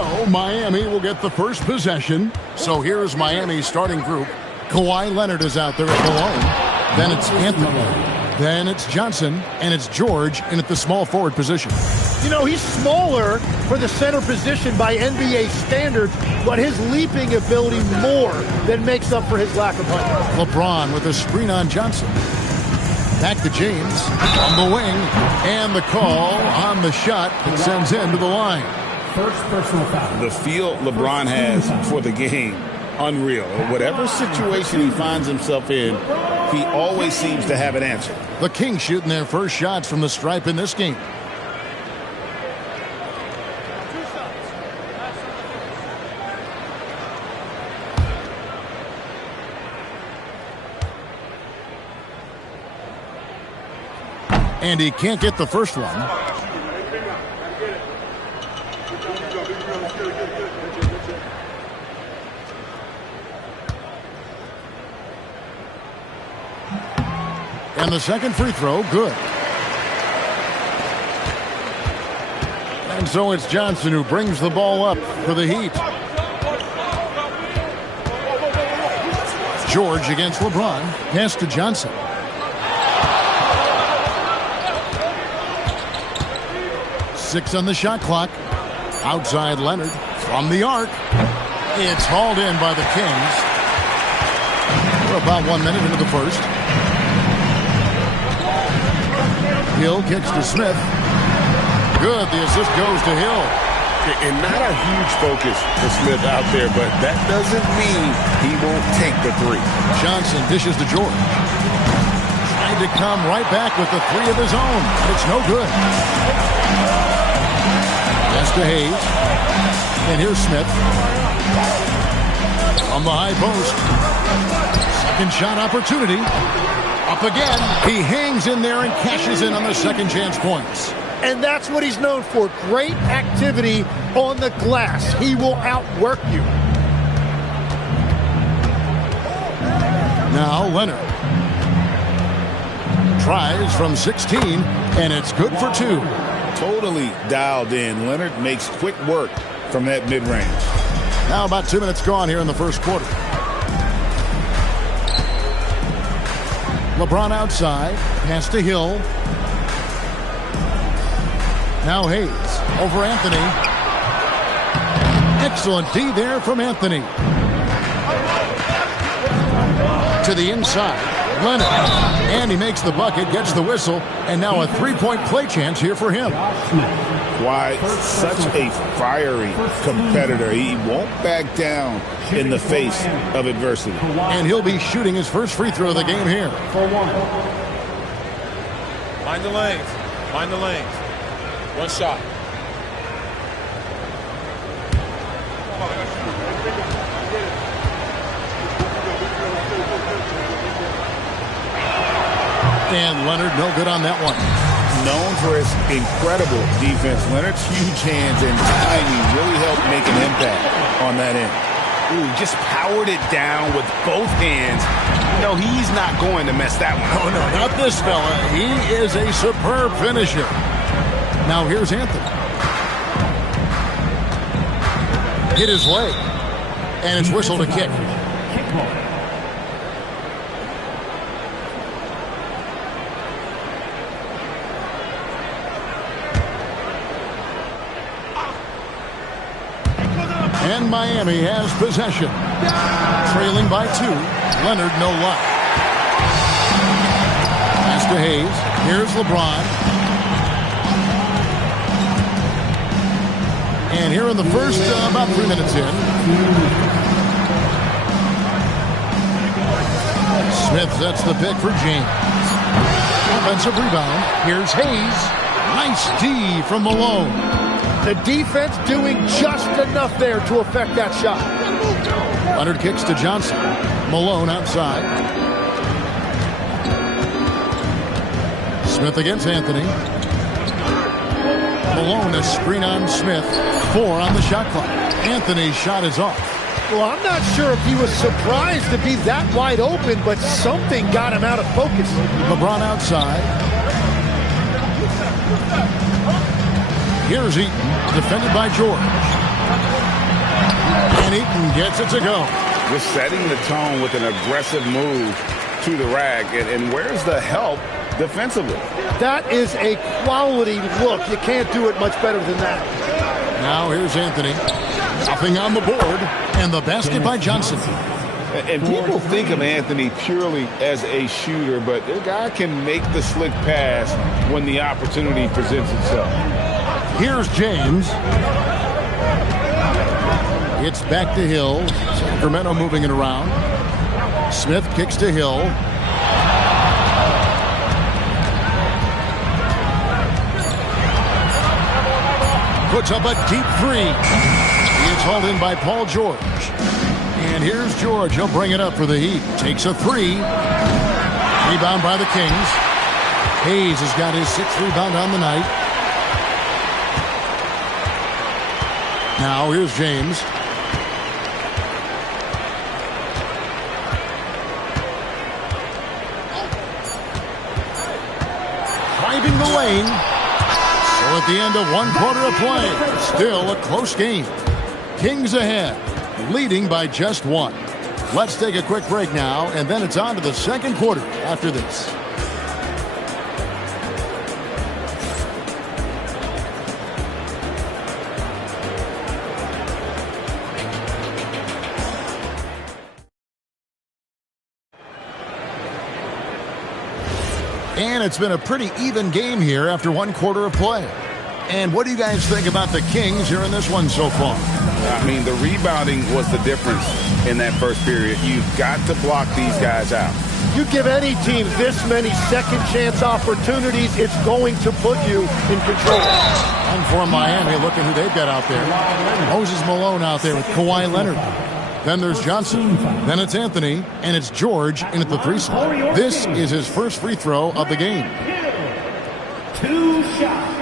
So Miami will get the first possession. So here's Miami's starting group. Kawhi Leonard is out there at Malone. Then it's Anthony. Then it's Johnson, and it's George in at the small forward position. You know, he's smaller for the center position by NBA standards, but his leaping ability more than makes up for his lack of height. LeBron with a screen on Johnson. Back to James on the wing, and the call on the shot that sends him to the line. First personal foul. The feel LeBron has for the game, unreal. Whatever situation he finds himself in, he always seems to have an answer. The Kings shooting their first shots from the stripe in this game. And he can't get the first one. And the second free throw, good. And so it's Johnson who brings the ball up for the Heat. George against LeBron. Pass to Johnson. Six on the shot clock. Outside Leonard from the arc. It's hauled in by the Kings. We're about 1 minute into the first. Hill kicks to Smith. Good. The assist goes to Hill. And not a huge focus for Smith out there, but that doesn't mean he won't take the three. Johnson dishes to George. Trying to come right back with the three of his own. It's no good. Pass to Hayes. And here's Smith. On the high post. Second shot opportunity. Up again. He hangs in there and cashes in on the second chance points. And that's what he's known for. Great activity on the glass. He will outwork you. Now Leonard. Tries from 16, and it's good for two. Totally dialed in. Leonard makes quick work from that mid-range. Now about 2 minutes gone here in the first quarter. LeBron outside. Pass to Hill. Now Hayes over Anthony. Excellent D there from Anthony. To the inside. Leonard. And he makes the bucket, gets the whistle, and now a three-point play chance here for him. Why, such a fiery competitor. He won't back down in the face of adversity. And he'll be shooting his first free throw of the game here. For one. Mind the lanes. Mind the lanes. One shot. And Leonard, no good on that one. Known for his incredible defense, Leonard's huge hands and timing really helped make an impact on that end. Ooh, just powered it down with both hands. No, he's not going to mess that one up. Oh, no, not this fella. He is a superb finisher. Now here's Anthony. Hit his leg. And it's whistled a kick. And Miami has possession. Trailing by 2. Leonard, no luck. Pass to Hayes. Here's LeBron. And here in the first, about 3 minutes in. Smith sets the pick for James. Offensive rebound. Here's Hayes. Nice D from Malone. The defense doing just enough there to affect that shot. Leonard kicks to Johnson. Malone outside. Smith against Anthony. Malone a screen on Smith. 4 on the shot clock. Anthony's shot is off. Well, I'm not sure if he was surprised to be that wide open, but something got him out of focus. LeBron outside. Here's Eaton, defended by George. And Eaton gets it to go. Just setting the tone with an aggressive move to the rack. And where's the help defensively? That is a quality look. You can't do it much better than that. Now here's Anthony. Nothing on the board. And the basket by Johnson. And people think of Anthony purely as a shooter, but the guy can make the slick pass when the opportunity presents itself. Here's James. It's back to Hill. Sacramento moving it around. Smith kicks to Hill. Puts up a deep three. It's hauled in by Paul George. And here's George. He'll bring it up for the Heat. Takes a three. Rebound by the Kings. Hayes has got his 6th rebound on the night. Now here's James. Driving the lane. So at the end of 1 quarter of play, still a close game. Kings ahead, leading by just 1. Let's take a quick break now, and then it's on to the second quarter after this. And it's been a pretty even game here after 1 quarter of play. And what do you guys think about the Kings here in this one so far? I mean, the rebounding was the difference in that first period. You've got to block these guys out. You give any team this many second chance opportunities, it's going to put you in control. And for Miami, look at who they've got out there. Moses Malone out there with Kawhi Leonard. Then there's Johnson. Then it's Anthony. And it's George in at the 3 spot. This is his first free throw of the game. 2 shots.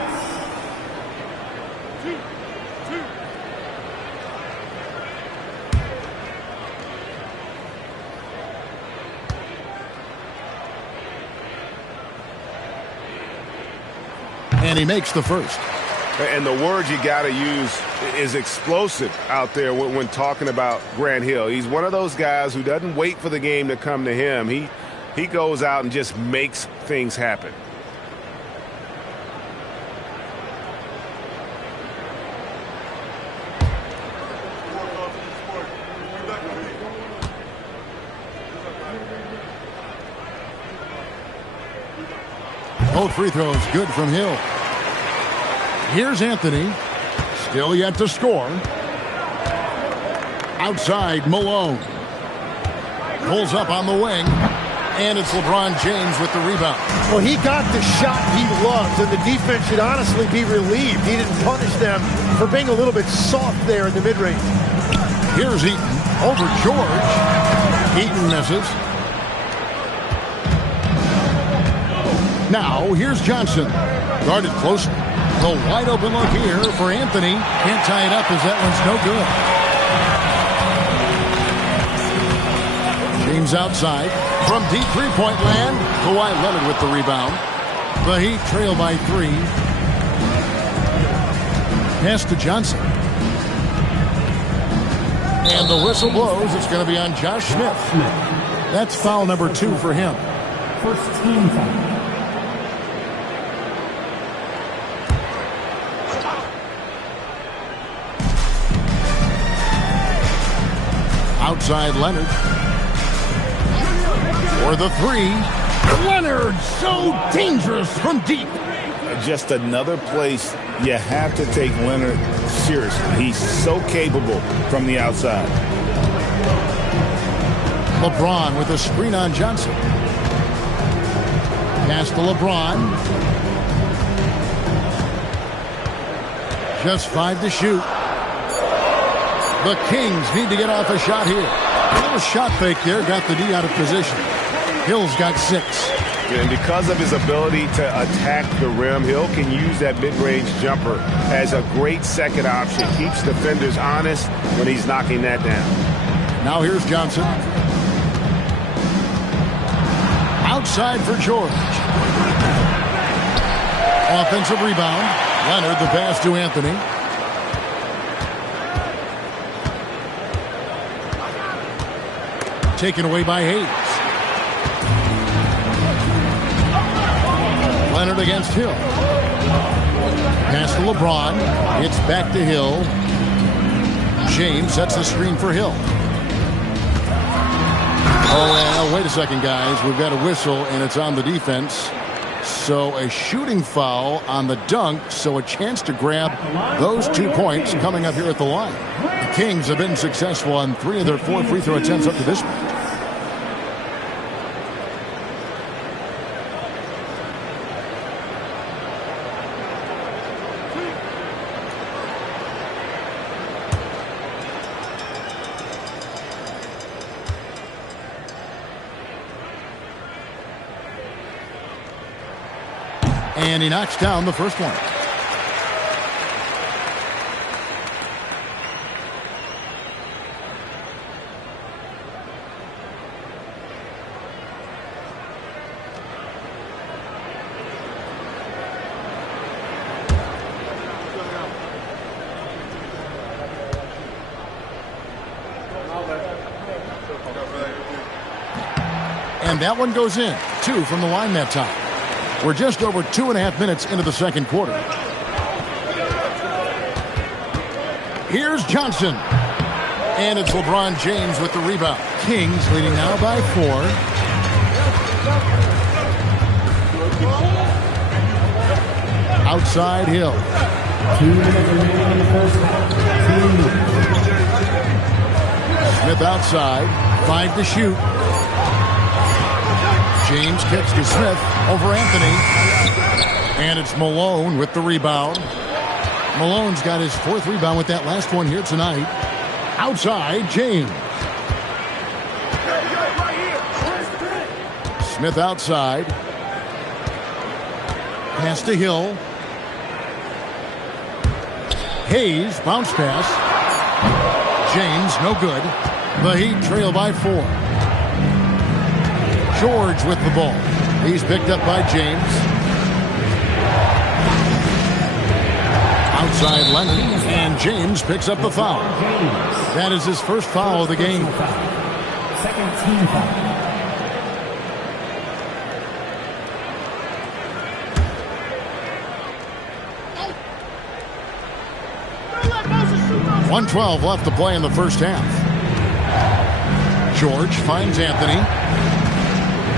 And he makes the first. And the word you got to use is explosive out there when talking about Grant Hill. He's one of those guys who doesn't wait for the game to come to him. He goes out and just makes things happen. Both free throws good from Hill. Here's Anthony. Still yet to score. Outside, Malone. Pulls up on the wing. And it's LeBron James with the rebound. Well, he got the shot he loves, and the defense should honestly be relieved. He didn't punish them for being a little bit soft there in the mid-range. Here's Eaton over George. Eaton misses. Now, here's Johnson. Guarded closely. The wide open look here for Anthony. Can't tie it up as that one's no good. James outside. From deep three-point land, Kawhi Leonard with the rebound. The Heat trail by 3. Pass to Johnson. And the whistle blows. It's going to be on Josh Smith. That's foul number 2 for him. First team foul. Outside Leonard. For the 3. Leonard, so dangerous from deep. Just another place you have to take Leonard seriously. He's so capable from the outside. LeBron with a screen on Johnson. Pass to LeBron. Just 5 to shoot. The Kings need to get off a shot here. A little shot fake there, got the D out of position. Hill's got 6. And because of his ability to attack the rim, Hill can use that mid-range jumper as a great second option. Keeps defenders honest when he's knocking that down. Now here's Johnson. Outside for George. Offensive rebound. Leonard, the pass to Anthony. taken away by Hayes. Leonard against Hill. Pass to LeBron. It's back to Hill. James sets the screen for Hill. Oh, and wait a second, guys. We've got a whistle, and it's on the defense. So a shooting foul on the dunk, so a chance to grab those 2 points coming up here at the line. The Kings have been successful on 3 of their 4 free throw attempts up to this point. And he knocks down the first one. And that one goes in. 2 from the line that time. We're just over 2.5 minutes into the second quarter. Here's Johnson. And it's LeBron James with the rebound. Kings leading now by 4. Outside Hill. 2 minutes remaining in the first half. Smith outside. 5 to shoot. James kicks to Smith over Anthony. And it's Malone with the rebound. Malone's got his 4th rebound with that last one here tonight. Outside, James. Smith outside. Pass to Hill. Hayes, bounce pass. James, no good. The Heat trail by 4. George with the ball. He's picked up by James. Outside Leonard, and James picks up the foul. That is his first foul of the game. Second team foul. .112 left to play in the first half. George finds Anthony.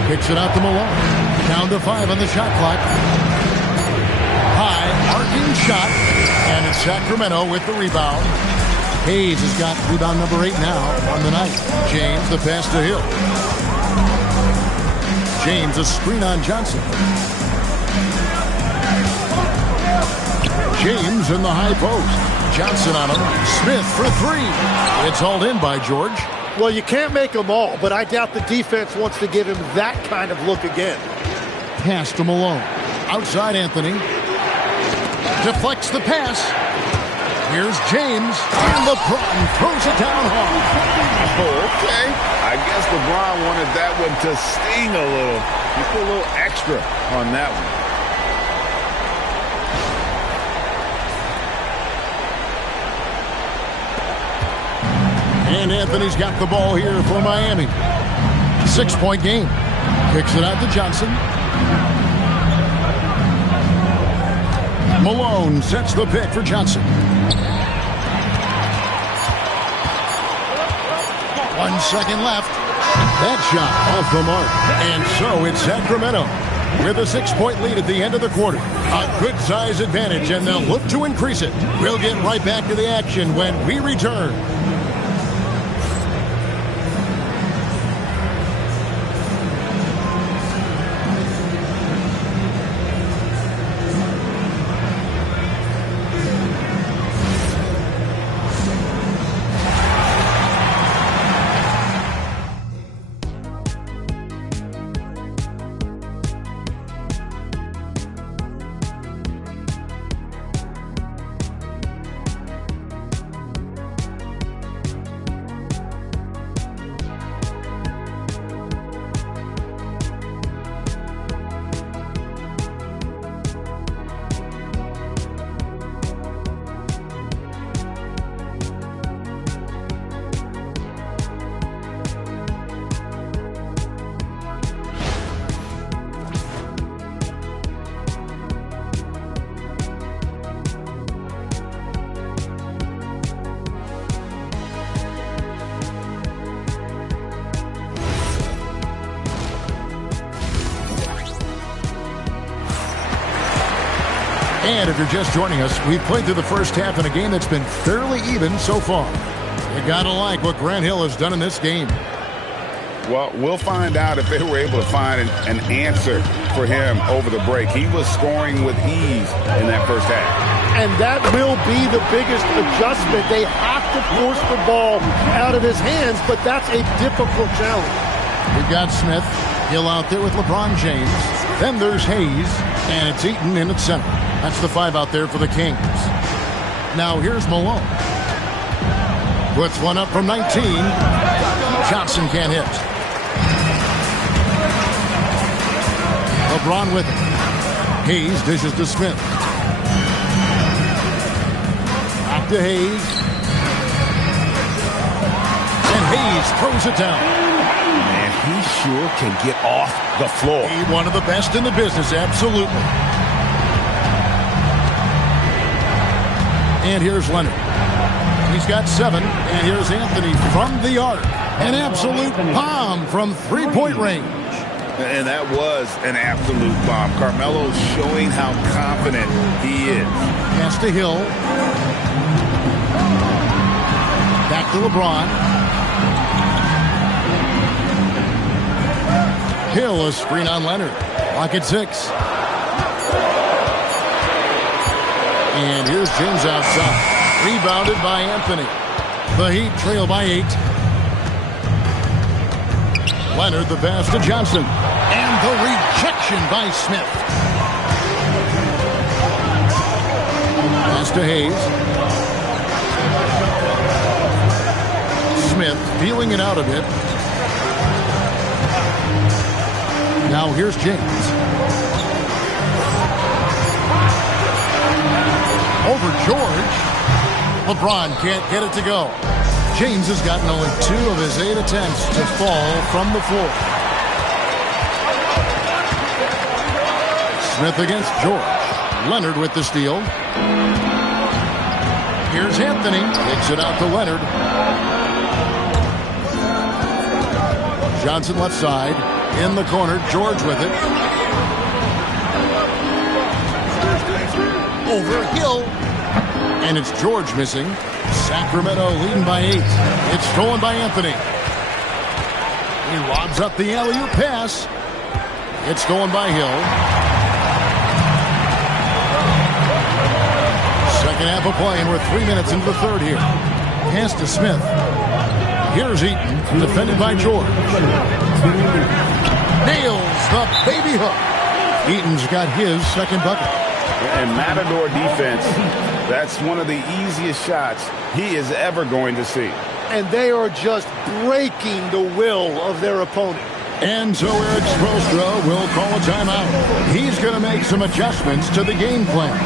Kicks it out to Malone. Down to 5 on the shot clock. High, arcing shot. And it's Sacramento with the rebound. Hayes has got rebound number 8 now on the night. James, the pass to Hill. James, a screen on Johnson. James in the high post. Johnson on him. Smith for 3. It's hauled in by George. Well, you can't make them all, but I doubt the defense wants to give him that kind of look again. Pass to Malone. Outside Anthony. Deflects the pass. Here's James. And LeBron throws it down hard. Oh, okay. I guess LeBron wanted that one to sting a little. He put a little extra on that one. And Anthony's got the ball here for Miami. 6-point game. Kicks it out to Johnson. Malone sets the pick for Johnson. 1 second left. That shot off the mark. And so it's Sacramento with a 6-point lead at the end of the quarter. A good size advantage, and they'll look to increase it. We'll get right back to the action when we return. And if you're just joining us, we've played through the first half in a game that's been fairly even so far. You gotta like what Grant Hill has done in this game. Well, we'll find out if they were able to find an answer for him over the break. He was scoring with ease in that first half. And that will be the biggest adjustment. They have to force the ball out of his hands, but that's a difficult challenge. We've got Smith, Hill out there with LeBron James. Then there's Hayes, and it's Eaton in at center. That's the 5 out there for the Kings. Now here's Malone. Puts one up from 19. Johnson can't hit. LeBron with it. Hayes dishes to Smith. Back to Hayes. And Hayes throws it down. And he sure can get off the floor. He's one of the best in the business, absolutely. And here's Leonard. He's got 7. And here's Anthony from the arc. An absolute bomb from three-point range. And that was an absolute bomb. Carmelo's showing how confident he is. Pass to Hill. Back to LeBron. Hill, a screen on Leonard. Lock at 6. And here's James outside. Rebounded by Anthony. The Heat trail by 8. Leonard the pass to Johnson. And the rejection by Smith. Pass to Hayes. Smith feeling it out a bit. Now here's James. Over George. LeBron can't get it to go. James has gotten only 2 of his 8 attempts to fall from the floor. Smith against George. Leonard with the steal. Here's Anthony. Kicks it out to Leonard. Johnson left side. In the corner. George with it. Over Hill. And it's George missing. Sacramento leading by 8. It's stolen by Anthony. He lobs up the alley-oop pass. It's stolen by Hill. Second half of play, and we're 3 minutes into the third here. Pass to Smith. Here's Eaton, defended by George. Nails the baby hook. Eaton's got his second bucket. And Matador defense, that's one of the easiest shots he is ever going to see. And they are just breaking the will of their opponent. And so Eric Spoelstra will call a timeout. He's going to make some adjustments to the game plan.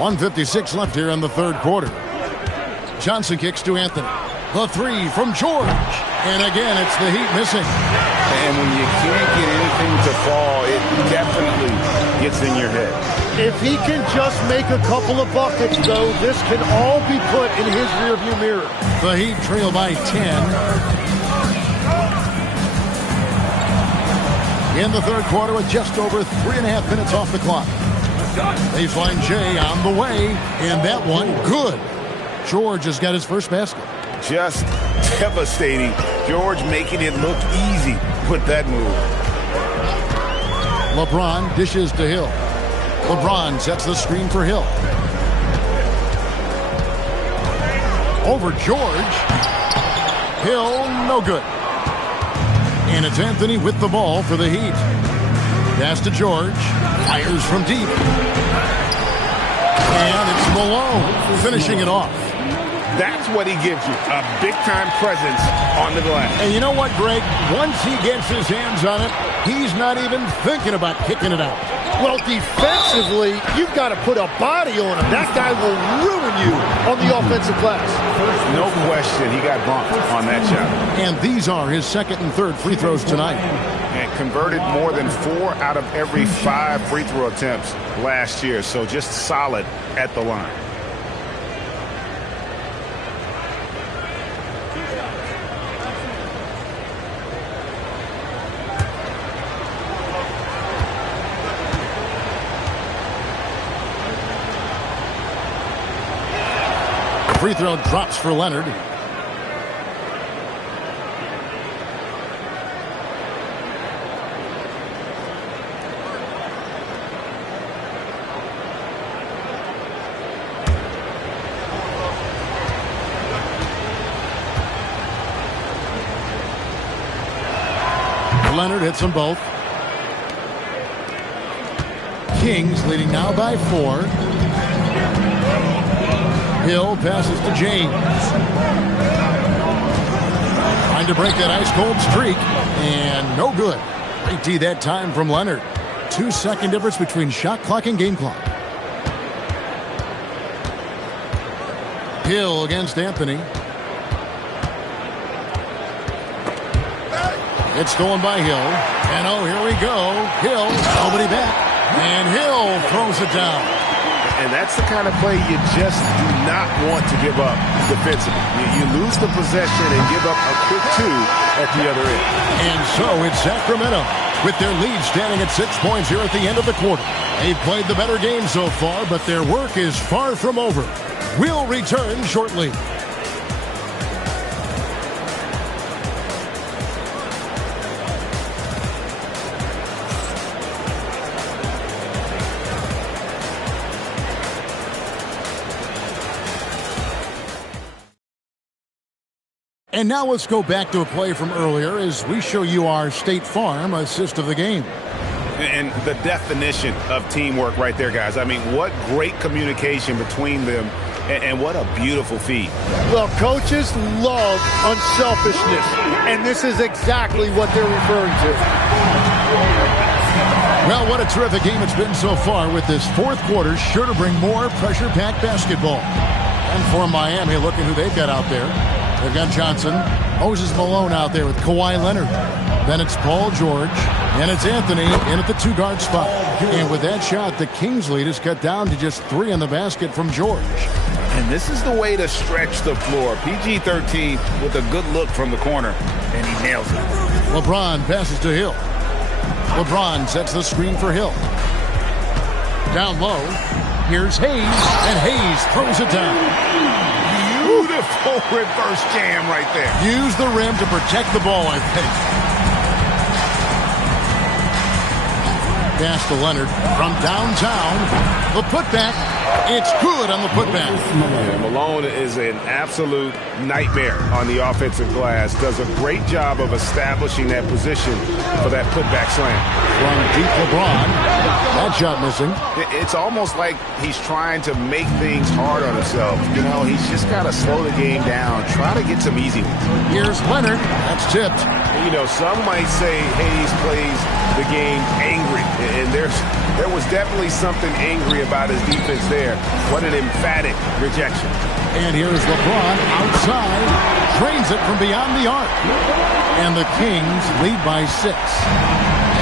.156 left here in the third quarter. Johnson kicks to Anthony. The 3 from George. And again, it's the Heat missing. And when you can't get anything to fall, it definitely gets in your head. If he can just make a couple of buckets, though, this can all be put in his rearview mirror. The Heat trail by 10. in the third quarter with just over 3.5 minutes off the clock. Baseline J on the way, and that one good. George has got his first basket. Just devastating. George making it look easy with that move. LeBron dishes to Hill. LeBron sets the screen for Hill. Over George. Hill, no good. And it's Anthony with the ball for the Heat. Pass to George. Fires from deep. And it's Malone finishing it off. That's what he gives you, a big-time presence on the glass. And you know what, Greg? Once he gets his hands on it, he's not even thinking about kicking it out. Well, defensively, you've got to put a body on him. That guy will ruin you on the offensive glass. No question, he got bumped on that shot. And these are his second and third free throws tonight. And converted more than 4 out of every 5 free throw attempts last year. So just solid at the line. Free throw drops for Leonard. Leonard hits them both. Kings leading now by 4. Hill passes to James. Trying to break that ice-cold streak, and no good. Great D that time from Leonard. 2-second difference between shot clock and game clock. Hill against Anthony. It's stolen by Hill. And oh, here we go. Hill, nobody back. And Hill throws it down. And that's the kind of play you just do not want to give up defensively. You lose the possession and give up a quick 2 at the other end. And so it's Sacramento with their lead standing at 6 points here at the end of the quarter. They've played the better game so far, but their work is far from over. We'll return shortly. And now let's go back to a play from earlier as we show you our State Farm assist of the game. And the definition of teamwork right there, guys. I mean, what great communication between them, and what a beautiful feed. Well, coaches love unselfishness, and this is exactly what they're referring to. Well, what a terrific game it's been so far, with this fourth quarter sure to bring more pressure-packed basketball. And for Miami, look at who they've got out there. They've got Johnson, Moses Malone out there with Kawhi Leonard. Then it's Paul George, and it's Anthony in at the 2-guard spot. And with that shot, the Kings lead is cut down to just 3 on the basket from George. And this is the way to stretch the floor. PG-13 with a good look from the corner, and he nails it. LeBron passes to Hill. LeBron sets the screen for Hill. Down low, here's Hayes, and Hayes throws it down. Beautiful reverse jam right there. Use the rim to protect the ball, I think. Pass to Leonard from downtown. The putback. It's good on the putback. Yeah, Malone is an absolute nightmare on the offensive glass. Does a great job of establishing that position for that putback slam. From deep LeBron. That shot missing. It's almost like he's trying to make things hard on himself. You know, he's just got to slow the game down. Try to get some easy ones. Here's Leonard. That's tipped. You know, some might say Hayes plays the game angry. And there was definitely something angry about his defense there. What an emphatic rejection. And here's LeBron outside. Drains it from beyond the arc. And the Kings lead by 6.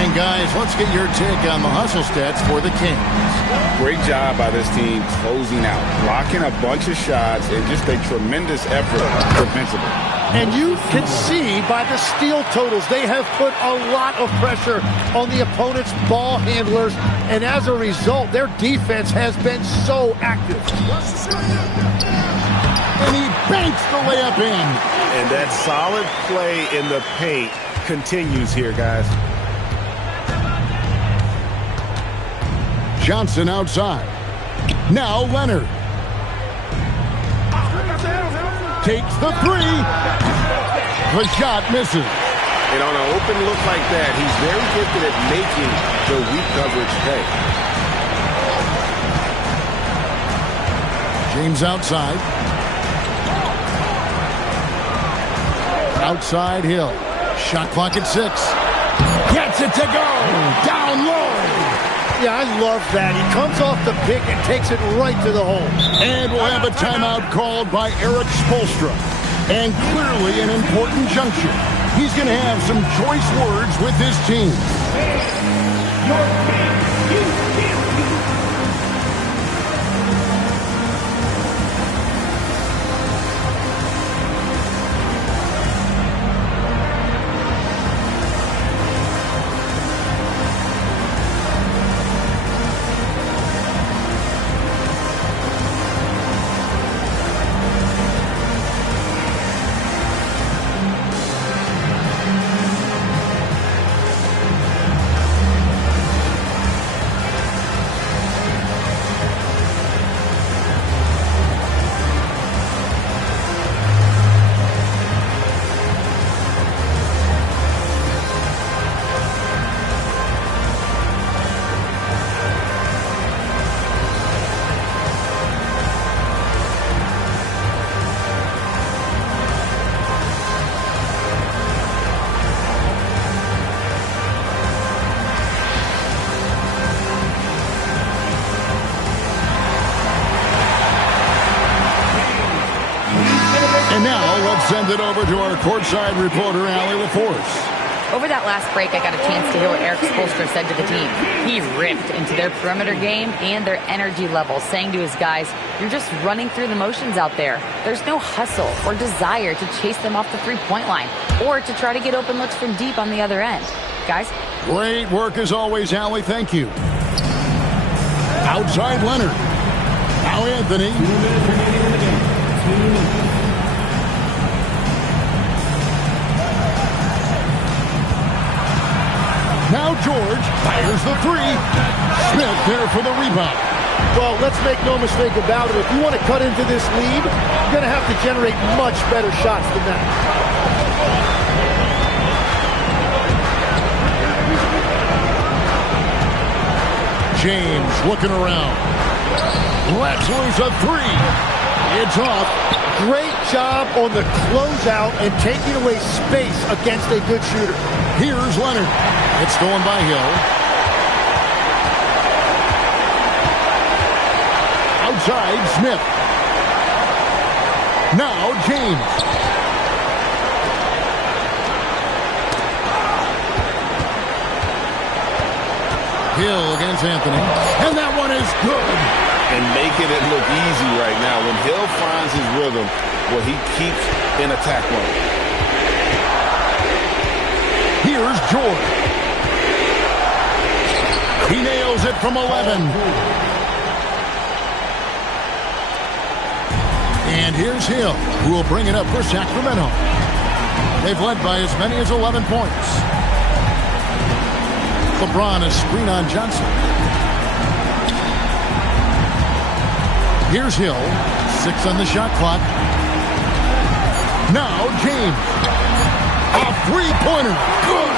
And guys, let's get your take on the hustle stats for the Kings. Great job by this team closing out, blocking a bunch of shots, and just a tremendous effort defensively. And you can see by the steal totals, they have put a lot of pressure on the opponent's ball handlers, and as a result, their defense has been so active. And he banks the layup in. And that solid play in the paint continues here, guys. Johnson outside. Now Leonard. Takes the three. The shot misses. And on an open look like that, he's very gifted at making the weak coverage pay. James outside. Outside Hill. Shot clock at 6. Gets it to go. Down low. Yeah, I love that. He comes off the pick and takes it right to the hole. And we'll have a timeout called by Erik Spoelstra. And clearly an important juncture. He's going to have some choice words with his team. And now let's send it over to our courtside reporter, Allie LaForce. Over that last break, I got a chance to hear what Erik Spoelstra said to the team. He ripped into their perimeter game and their energy level, saying to his guys, you're just running through the motions out there. There's no hustle or desire to chase them off the three-point line or to try to get open looks from deep on the other end. Guys? Great work as always, Allie. Thank you. Outside Leonard. Now Anthony. 2 minutes remaining in the game. 2 minutes. Now George fires the three. Smith there for the rebound. Well, let's make no mistake about it. If you want to cut into this lead, you're going to have to generate much better shots than that. James looking around. Let's lose a three. It's off. Great job on the closeout and taking away space against a good shooter. Here's Leonard. It's stolen by Hill. Outside, Smith. Now James. Hill against Anthony. And that one is good. And making it look easy right now. When Hill finds his rhythm, well, he keeps in attack mode. Here's George. He nails it from 11. And here's Hill, who will bring it up for Sacramento. They've led by as many as 11 points. LeBron a screen on Johnson. Here's Hill. 6 on the shot clock. Now James. A three-pointer. Good.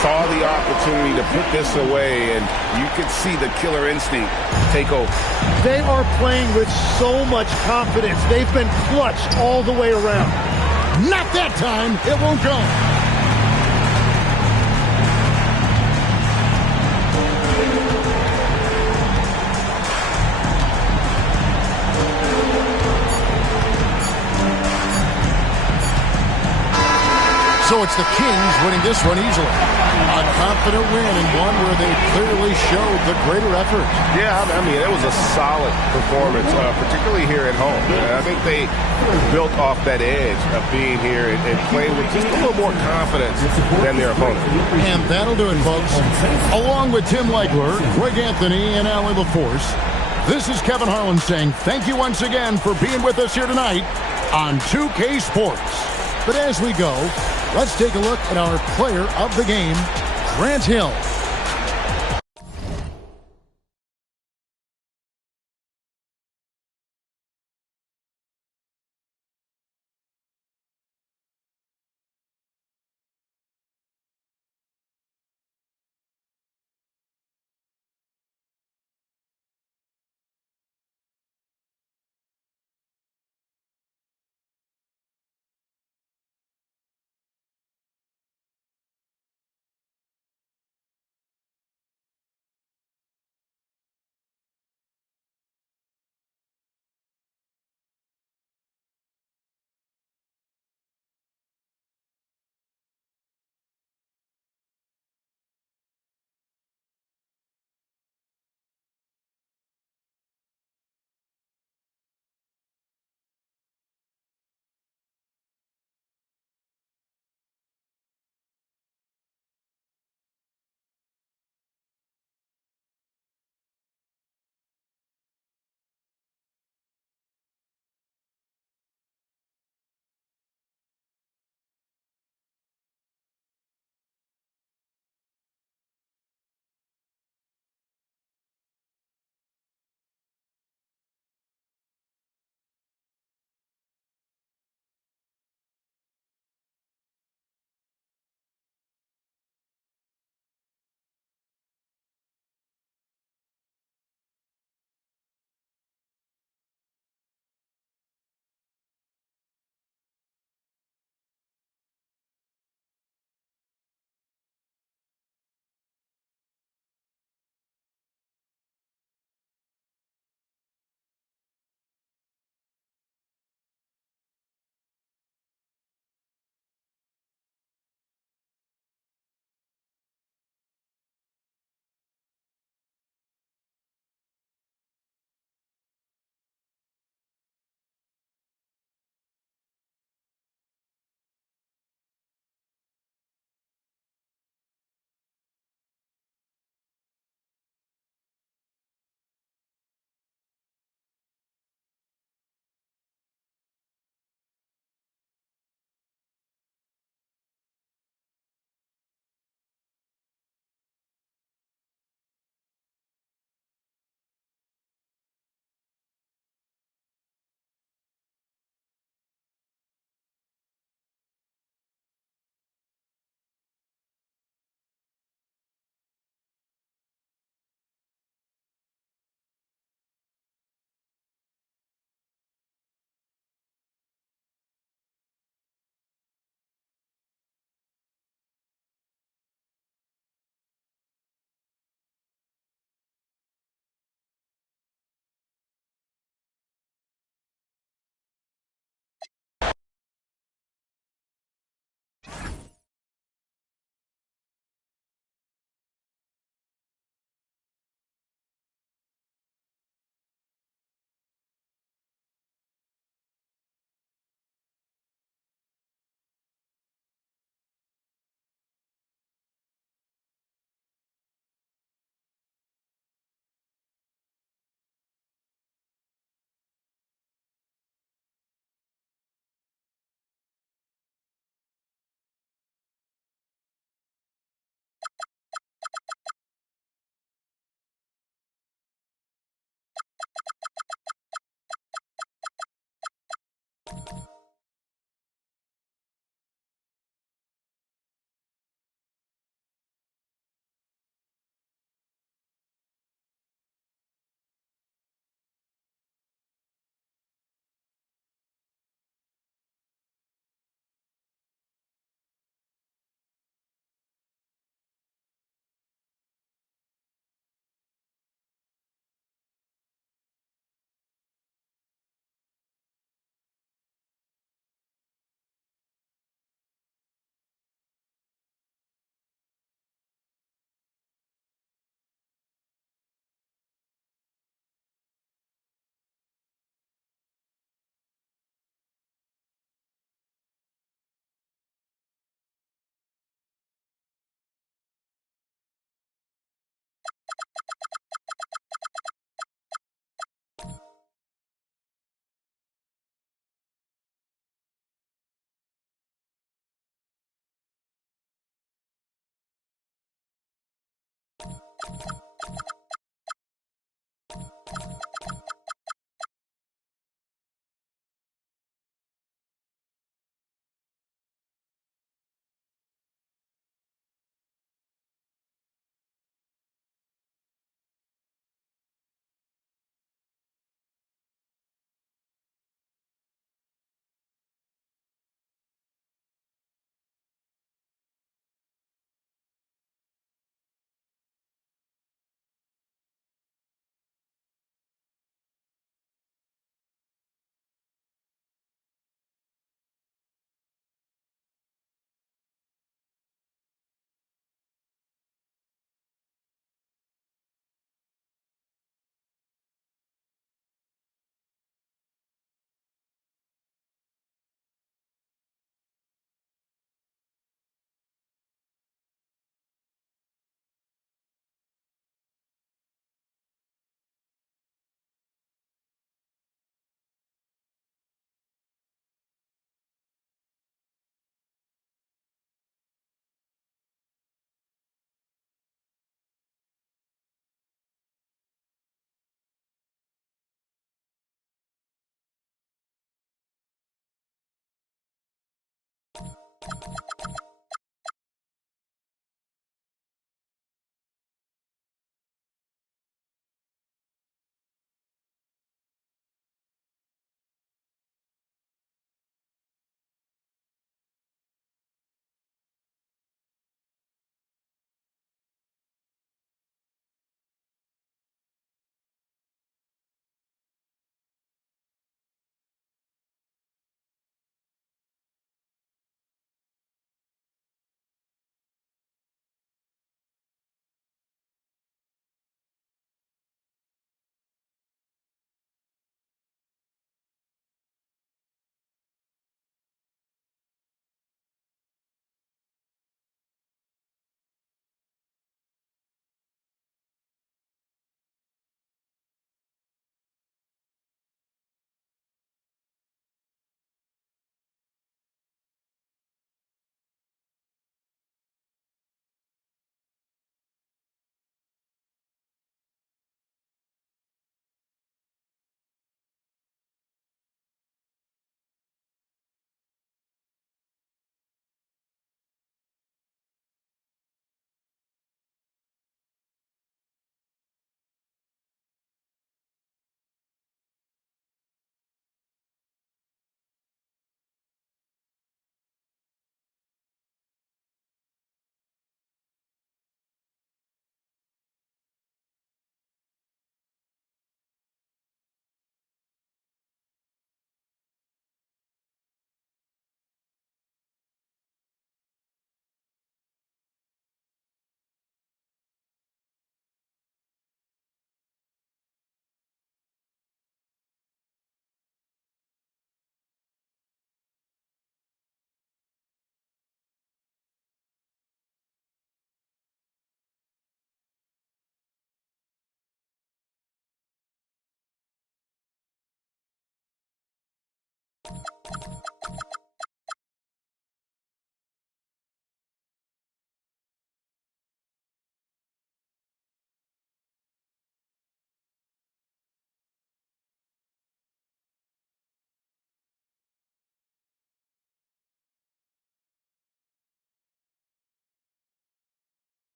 Saw the opportunity to put this away, and you could see the killer instinct take over. They are playing with so much confidence. They've been clutch all the way around. Not that time. It won't go. So it's the Kings winning this one easily. A confident win and one where they clearly showed the greater effort. Yeah, I mean, it was a solid performance, particularly here at home. I think they built off that edge of being here and playing with just a little more confidence than their opponent. And that'll do it, folks. Along with Tim Legler, Greg Anthony, and Allie LaForce, this is Kevin Harlan saying thank you once again for being with us here tonight on 2K Sports. But as we go, let's take a look at our player of the game, Grant Hill.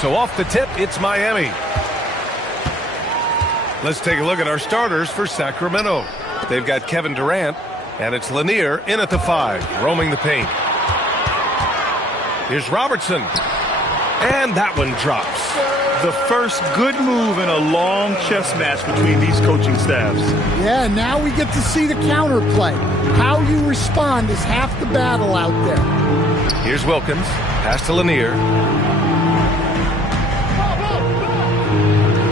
So off the tip, it's Miami. Let's take a look at our starters for Sacramento. They've got Kevin Durant, and it's Lanier in at the 5, roaming the paint. Here's Robertson, and that one drops. The first good move in a long chess match between these coaching staffs. Yeah, now we get to see the counterplay. How you respond is half the battle out there. Here's Wilkins, pass to Lanier.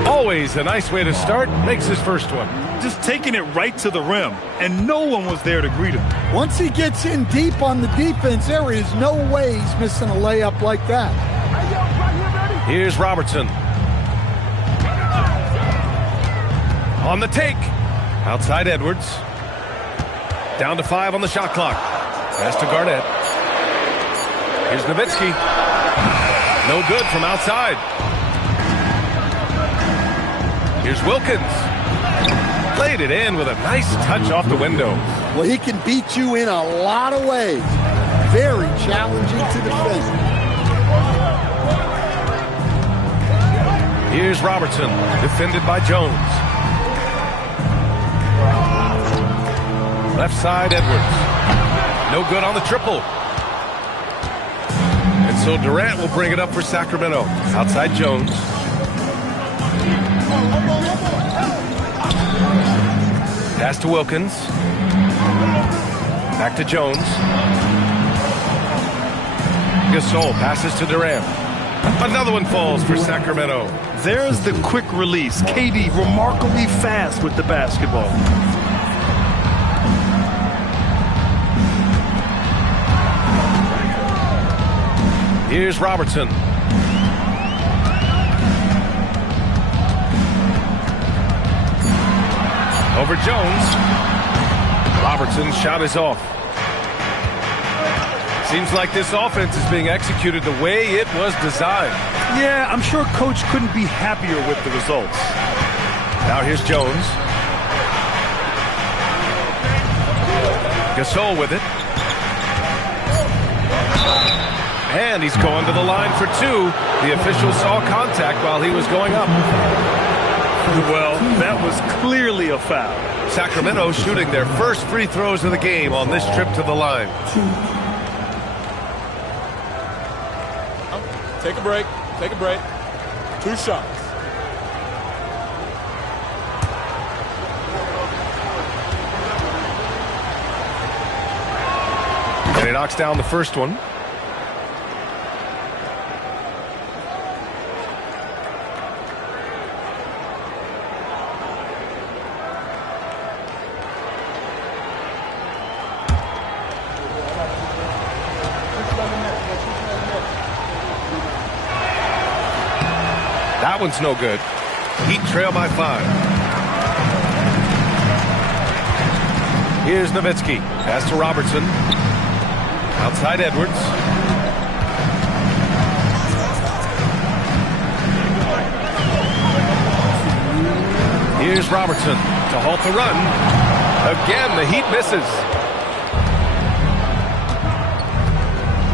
Always a nice way to start, makes his first one. Just taking it right to the rim, and no one was there to greet him. Once he gets in deep on the defense, there is no way he's missing a layup like that. Here's Robertson. On the take. Outside Edwards. Down to 5 on the shot clock. Pass to Garnett. Here's Nowitzki. No good from outside. Here's Wilkins. Played it in with a nice touch off the window. Well, he can beat you in a lot of ways. Very challenging to defend. Here's Robertson, defended by Jones. Left side, Edwards. No good on the triple. And so Durant will bring it up for Sacramento. Outside Jones. Pass to Wilkins. Back to Jones. Gasol passes to Durant. Another one falls for Sacramento. There's the quick release. KD remarkably fast with the basketball. Here's Robertson. Over Jones. Robertson's shot is off. Seems like this offense is being executed the way it was designed. Yeah, I'm sure Coach couldn't be happier with the results. Now here's Jones. Gasol with it. And he's going to the line for 2. The official saw contact while he was going up. Well, that was clearly a foul. Sacramento shooting their first free throws of the game on this trip to the line. Take a break. Take a break. 2 shots. And he knocks down the first one. That one's no good. Heat trail by 5. Here's Nowitzki. Pass to Robertson. Outside Edwards. Here's Robertson to halt the run. Again, the Heat misses.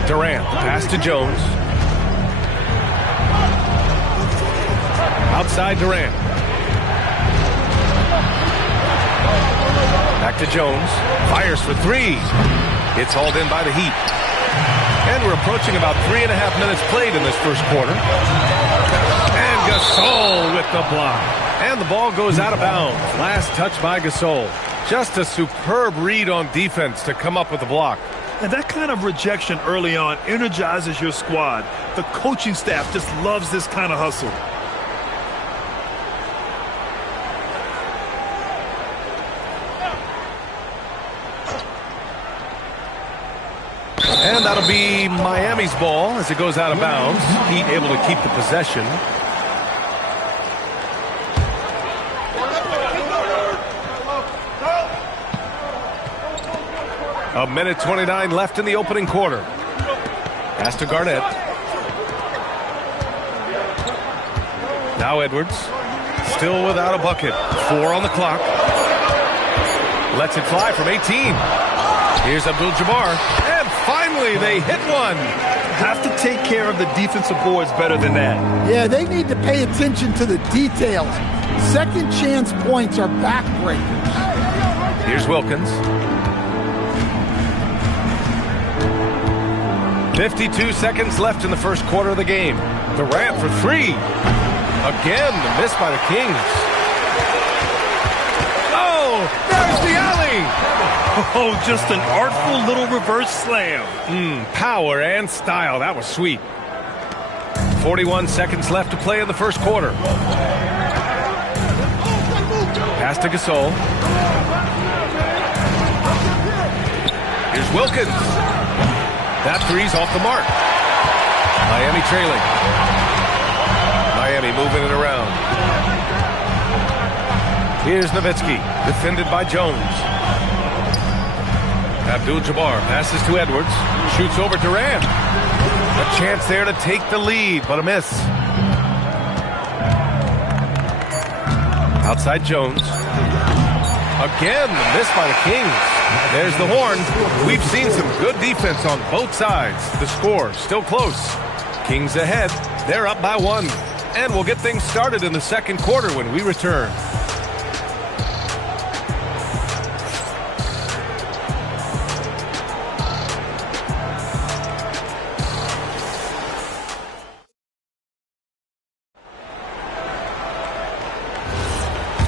Durant, pass to Jones. Outside Durant. Back to Jones. Fires for 3. It's hauled in by the Heat. And we're approaching about 3.5 minutes played in this first quarter. And Gasol with the block. And the ball goes out of bounds. Last touch by Gasol. Just a superb read on defense to come up with the block. And that kind of rejection early on energizes your squad. The coaching staff just loves this kind of hustle. And that'll be Miami's ball as it goes out of bounds. Heat able to keep the possession. A minute 29 left in the opening quarter. Pass to Garnett. Now Edwards. Still without a bucket. 4 on the clock. Lets it fly from 18. Here's Abdul-Jabbar. And finally finally, they hit one. Have to take care of the defensive boards better than that. Yeah, they need to pay attention to the details. Second chance points are backbreakers. Here's Wilkins. 52 seconds left in the first quarter of the game. Durant for three. Again, the miss by the Kings. Oh, there's the alley. Oh, just an artful little reverse slam. Power and style. That was sweet. 41 seconds left to play in the first quarter. Pass to Gasol. Here's Wilkins. That three's off the mark. Miami trailing. Miami moving it around. Here's Nowitzki, defended by Jones. Abdul-Jabbar passes to Edwards. Shoots over Durant. A chance there to take the lead, but a miss. Outside Jones. Again, the miss by the Kings. There's the horn. We've seen some good defense on both sides. The score still close. Kings ahead. They're up by one. And we'll get things started in the second quarter when we return.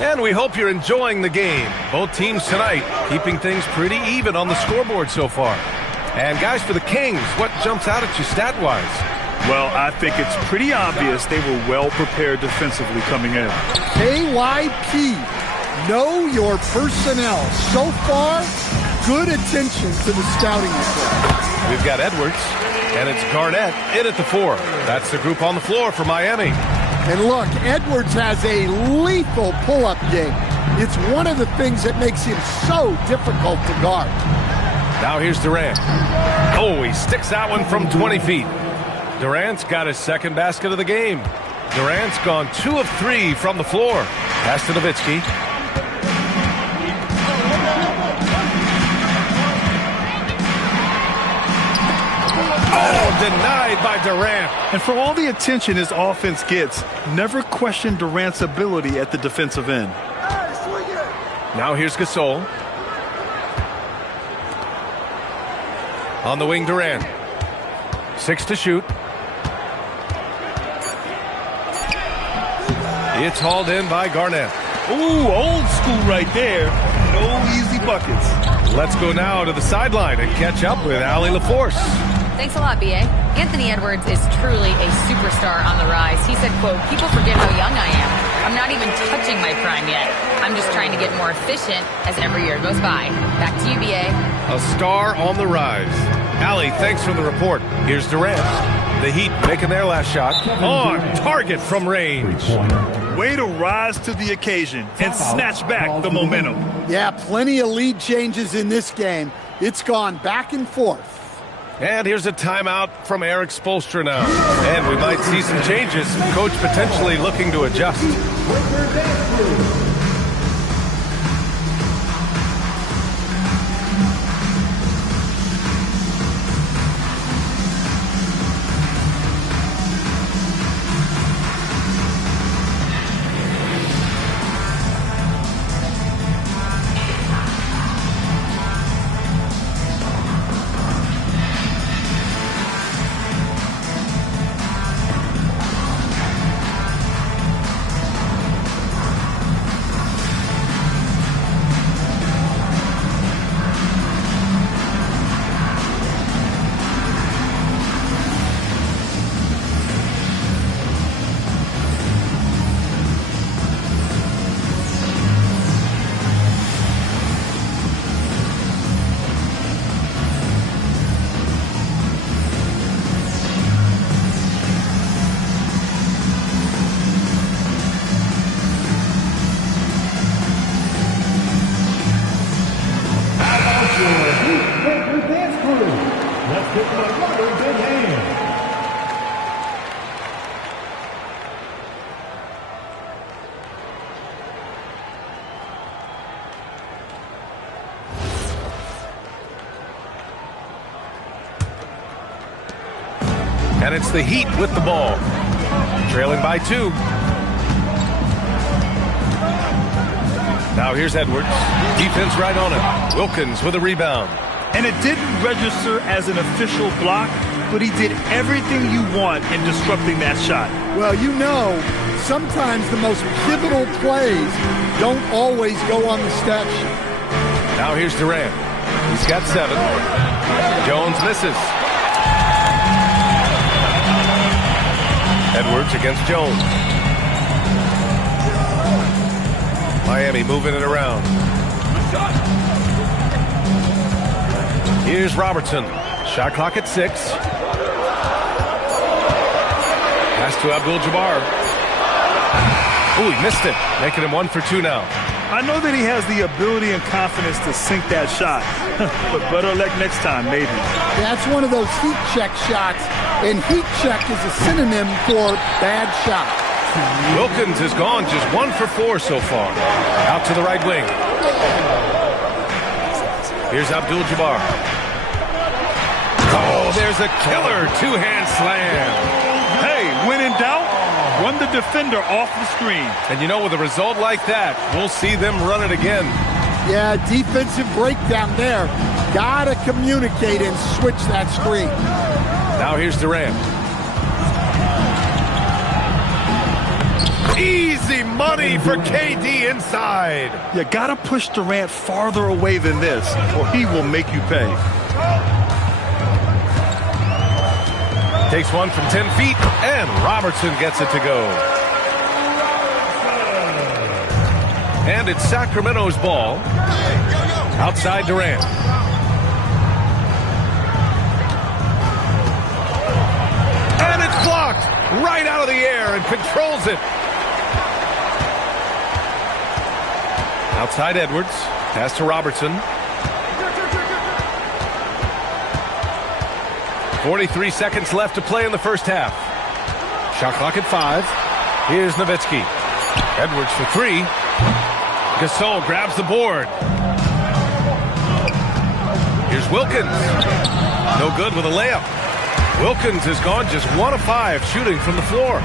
And we hope you're enjoying the game. Both teams tonight keeping things pretty even on the scoreboard so far. And guys, for the Kings, what jumps out at you stat-wise? Well, I think it's pretty obvious they were well prepared defensively coming in. KYP, know your personnel. So far, good attention to the scouting report. We've got Edwards, and it's Garnett in at the 4. That's the group on the floor for Miami. And look, Edwards has a lethal pull-up game. It's one of the things that makes him so difficult to guard. Now here's Durant. Oh, he sticks that one from 20 feet. Durant's got his second basket of the game. Durant's gone 2 of 3 from the floor. Pass to Nowitzki. Oh, denied by Durant. And for all the attention his offense gets, never question Durant's ability at the defensive end. Now here's Gasol. On the wing, Durant. 6 to shoot. It's hauled in by Garnett. Ooh, old school right there. No easy buckets. Let's go now to the sideline and catch up with Allie LaForce. Thanks a lot, B.A. Anthony Edwards is truly a superstar on the rise. He said, quote, "People forget how young I am. I'm not even touching my prime yet. I'm just trying to get more efficient as every year goes by." Back to you, B.A. A star on the rise. Allie, thanks for the report. Here's Durant. The Heat making their last shot. On target from range. Way to rise to the occasion and snatch back the momentum. Yeah, plenty of lead changes in this game. It's gone back and forth. And here's a timeout from Eric Spoelstra now. And we might see some changes. Coach potentially looking to adjust. And it's the Heat with the ball. Trailing by 2. Now here's Edwards. Defense right on it. Wilkins with a rebound. And it didn't register as an official block, but he did everything you want in disrupting that shot. Well, you know, sometimes the most pivotal plays don't always go on the stat sheet. Now here's Durant. He's got 7. Jones misses. Edwards against Jones. Miami moving it around. Here's Robertson. Shot clock at 6. Pass to Abdul-Jabbar. Oh, he missed it. Making him 1 for 2 now. I know that he has the ability and confidence to sink that shot, but better luck next time, maybe. That's one of those heat check shots, and heat check is a synonym for bad shot. Wilkins has gone just 1 for 4 so far. Out to the right wing. Here's Abdul-Jabbar. Oh, there's a killer 2-hand slam. Hey, when in doubt, run the defender off the screen. And you know, with a result like that, we'll see them run it again. Yeah, defensive breakdown there. Gotta communicate and switch that screen. Now here's Durant. Easy money for KD inside. You gotta push Durant farther away than this, or he will make you pay. Takes one from 10 feet, and Robertson gets it to go. And it's Sacramento's ball. Outside Durant. And it's blocked right out of the air and controls it. Outside Edwards. Pass to Robertson. 43 seconds left to play in the first half. Shot clock at 5. Here's Nowitzki. Edwards for 3. Gasol grabs the board. Here's Wilkins. No good with a layup. Wilkins has gone just 1 of 5 shooting from the floor.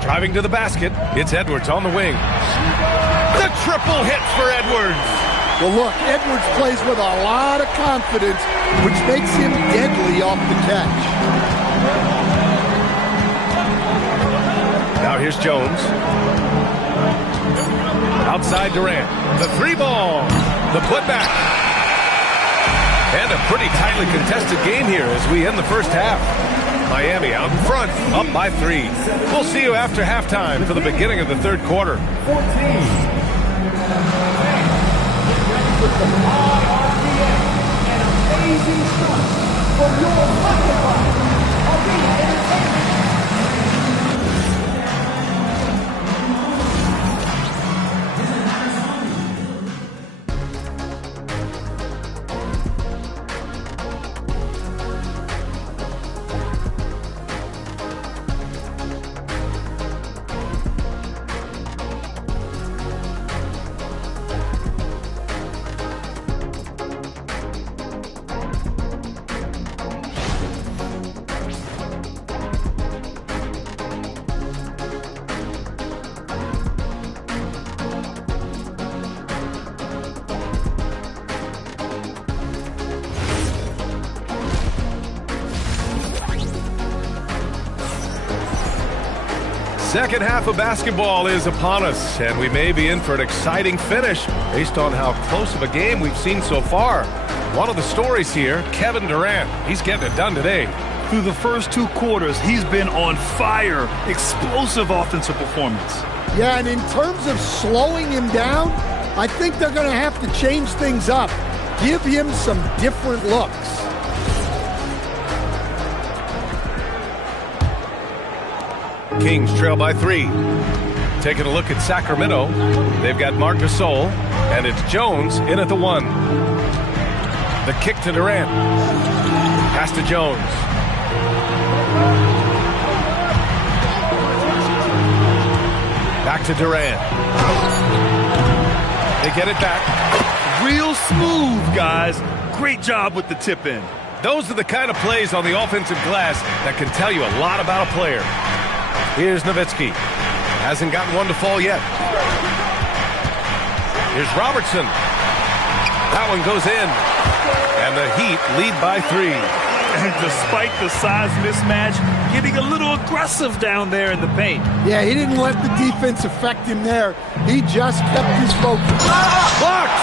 Driving to the basket. It's Edwards on the wing. The triple hit for Edwards. Well, look, Edwards plays with a lot of confidence, which makes him deadly off the catch. Now here's Jones. Outside Durant. The 3-ball. The putback. And a pretty tightly contested game here as we end the first half. Miami out in front, up by 3. We'll see you after halftime for the beginning of the third quarter. 14. With the RRBA and amazing stuff from your pocket box. Arena Entertainment. Second half of basketball is upon us, and we may be in for an exciting finish based on how close of a game we've seen so far. One of the stories here, Kevin Durant. He's getting it done today. Through the first 2 quarters, he's been on fire. Explosive offensive performance. Yeah, and in terms of slowing him down, I think they're going to have to change things up. Give him some different looks. Kings trail by 3. Taking a look at Sacramento. They've got Marc Gasol, and it's Jones in at the 1. The kick to Durant. Pass to Jones. Back to Durant. They get it back. Real smooth, guys. Great job with the tip in. Those are the kind of plays on the offensive glass that can tell you a lot about a player. Here's Nowitzki. Hasn't gotten one to fall yet. Here's Robertson. That one goes in. And the Heat lead by 3. And despite the size mismatch, getting a little aggressive down there in the paint. Yeah, he didn't let the defense affect him there. He just kept his focus. Blocked!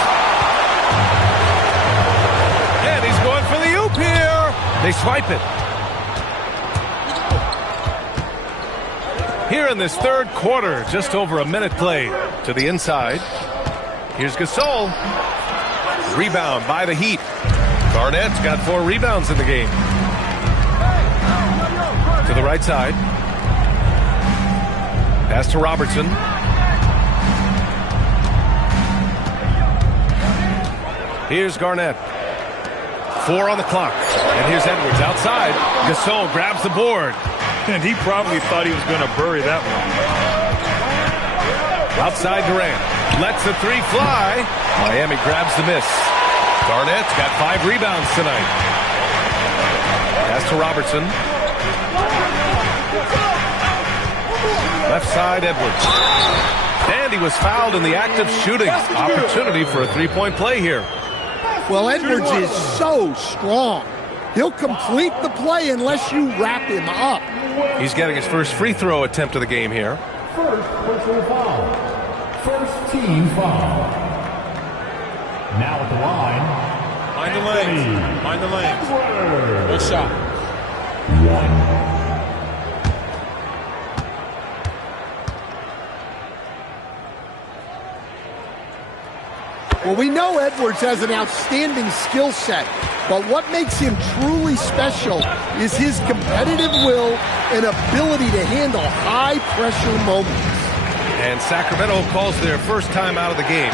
And he's going for the oop here. They swipe it. Here in this third quarter, just over a minute played. To the inside. Here's Gasol. Rebound by the Heat. Garnett's got 4 rebounds in the game. To the right side. Pass to Robertson. Here's Garnett. 4 on the clock. And here's Edwards outside. Gasol grabs the board. And he probably thought he was going to bury that one. Outside Durant. Lets the 3 fly. Miami grabs the miss. Garnett's got 5 rebounds tonight. Pass to Robertson. Left side, Edwards. And he was fouled in the act of shooting. Opportunity for a 3-point play here. Well, Edwards is so strong. He'll complete the play unless you wrap him up. He's getting his first free throw attempt of the game here. First personal foul. First team foul. Now at the line. Mind the lanes. Mind the lanes. Good shot. 1. Well, we know Edwards has an outstanding skill set, but what makes him truly special is his competitive will and ability to handle high-pressure moments. And Sacramento calls their first time out of the game.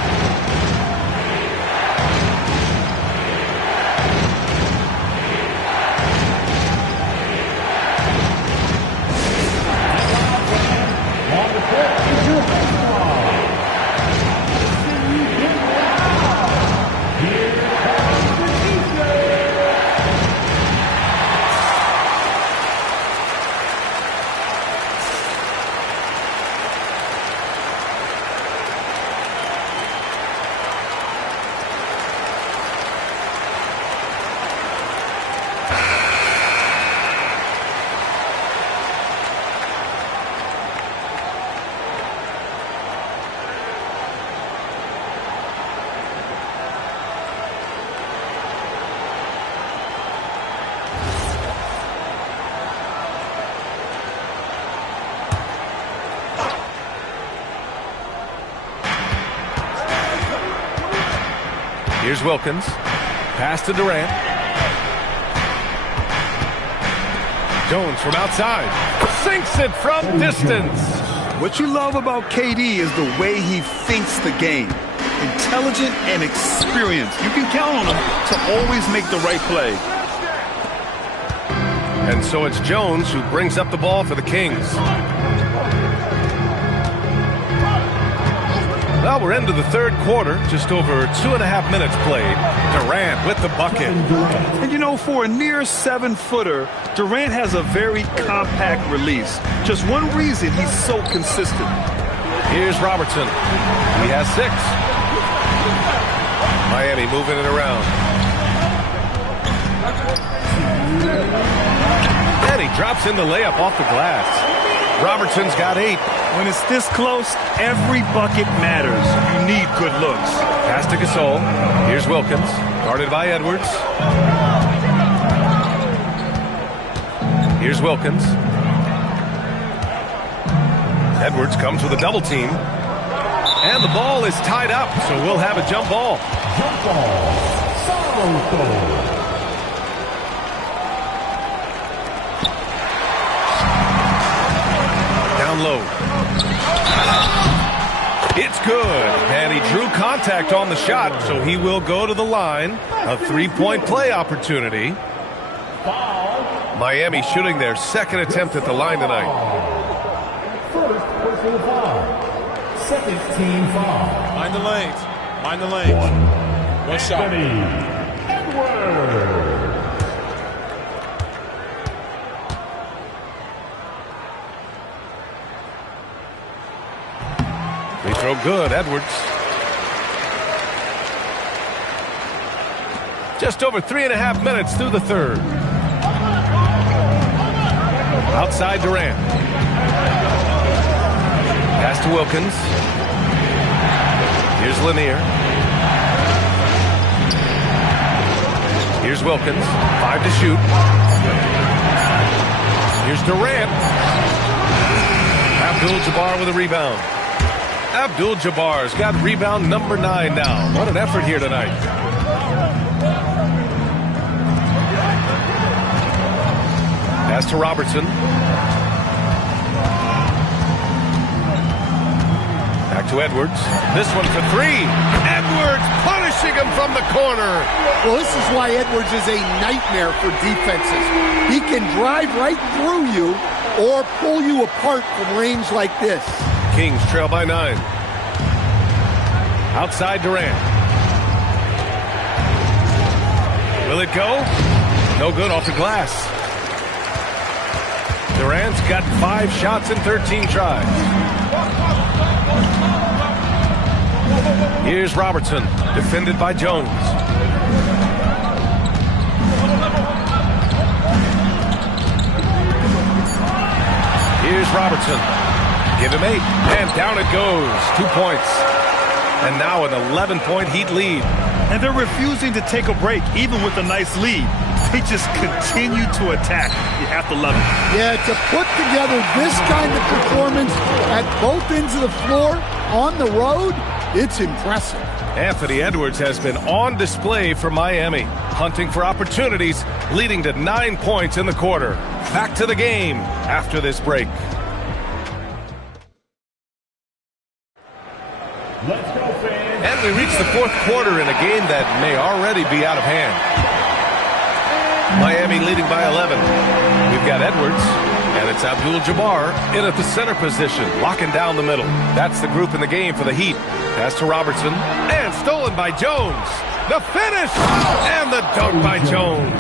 Here's Wilkins. Pass to Durant. Jones from outside. Sinks it from distance. What you love about KD is the way he thinks the game. Intelligent and experienced. You can count on him to always make the right play. And so it's Jones who brings up the ball for the Kings. Well, we're into the third quarter, just over 2.5 minutes played. Durant with the bucket. And you know, for a near 7-footer, Durant has a very compact release. Just one reason he's so consistent. Here's Robertson. He has 6. Miami moving it around. And he drops in the layup off the glass. Robertson's got 8. When it's this close, every bucket matters. You need good looks. Pass to Gasol. Here's Wilkins. Guarded by Edwards. Here's Wilkins. Edwards comes with a double team. And the ball is tied up, so we'll have a jump ball. Jump ball. Sacramento. Down low. It's good. And he drew contact on the shot, so he will go to the line. A 3-point play opportunity. Miami shooting their second attempt at the line tonight. First personal foul. Second team foul. Mind the lanes. Mind the lanes. One shot. Edwards. good. Edwards. Just over 3.5 minutes through the third. Outside Durant. Pass to Wilkins. Here's Lanier. Here's Wilkins. 5 to shoot. Here's Durant. Abdul-Jabbar with a rebound. Abdul-Jabbar's got rebound number 9 now. What an effort here tonight. Pass to Robertson. Back to Edwards. This one for 3. Edwards punishing him from the corner. Well, this is why Edwards is a nightmare for defenses. He can drive right through you or pull you apart from range like this. Kings trail by 9. Outside Durant. Will it go? No good off the glass. Durant's got 5 shots in 13 tries. Here's Robertson, defended by Jones. Here's Robertson. Give him 8, and down it goes. 2 points. And now an 11-point Heat lead. And they're refusing to take a break, even with a nice lead. They just continue to attack. You have to love it. Yeah, to put together this kind of performance at both ends of the floor on the road, it's impressive. Anthony Edwards has been on display for Miami, hunting for opportunities, leading to 9 points in the quarter. Back to the game after this break. And we reach the 4th quarter in a game that may already be out of hand. Miami leading by 11. We've got Edwards, and it's Abdul-Jabbar in at the center position, locking down the middle. That's the group in the game for the Heat. Pass to Robertson, and stolen by Jones. The finish, and the dunk by Jones.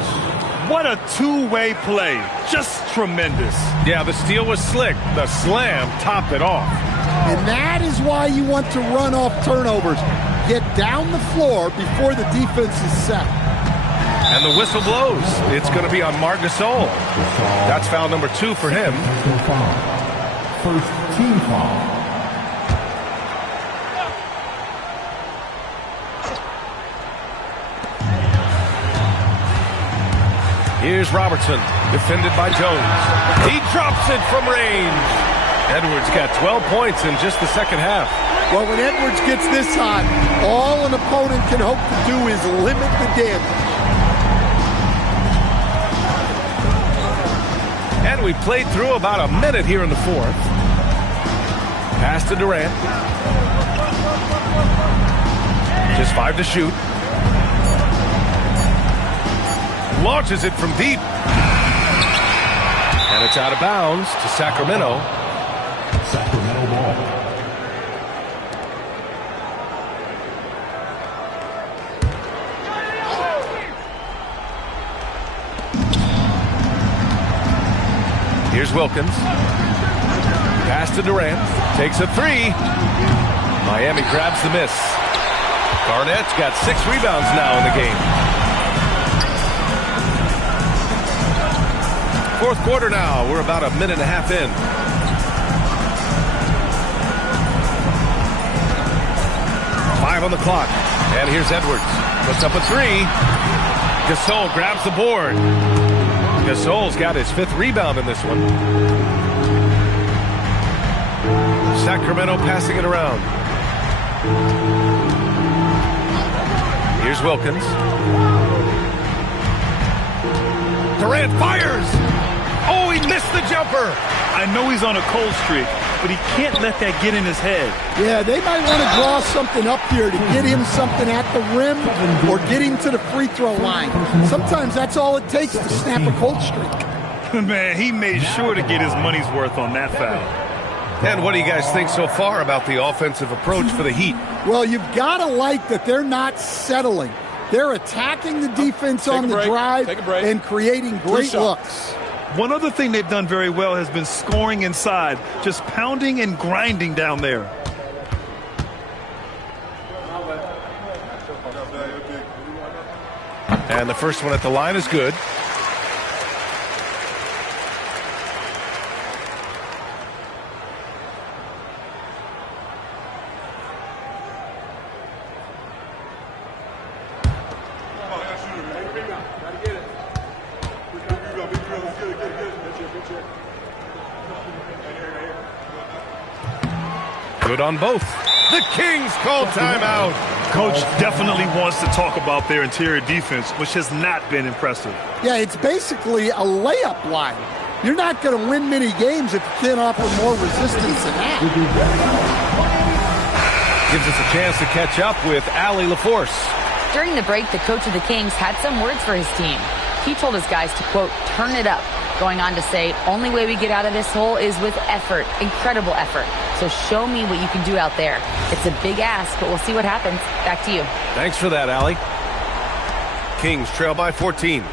What a two-way play. Just tremendous. Yeah, the steal was slick. The slam topped it off. And that is why you want to run off turnovers. Get down the floor before the defense is set. And the whistle blows. It's going to be on Marc Gasol. That's foul number 2 for him. First team foul. Here's Robertson, defended by Jones. He drops it from range. Edwards got 12 points in just the second half. Well, when Edwards gets this hot, all an opponent can hope to do is limit the damage. And we played through about a minute here in the 4th. Pass to Durant. Just 5 to shoot. Launches it from deep. And it's out of bounds to Sacramento. Sacramento ball. Here's Wilkins. Pass to Durant. Takes a 3. Miami grabs the miss. Garnett's got 6 rebounds now in the game. 4th quarter now. We're about a minute and a half in. Five on the clock. And here's Edwards. Puts up a 3. Gasol grabs the board. Gasol's got his 5th rebound in this one. Sacramento passing it around. Here's Wilkins. Durant fires! Oh, he missed the jumper! I know he's on a cold streak, but he can't let that get in his head. Yeah, they might want to draw something up here to get him something at the rim or get him to the free throw line. Sometimes that's all it takes to snap a cold streak. Man, he made sure to get his money's worth on that foul. And what do you guys think so far about the offensive approach for the Heat? Well, you've got to like that they're not settling. They're attacking the defense on the drive and creating great looks. One other thing they've done very well has been scoring inside, just pounding and grinding down there. And the first one at the line is good. Good on both. The Kings call timeout. Coach definitely wants to talk about their interior defense, which has not been impressive. Yeah, it's basically a layup line. You're not going to win many games if you can't offer more resistance than that. Gives us a chance to catch up with Allie LaForce. During the break, the coach of the Kings had some words for his team. He told his guys to, quote, turn it up, going on to say, only way we get out of this hole is with effort, incredible effort. So show me what you can do out there. It's a big ask, but we'll see what happens. Back to you. Thanks for that, Allie. Kings trail by 14.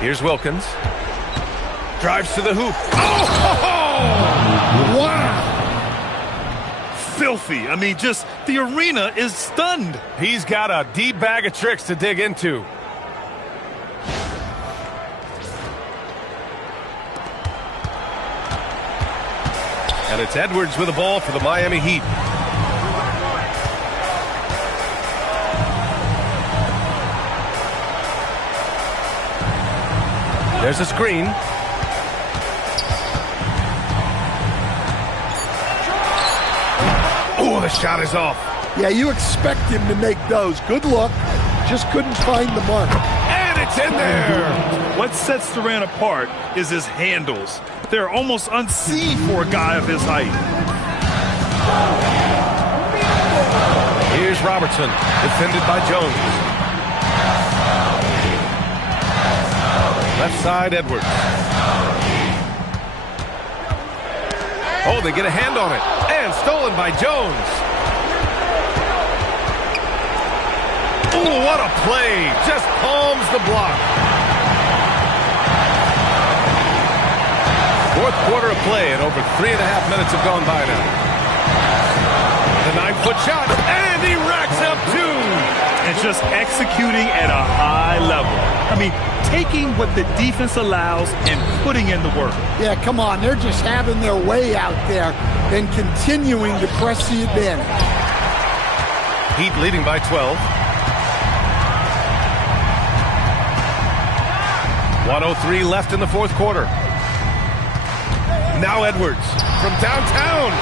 Here's Wilkins. Drives to the hoop. Oh! Wow! Filthy. I mean, just the arena is stunned. He's got a deep bag of tricks to dig into. And it's Edwards with the ball for the Miami Heat. There's a screen. Oh, the shot is off. Yeah, you expect him to make those. Good look. Just couldn't find the mark. And it's in there. What sets Durant apart is his handles. They're almost unseen for a guy of his height. Here's Robertson, defended by Jones. Left side, Edwards. Oh, they get a hand on it. And stolen by Jones. Oh, what a play. Just palms the block. Fourth quarter of play, and over 3.5 minutes have gone by now. The 9-foot shot, and he racks up 2. And just executing at a high level. I mean, taking what the defense allows and putting in the work. Yeah, come on. They're just having their way out there and continuing to press the advantage. Heat leading by 12. 1:03 left in the fourth quarter. Now Edwards from downtown.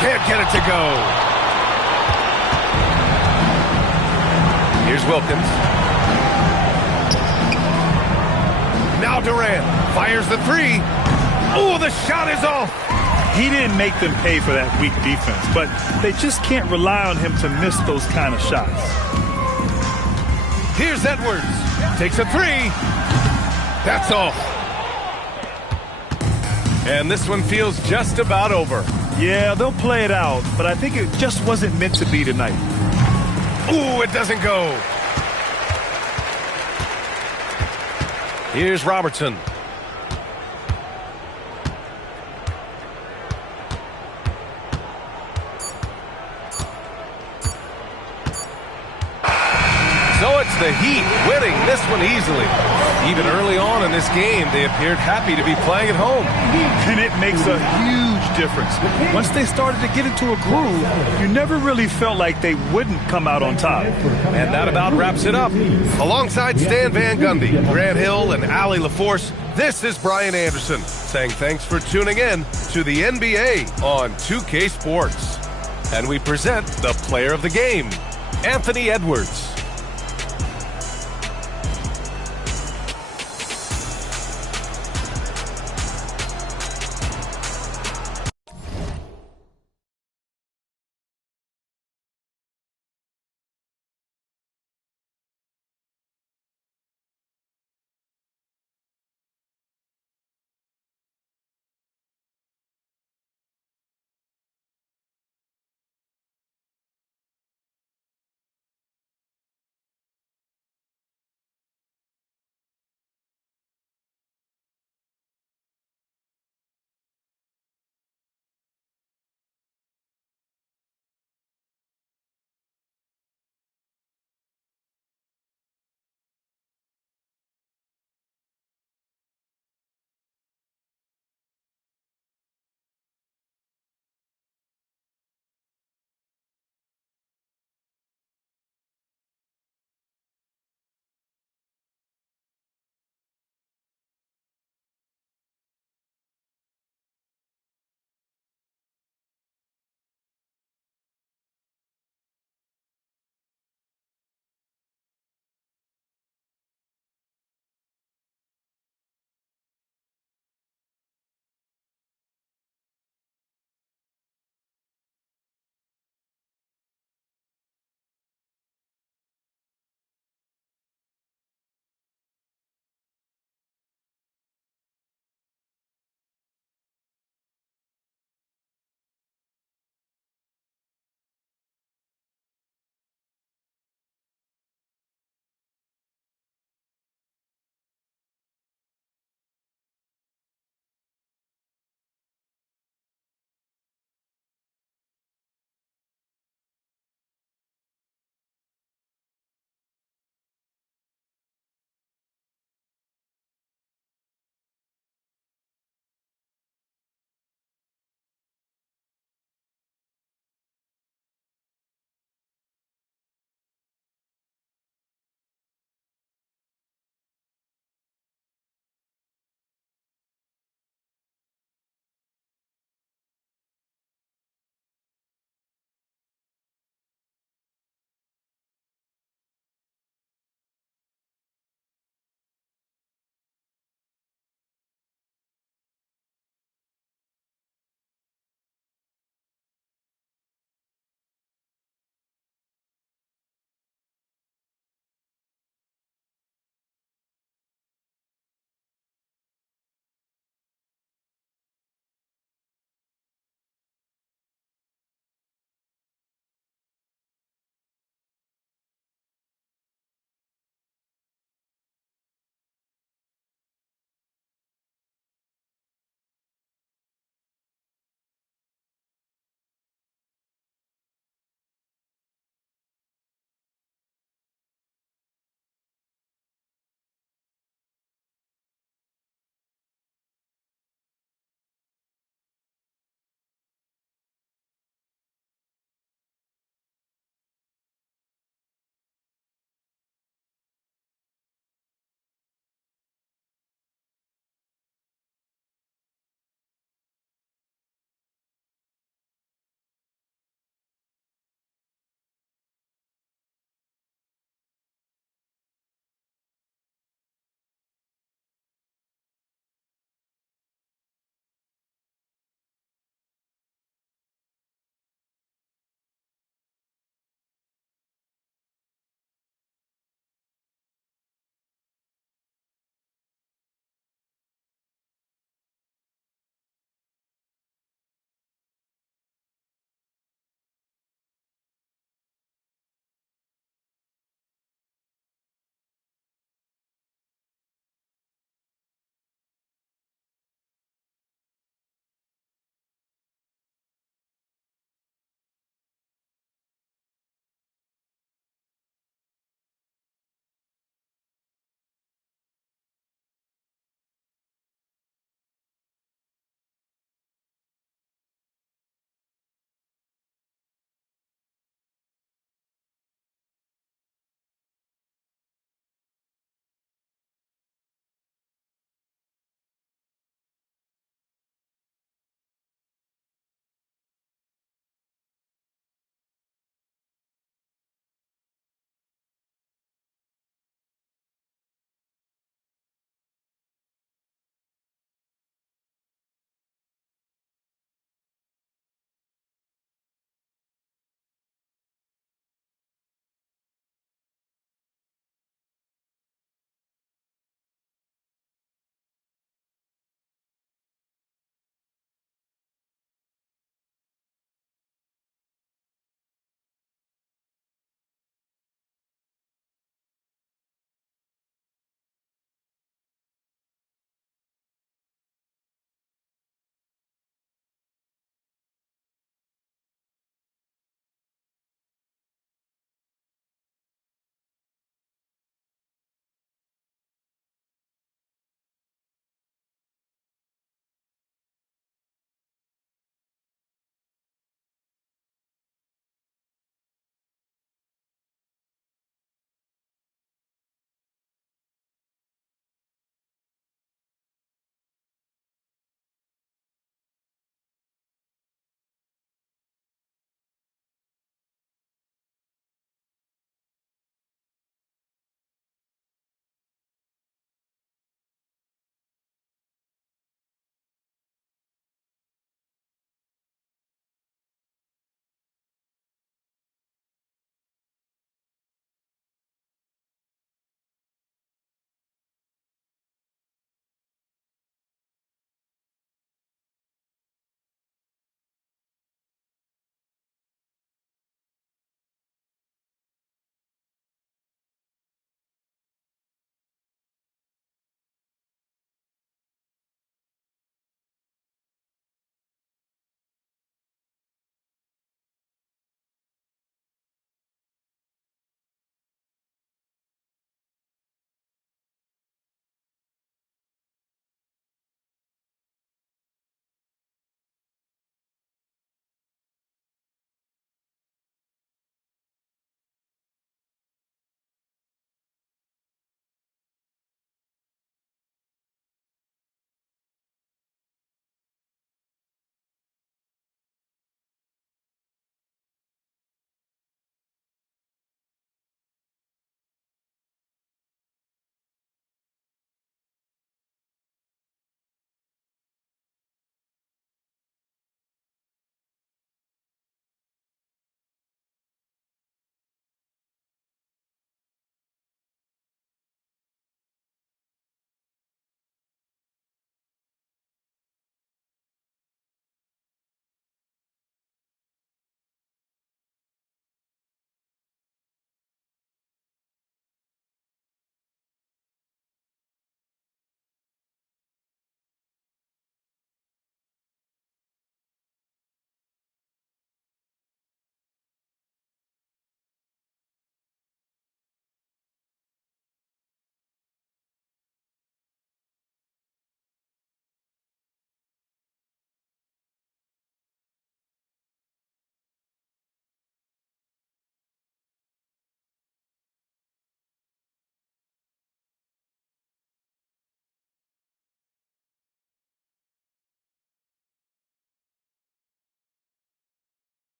Can't get it to go. Here's Wilkins. Now Durant fires the 3. Oh, the shot is off. He didn't make them pay for that weak defense, but they just can't rely on him to miss those kind of shots. Here's Edwards. Takes a 3. That's off. And this one feels just about over. Yeah, they'll play it out, but I think it just wasn't meant to be tonight. Ooh, it doesn't go. Here's Robertson. So it's the Heat winning this one easily. Even early on in this game, they appeared happy to be playing at home. And it makes a huge difference. Once they started to get into a groove, you never really felt like they wouldn't come out on top. And that about wraps it up. Alongside Stan Van Gundy, Grant Hill, and Allie LaForce, this is Brian Anderson saying thanks for tuning in to the NBA on 2K Sports. And we present the player of the game, Anthony Edwards.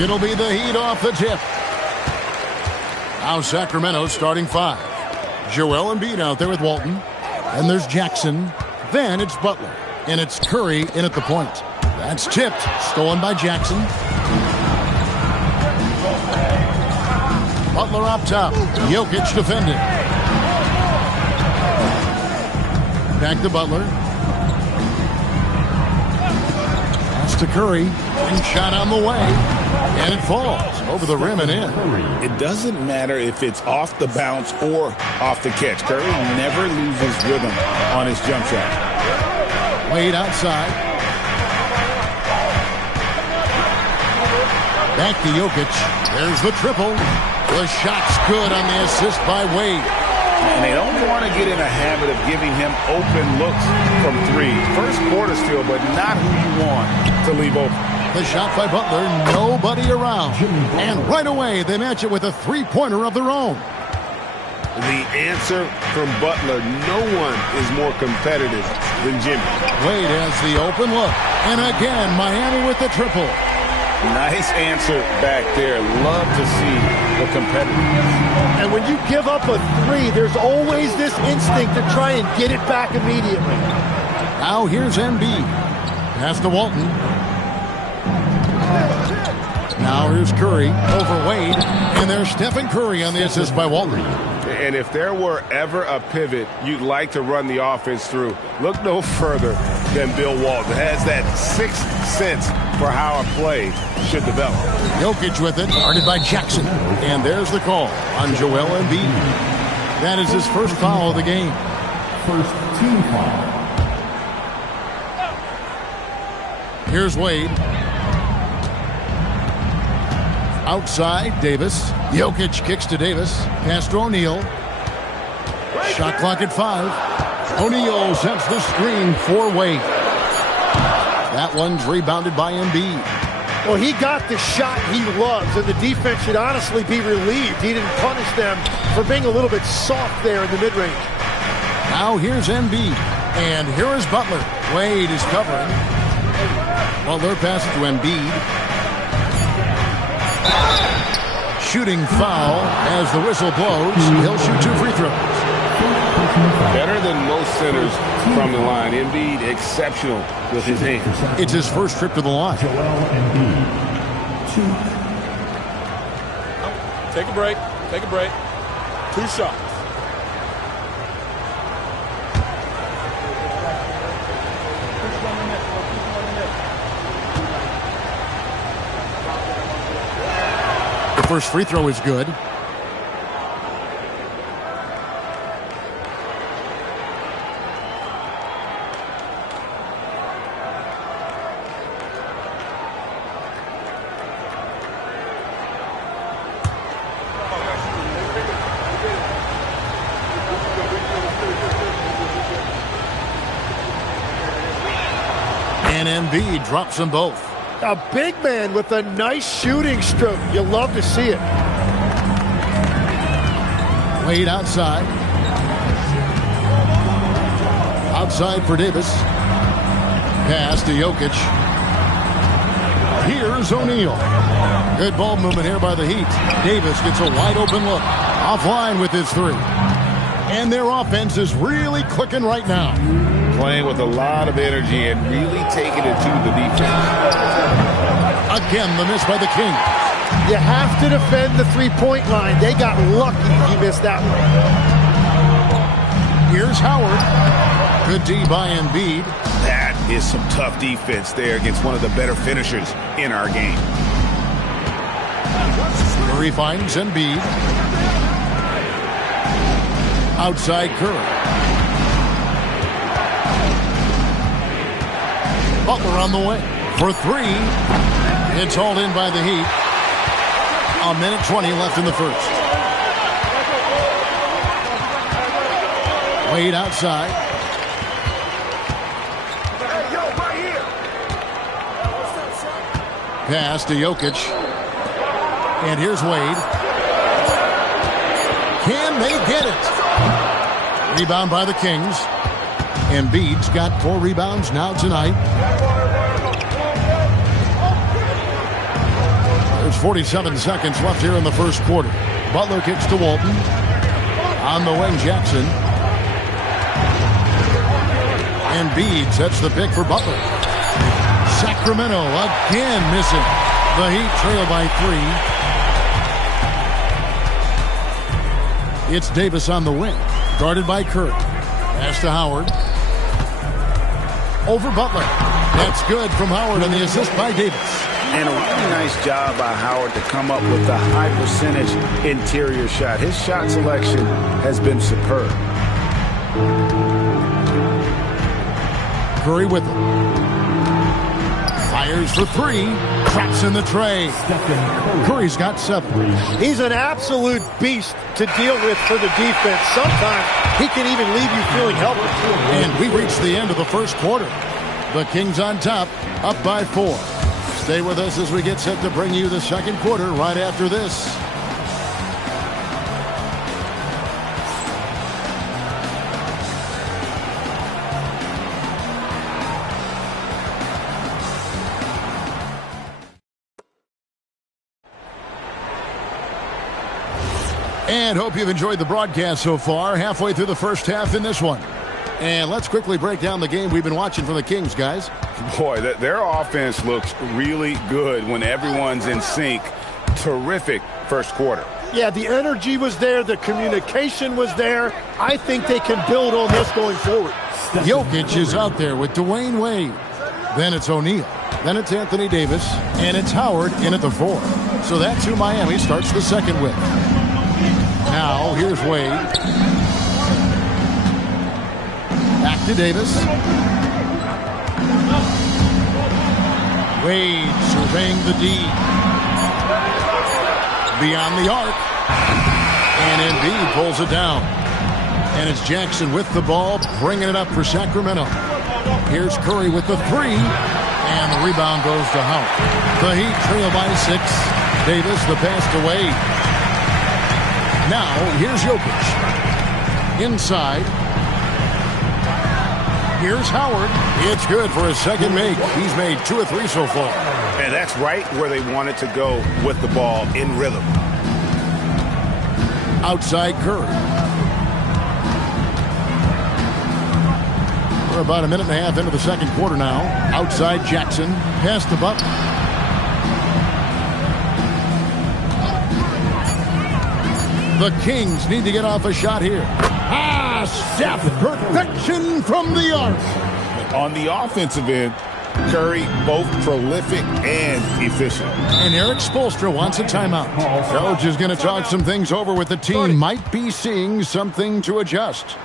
It'll be the Heat off the tip. Now Sacramento starting 5. Joel Embiid out there with Walton. And there's Jackson. Then it's Butler. And it's Curry in at the point. That's tipped. Stolen by Jackson. Butler up top. Jokic defending. Back to Butler. Pass to Curry. And shot on the way. And it falls over the rim and in. It doesn't matter if it's off the bounce or off the catch. Curry never loses rhythm on his jump shot. Wade outside. Back to Jokic. There's the triple. The shot's good on the assist by Wade. And they don't want to get in a habit of giving him open looks from 3. First quarter still, but not who you want to leave open. The shot by Butler, nobody around. And right away, they match it with a three-pointer of their own. The answer from Butler, no one is more competitive than Jimmy. Wade has the open look. And again, Miami with the triple. Nice answer back there. Love to see the competitiveness. And when you give up a 3, there's always this instinct to try and get it back immediately. Now here's Embiid. Pass to Walton. Now here's Curry over Wade. And there's Stephen Curry on the assist by Walton. And if there were ever a pivot you'd like to run the offense through, look no further than Bill Walton. Has that sixth sense for how a play should develop. Jokic with it, guarded by Jackson. And there's the call on Joel Embiid. That is his first foul of the game. First team foul. Here's Wade. Outside, Davis. Jokic kicks to Davis. Pass to O'Neal. Shot clock at 5. O'Neal sets the screen for Wade. That one's rebounded by Embiid. Well, he got the shot he loves, and the defense should honestly be relieved. He didn't punish them for being a little bit soft there in the mid-range. Now here's Embiid. And here is Butler. Wade is covering. Butler passes to Embiid. Shooting foul as the whistle blows. He'll shoot 2 free throws. Better than most centers from the line. Embiid exceptional with his hands. It's his first trip to the line. Joel Embiid. 2. Take a break. Take a break. 2 shots. The first free throw is good. And Embiid drops them both. A big man with a nice shooting stroke. You love to see it. Wade outside. Outside for Davis. Pass to Jokic. Here's O'Neal. Good ball movement here by the Heat. Davis gets a wide open look. Offline with his 3. And their offense is really clicking right now. Playing with a lot of energy and really taking it to the defense. Again, the miss by the Kings. You have to defend the three-point line. They got lucky he missed that one. Here's Howard. Good D by Embiid. That is some tough defense there against one of the better finishers in our game. Curry finds Embiid. Outside Curry. Butler on the way for 3. It's hauled in by the Heat. 1:20 left in the first. Wade outside. Pass to Jokic. And here's Wade. Can they get it? Rebound by the Kings. Embiid's got 4 rebounds now tonight. There's 47 seconds left here in the first quarter. Butler kicks to Walton. On the wing, Jackson. Embiid sets the pick for Butler. Sacramento again missing. The Heat trail by 3. It's Davis on the wing, guarded by Curry. Pass to Howard. Over Butler. That's good from Howard on the assist by Davis. And a really nice job by Howard to come up with a high percentage interior shot. His shot selection has been superb. Curry with it. Fires for 3. Traps in the tray. Curry's got 7. He's an absolute beast to deal with for the defense. Sometimes he can even leave you feeling helpless. And we reach the end of the first quarter. The Kings on top, up by 4. Stay with us as we get set to bring you the second quarter right after this. And hope you've enjoyed the broadcast so far. Halfway through the first half in this one. And let's quickly break down the game we've been watching from the Kings, guys. Boy, their offense looks really good when everyone's in sync. Terrific first quarter. Yeah, the energy was there. The communication was there. I think they can build on this going forward. Jokic is out there with Dwayne Wade. Then it's O'Neal. Then it's Anthony Davis. And it's Howard in at the 4. So that's who Miami starts the second with. Now, here's Wade. Back to Davis. Wade surveying the D. Beyond the arc. And Embiid pulls it down. And it's Jackson with the ball, bringing it up for Sacramento. Here's Curry with the 3. And the rebound goes to Howard. The Heat trail by 6. Davis, the pass to Wade. Now, here's Jokic. Inside. Here's Howard. It's good for his second make. He's made 2 or 3 so far. And that's right where they wanted to go with the ball, in rhythm. Outside Curry. We're about a minute and a half into the second quarter now. Outside Jackson. Pass to Butler. The Kings need to get off a shot here. Steph, perfection from the arc. On the offensive end, Curry both prolific and efficient. And Eric Spoelstra wants a timeout. Coach is going to talk some things over with the team. Might be seeing something to adjust.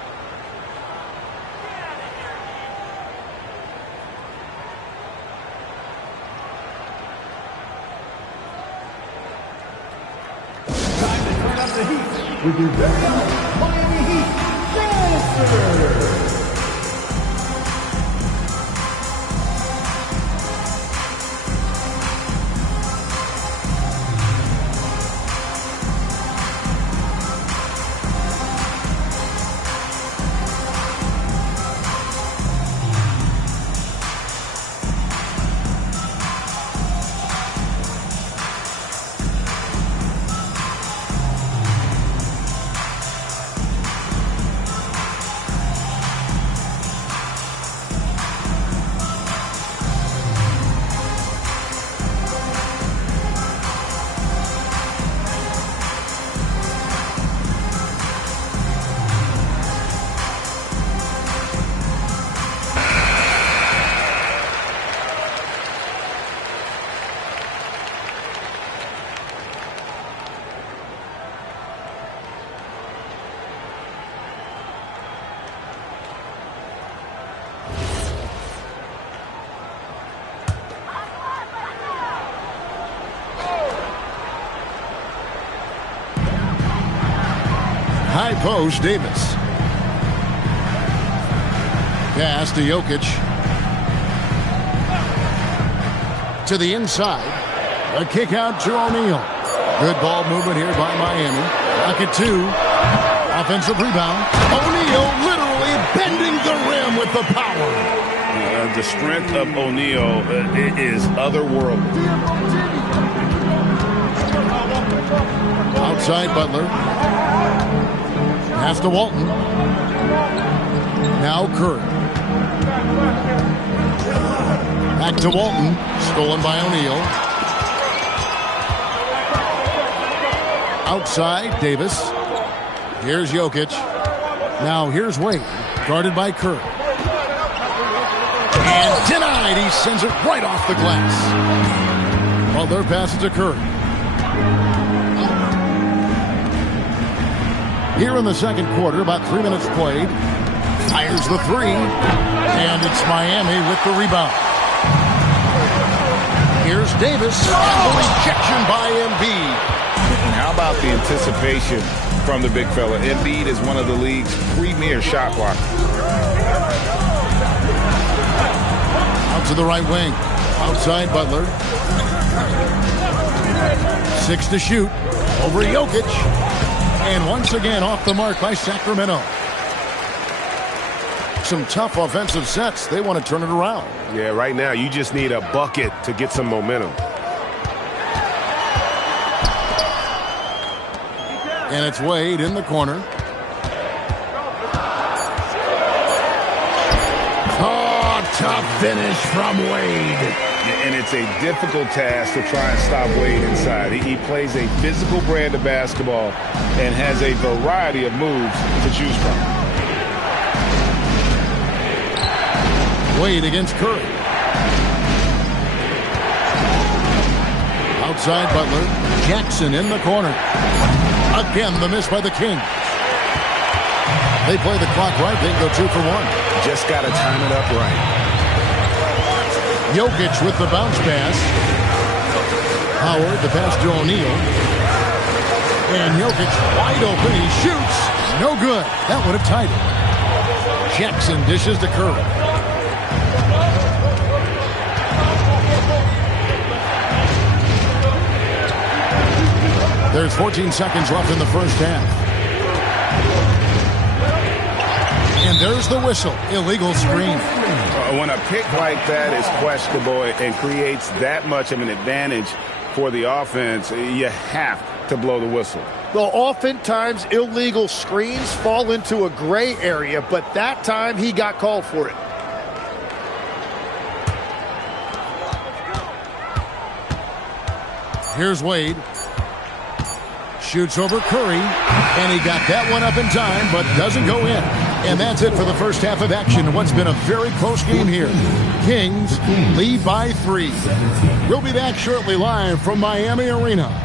With your very own Miami Heat Master. High post, Davis. Pass to Jokic. To the inside. A kick out to O'Neal. Good ball movement here by Miami. Bucket 2. Offensive rebound. O'Neal literally bending the rim with the power. The strength of O'Neal is otherworldly. Outside Butler. Pass to Walton. Now Curry. Back to Walton. Stolen by O'Neal. Outside Davis. Here's Jokic. Now here's Wade. Guarded by Curry. And denied. He sends it right off the glass. Butler passes to Curry. Here in the second quarter, about 3 minutes played. Fires the three. And it's Miami with the rebound. Here's Davis. And the rejection by Embiid. How about the anticipation from the big fella? Embiid is one of the league's premier shot blockers. Out to the right wing. Outside Butler. 6 to shoot. Over Jokic. And once again off the mark by Sacramento. Some tough offensive sets. They want to turn it around. Yeah, right now you just need a bucket to get some momentum. And it's Wade in the corner. Oh, tough finish from Wade. And it's a difficult task to try and stop Wade inside. He plays a physical brand of basketball and has a variety of moves to choose from. Wade against Curry. Outside Butler. Jackson in the corner. Again, the miss by the Kings. They play the clock right. They go 2 for 1. Just got to time it up right. Jokic with the bounce pass. Howard, the pass to O'Neal. And Jokic wide open. He shoots. No good. That would have tied it. Jackson dishes to Curry. There's 14 seconds left in the first half. And there's the whistle. Illegal screen. When a pick like that is questionable and creates that much of an advantage for the offense, you have to blow the whistle. Well, oftentimes illegal screens fall into a gray area, but that time he got called for it. Here's Wade. Shoots over Curry, and he got that one up in time, but doesn't go in. And that's it for the first half of action. What's been a very close game here. Kings lead by 3. We'll be back shortly live from Miami Arena.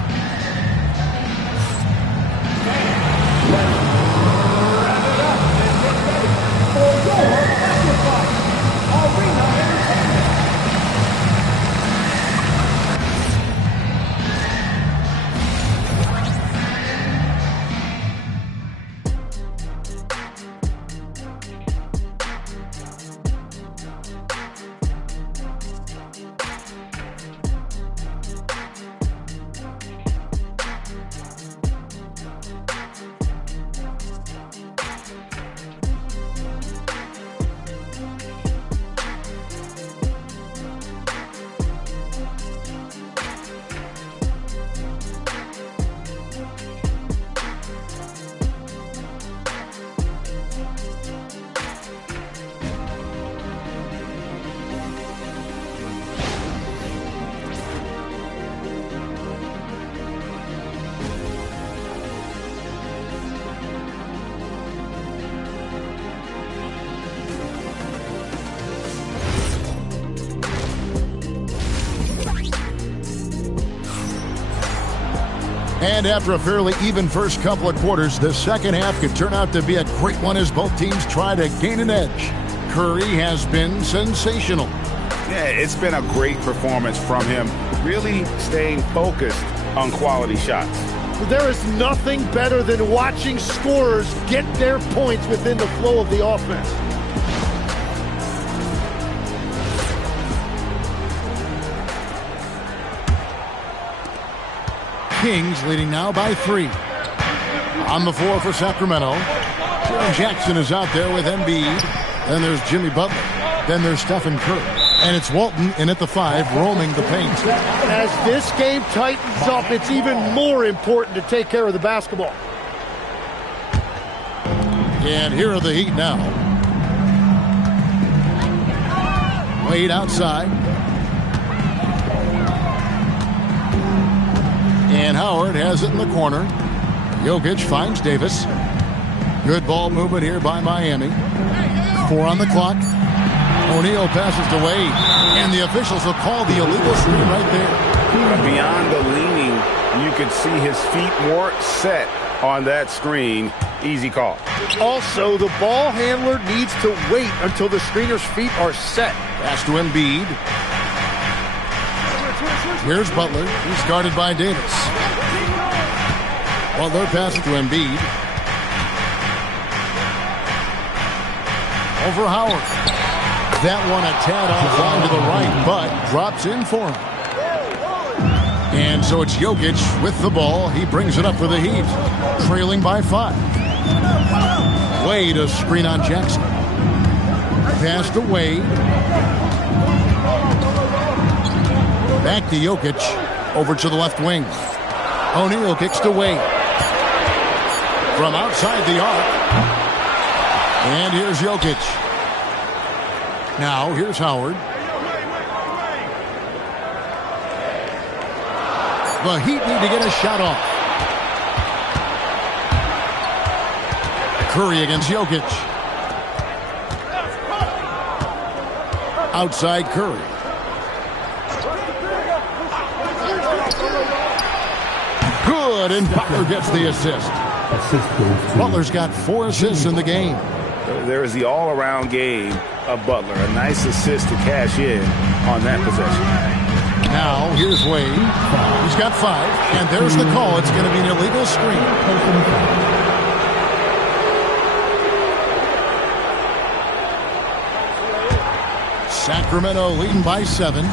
And after a fairly even first couple of quarters, the second half could turn out to be a great one as both teams try to gain an edge. Curry has been sensational. Yeah, it's been a great performance from him, really staying focused on quality shots. There is nothing better than watching scorers get their points within the flow of the offense. Kings leading now by 3. On the floor for Sacramento. Jaren Jackson is out there with Embiid. Then there's Jimmy Butler. Then there's Stephen Curry. And it's Walton in at the 5, roaming the paint. As this game tightens up, it's even more important to take care of the basketball. And here are the Heat now. Wade outside. And Howard has it in the corner. Jokic finds Davis. Good ball movement here by Miami. 4 on the clock. O'Neal passes to Wade. And the officials will call the illegal screen right there. Beyond the leaning, you could see his feet more set on that screen. Easy call. Also, the ball handler needs to wait until the screener's feet are set. Pass to Embiid. Here's Butler. He's guarded by Davis. Butler passes to Embiid. Over Howard. That one a tad offline to the right, but drops in for him. And so it's Jokic with the ball. He brings it up for the Heat, trailing by 5. Wade a screen on Jackson. Pass to Wade. Back to Jokic. Over to the left wing. O'Neal kicks to Wade. From outside the arc. And here's Jokic. Now here's Howard. The Heat need to get a shot off. Curry against Jokic. Outside Curry. Good, and Butler gets the assist. Butler's got 4 assists in the game. There is the all-around game of Butler. A nice assist to cash in on that possession. Now, here's Wade. He's got 5, and there's the call. It's going to be an illegal screen. Sacramento leading by 7.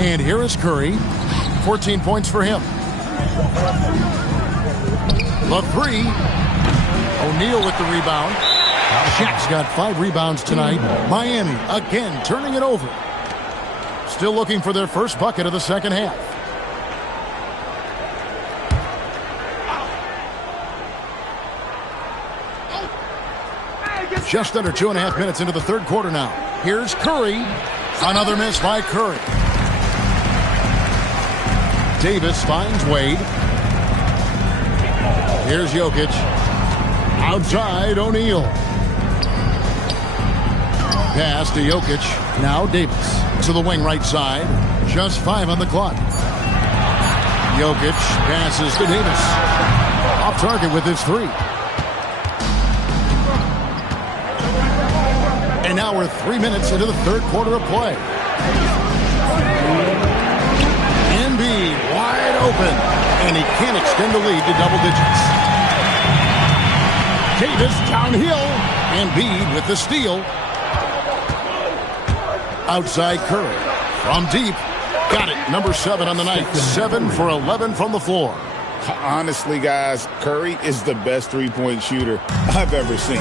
And here is Curry. 14 points for him. The 3. O'Neal with the rebound. Shaq's got 5 rebounds tonight. Miami again turning it over. Still looking for their first bucket of the second half. Just under 2.5 minutes into the third quarter now. Here's Curry. Another miss by Curry. Davis finds Wade. Here's Jokic. Outside O'Neal. Pass to Jokic. Now Davis to the wing right side. Just 5 on the clock. Jokic passes to Davis. Off target with his 3. And now we're 3 minutes into the third quarter of play. Embiid wide open. And he can't extend the lead to double digits. Davis downhill. Embiid with the steal. Outside Curry. From deep. Got it. Number 7 on the night. 7 for 11 from the floor. Honestly, guys, Curry is the best three-point shooter I've ever seen.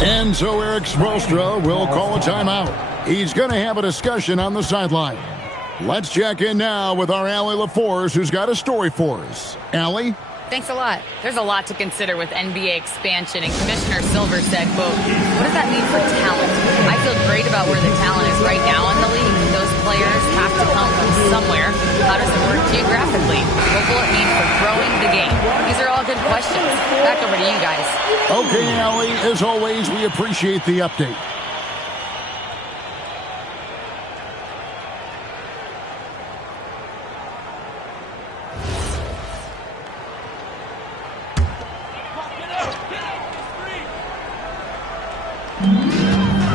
And so Eric Spoelstra will call a timeout. He's going to have a discussion on the sideline. Let's check in now with our Allie LaForce, who's got a story for us. Allie? Thanks a lot. There's a lot to consider with NBA expansion, and Commissioner Silver said, quote, what does that mean for talent? I feel great about where the talent is right now in the league. Those players have to come from somewhere. How does it work geographically? What will it mean for growing the game? These are all good questions. Back over to you guys. Okay, Allie. As always, we appreciate the update.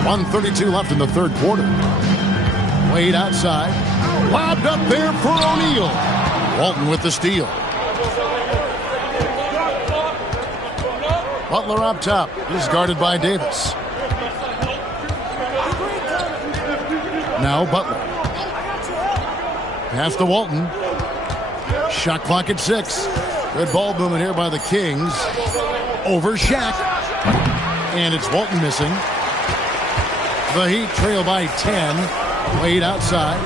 .132 left in the third quarter. Wade outside. Lobbed up there for O'Neal. Walton with the steal. Butler up top. He's guarded by Davis. Now Butler. Pass to Walton. Shot clock at 6. Good ball movement here by the Kings. Over Shaq. And it's Walton missing. The Heat trail by 10. Wade outside.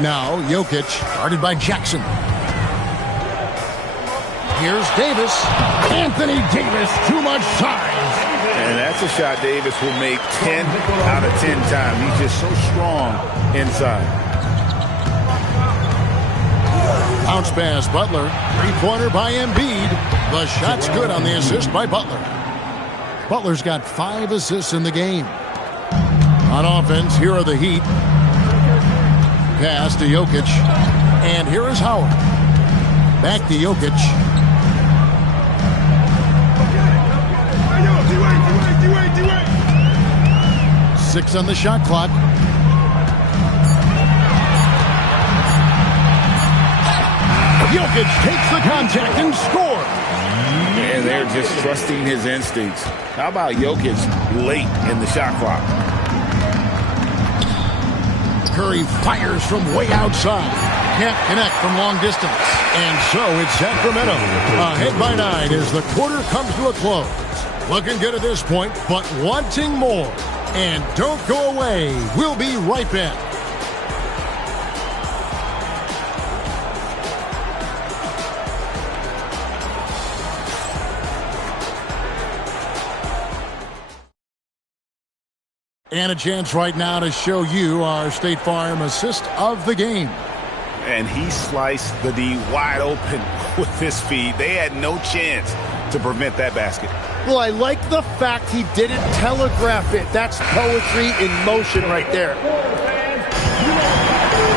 Now Jokic, guarded by Jackson. Here's Davis. Anthony Davis, too much size. And that's a shot Davis will make 10 out of 10 times. He's just so strong inside. Bounce pass, Butler. Three-pointer by Embiid. The shot's good on the assist by Butler. Butler's got 5 assists in the game. On offense, here are the Heat. Pass to Jokic. And here is Howard. Back to Jokic. Six on the shot clock. Jokic takes the contact and scores. And they're just trusting his instincts. How about Jokic late in the shot clock? Curry fires from way outside. Can't connect from long distance. And so it's Sacramento. Ahead by 9 as the quarter comes to a close. Looking good at this point, but wanting more. And don't go away. We'll be right back. And a chance right now to show you our State Farm assist of the game. And he sliced the D wide open with his feet. They had no chance to prevent that basket. Well, I like the fact he didn't telegraph it. That's poetry in motion right there.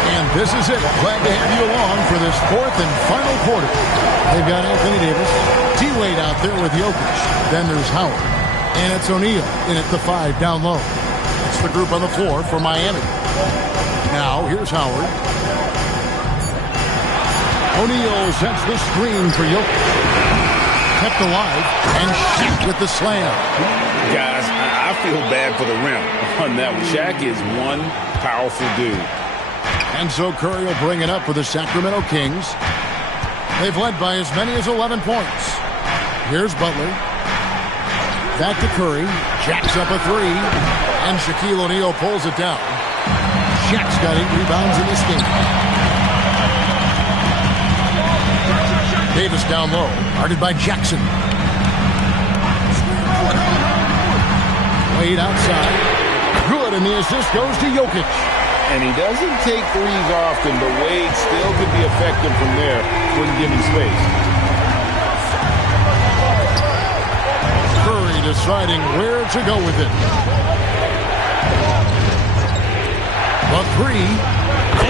And this is it. Glad to have you along for this 4th and final quarter. They've got Anthony Davis, T-Wade out there with Jokic. Then there's Howard. And it's O'Neal in at the 5 down low. It's the group on the floor for Miami. Now, here's Howard. O'Neal sets the screen for Jokic. Kept alive, and Shaq with the slam. Guys, I feel bad for the rim on that one. Shaq is one powerful dude. And so Curry will bring it up for the Sacramento Kings. They've led by as many as 11 points. Here's Butler. Back to Curry. Jacks up a 3. And Shaquille O'Neal pulls it down. Shaq's got 8 rebounds in this game. Davis down low, guarded by Jackson. Wade outside. Good, and the assist goes to Jokic. And he doesn't take threes often, but Wade still could be effective from there when given space. Curry deciding where to go with it. A 3.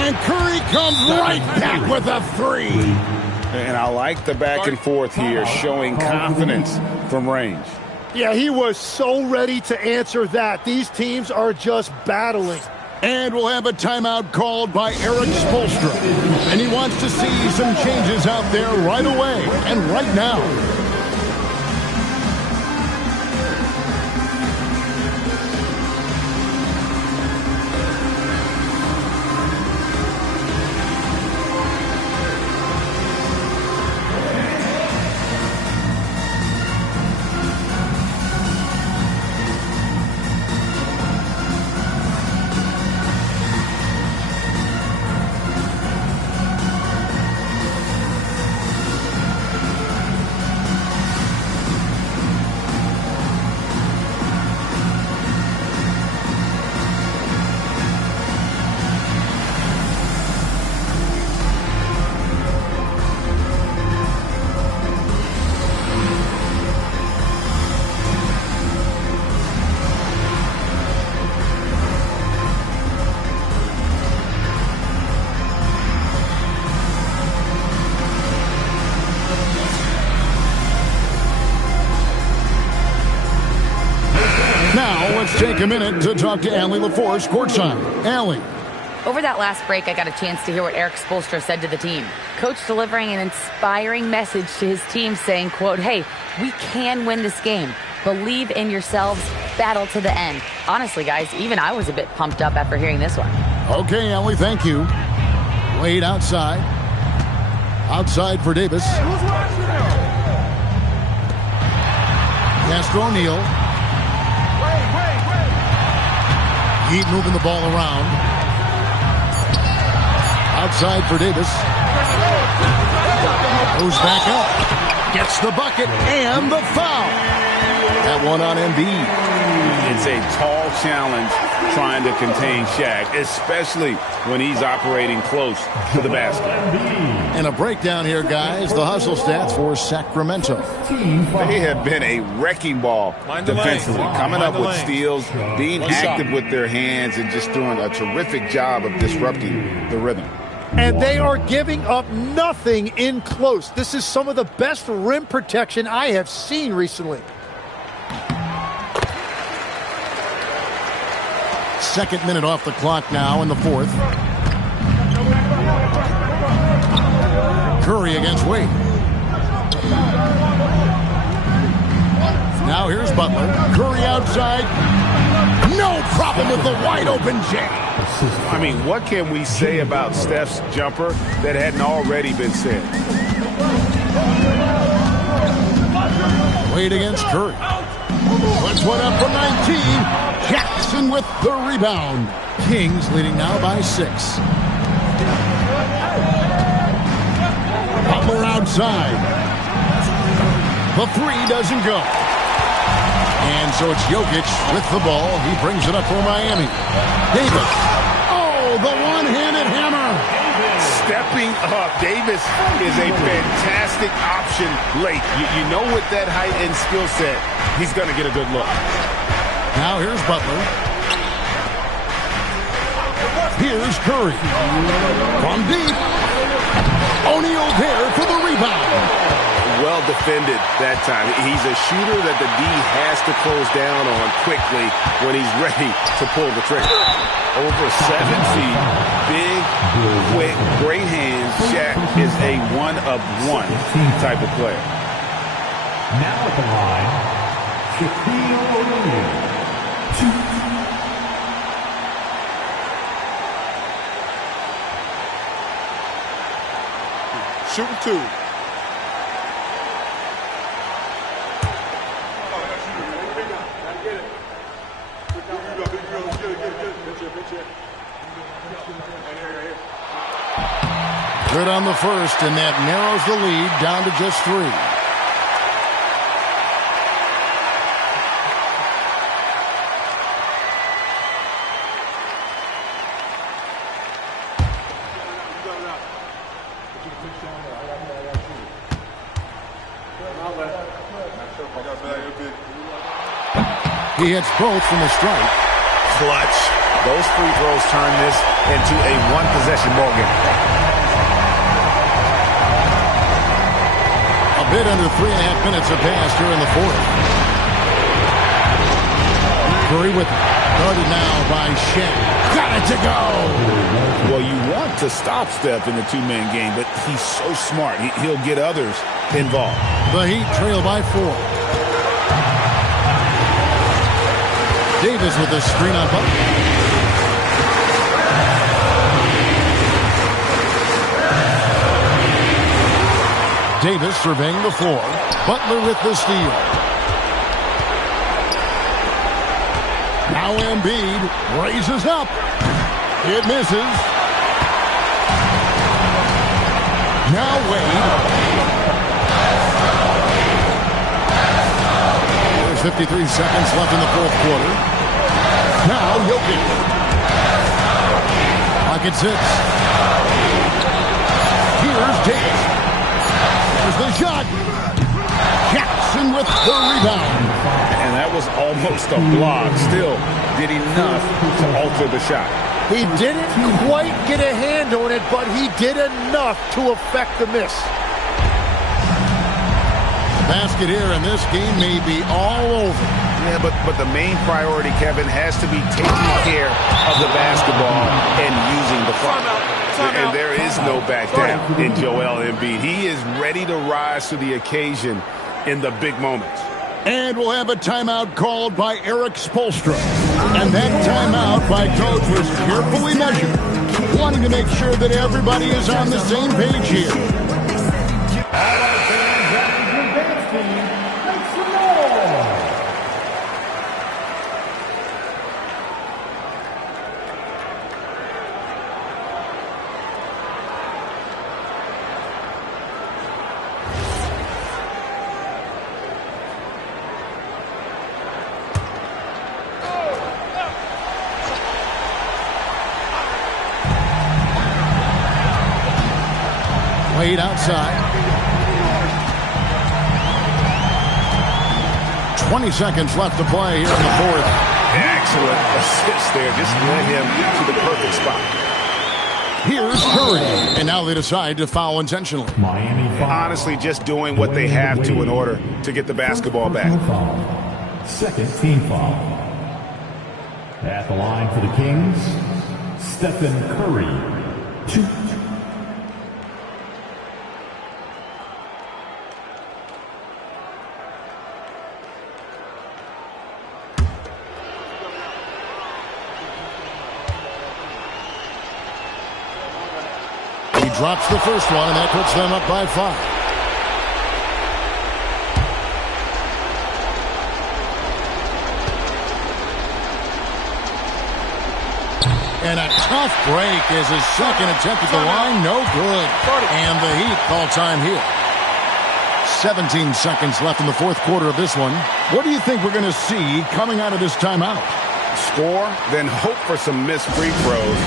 And Curry comes right back with a 3. And I like the back and forth here, showing confidence from range. Yeah, he was so ready to answer that. These teams are just battling. And we'll have a timeout called by Erik Spoelstra. And he wants to see some changes out there right away and right now. Let's take a minute to talk to Allie LaForce courtside. Allie. Over that last break, I got a chance to hear what Erik Spoelstra said to the team. Coach delivering an inspiring message to his team saying, quote, hey, we can win this game. Believe in yourselves. Battle to the end. Honestly, guys, even I was a bit pumped up after hearing this one. Okay, Allie, thank you. Wade outside. Outside for Davis. Pass to O'Neal. Heat moving the ball around. Outside for Davis. Goes back up. Gets the bucket and the foul. That one on Embiid. It's a tall challenge trying to contain Shaq, especially when he's operating close to the basket. And a breakdown here, guys. The hustle stats for Sacramento. They have been a wrecking ball defensively, coming up with steals, being active with their hands, and just doing a terrific job of disrupting the rhythm. And they are giving up nothing in close. This is some of the best rim protection I have seen recently. Second minute off the clock now in the fourth. Curry against Wade. Now here's Butler. Curry outside. No problem with the wide open jam. I mean, what can we say about Steph's jumper that hadn't already been said? Wade against Curry. Puts one up from 19. Jackson with the rebound. Kings leading now by 6. Butler outside. The three doesn't go. And so it's Jokic with the ball. He brings it up for Miami. Davis. Oh, the one-handed hammer. Stepping up. Davis is a fantastic option late. You know with that height and skill set, he's going to get a good look. Now here's Butler. Here's Curry. From deep. O'Neal there for the rebound. Well defended that time. He's a shooter that the D has to close down on quickly when he's ready to pull the trigger. Over 7 feet, big, quick, great hands. Shaq is a one-of-one type of player. Now at the line, Shaquille O'Neal. Shooting 2. Good on the first, and that narrows the lead down to just 3. He hits both from the strike. Clutch. Those free throws turn this into a one-possession ball game. A bit under 3.5 minutes have passed here in the fourth. Curry with it. Guarded now by Shaq. Got it to go. Well, you want to stop Steph in the two-man game, but he's so smart. He'll get others involved. The Heat trail by 4. Davis with a screen on Butler. Davis surveying the floor. Butler with the steal. Now Embiid raises up. It misses. Now Wade. There's 53 seconds left in the fourth quarter. Now Jokic. Pocket 6. Here's Davis. There's the shot. Jackson with the rebound. And that was almost a block. Still did enough to alter the shot. He didn't quite get a hand on it, but he did enough to affect the miss. Basket here, and this game may be all over. Yeah, but the main priority, Kevin, has to be taking care of the basketball and using the clock. And there is no back down in Joel Embiid. He is ready to rise to the occasion in the big moments. And we'll have a timeout called by Eric Spoelstra. And that timeout by Coach was carefully measured, wanting to make sure that everybody is on the same page here. Played outside. 20 seconds left to play here in the fourth. Excellent assist there. Just led him to the perfect spot. Here's Curry. And now they decide to foul intentionally. Honestly, just doing what they have to in order to get the basketball back. Second team foul. At the line for the Kings, Stephen Curry. 2. He drops the first one, and that puts them up by 5. And a tough break is his second attempt at the line. No good. And the Heat call time here. 17 seconds left in the fourth quarter of this one. What do you think we're going to see coming out of this timeout? Score, then hope for some missed free throws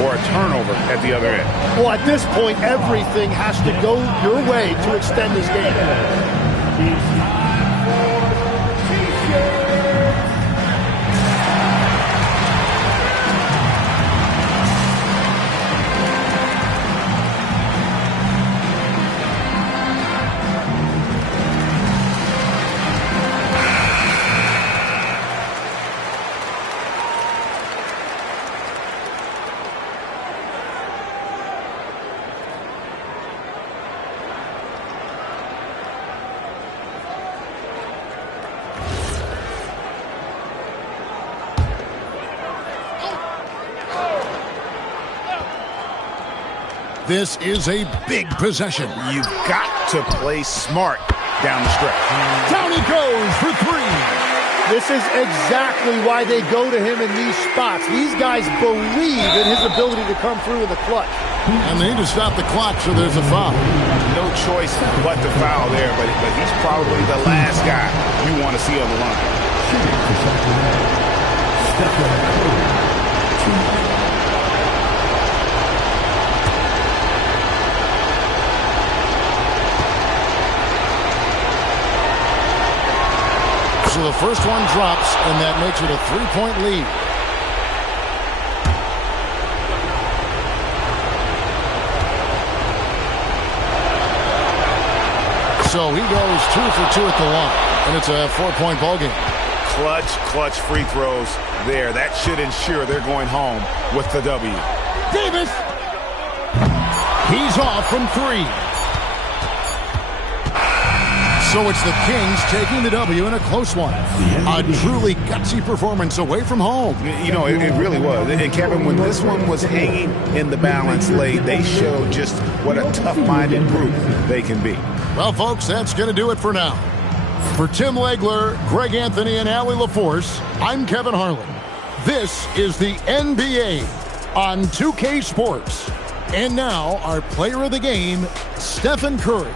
or a turnover at the other end. Well, at this point, everything has to go your way to extend this game. This is a big possession. You've got to play smart down the stretch. Down he goes for 3. This is exactly why they go to him in these spots. These guys believe in his ability to come through in the clutch. And they need to stop the clock, so there's a foul. No choice but to foul there, but he's probably the last guy you want to see on the line. So the first one drops, and that makes it a 3-point lead. So he goes 2 for 2 at the line, and it's a 4-point ball game. Clutch free throws there. That should ensure they're going home with the W. Davis! He's off from 3. So it's the Kings taking the W in a close one. A truly gutsy performance away from home. You know, it really was. And Kevin, when this one was hanging in the balance late, they showed just what a tough-minded group they can be. Well, folks, that's going to do it for now. For Tim Legler, Greg Anthony, and Allie LaForce, I'm Kevin Harlan. This is the NBA on 2K Sports. And now, our player of the game, Stephen Curry.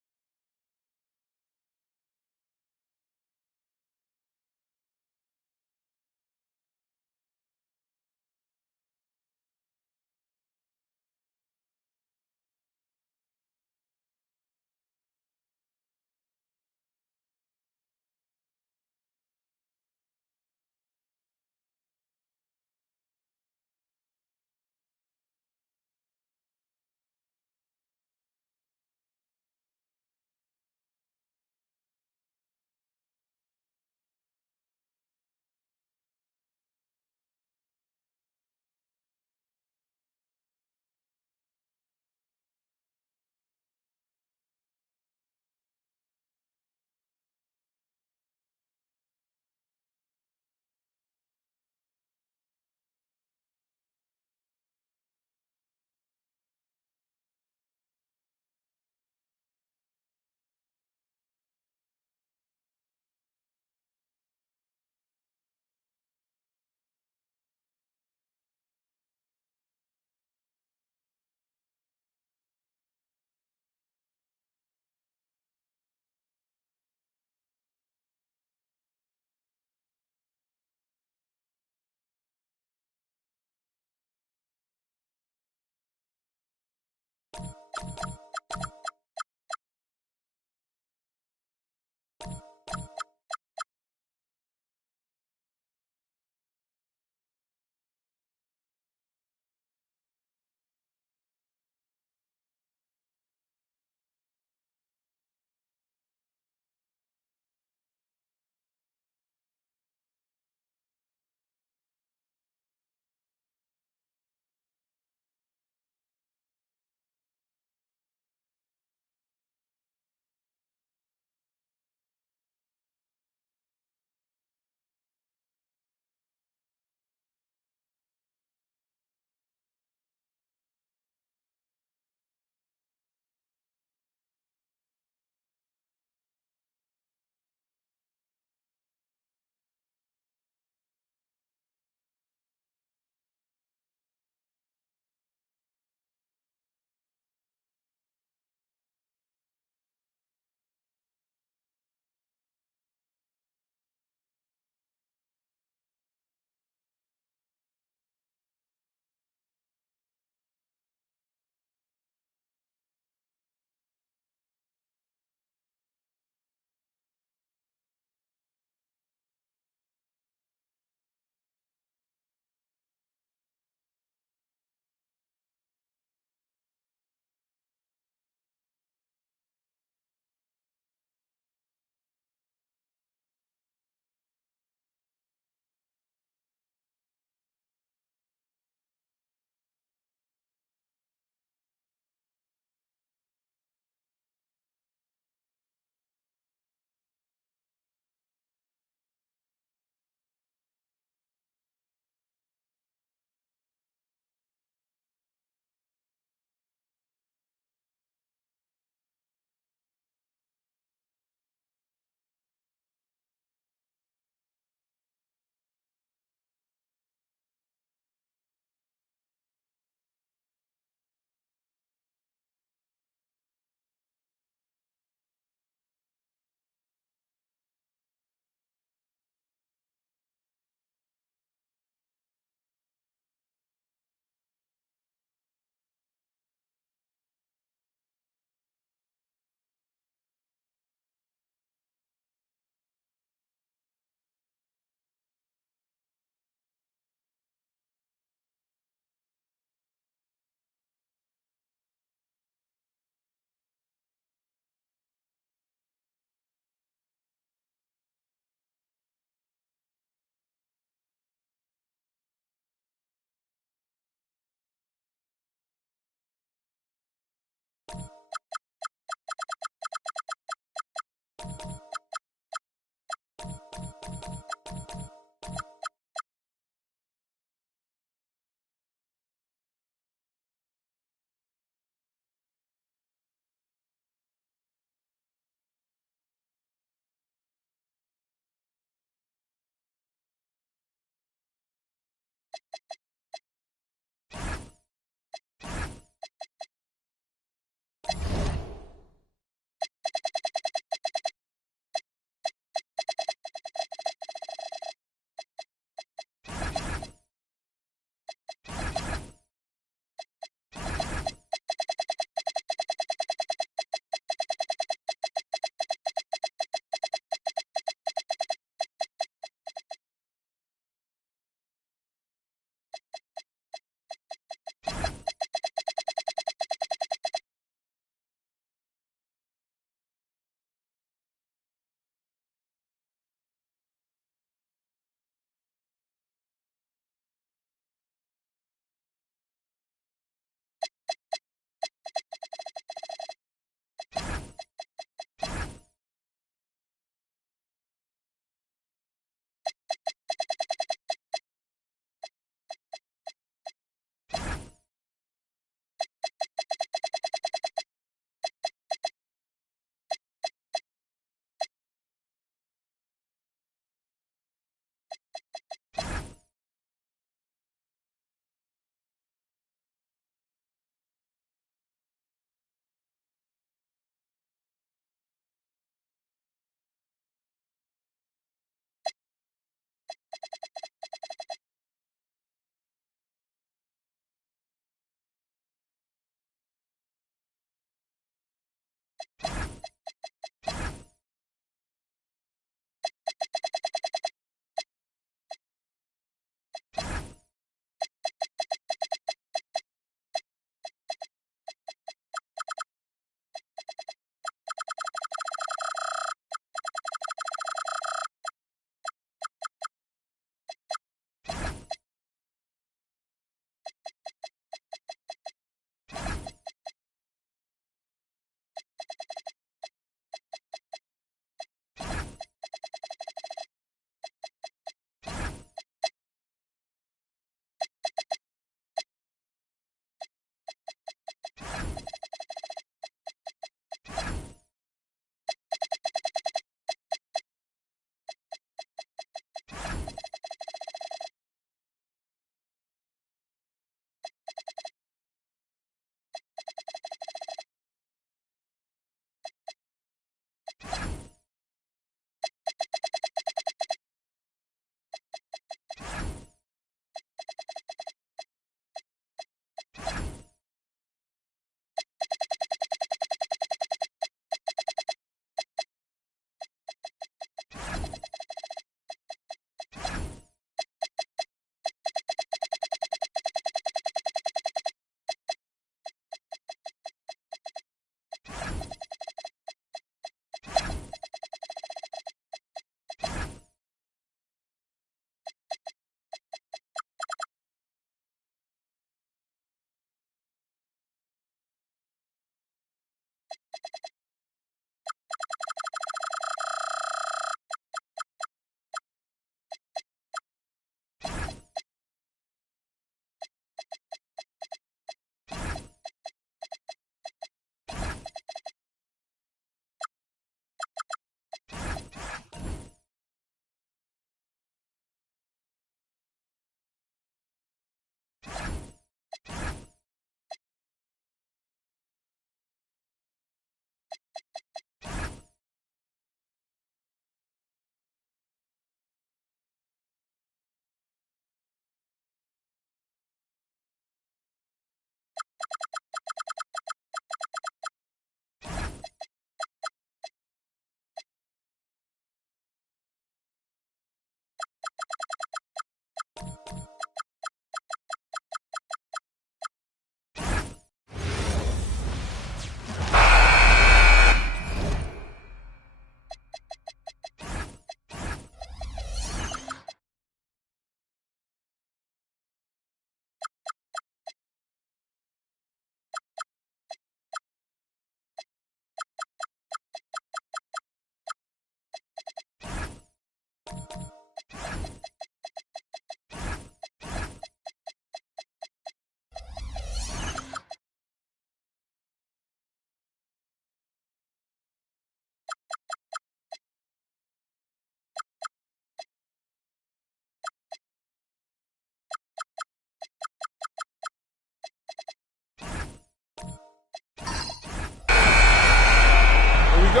Go.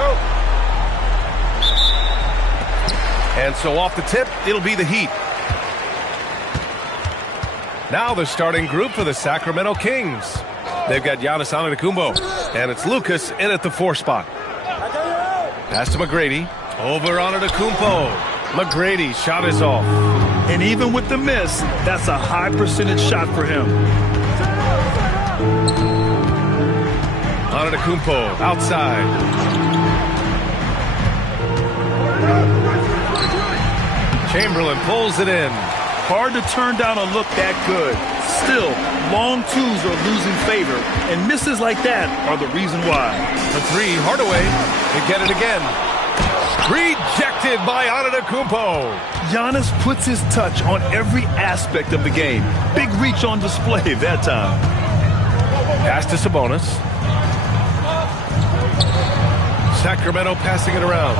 And so off the tip, it'll be the Heat. Now the starting group for the Sacramento Kings. They've got Giannis Antetokounmpo, and it's Lucas in at the 4 spot. Pass to McGrady. Over Antetokounmpo. McGrady shot is off. And even with the miss, that's a high percentage shot for him. Antetokounmpo outside. Chamberlain pulls it in. Hard to turn down a look that good. Still, long twos are losing favor, and misses like that are the reason why. The 3, Hardaway, to get it again. Rejected by Antetokounmpo. Giannis puts his touch on every aspect of the game. Big reach on display that time. Pass to Sabonis. Sacramento passing it around.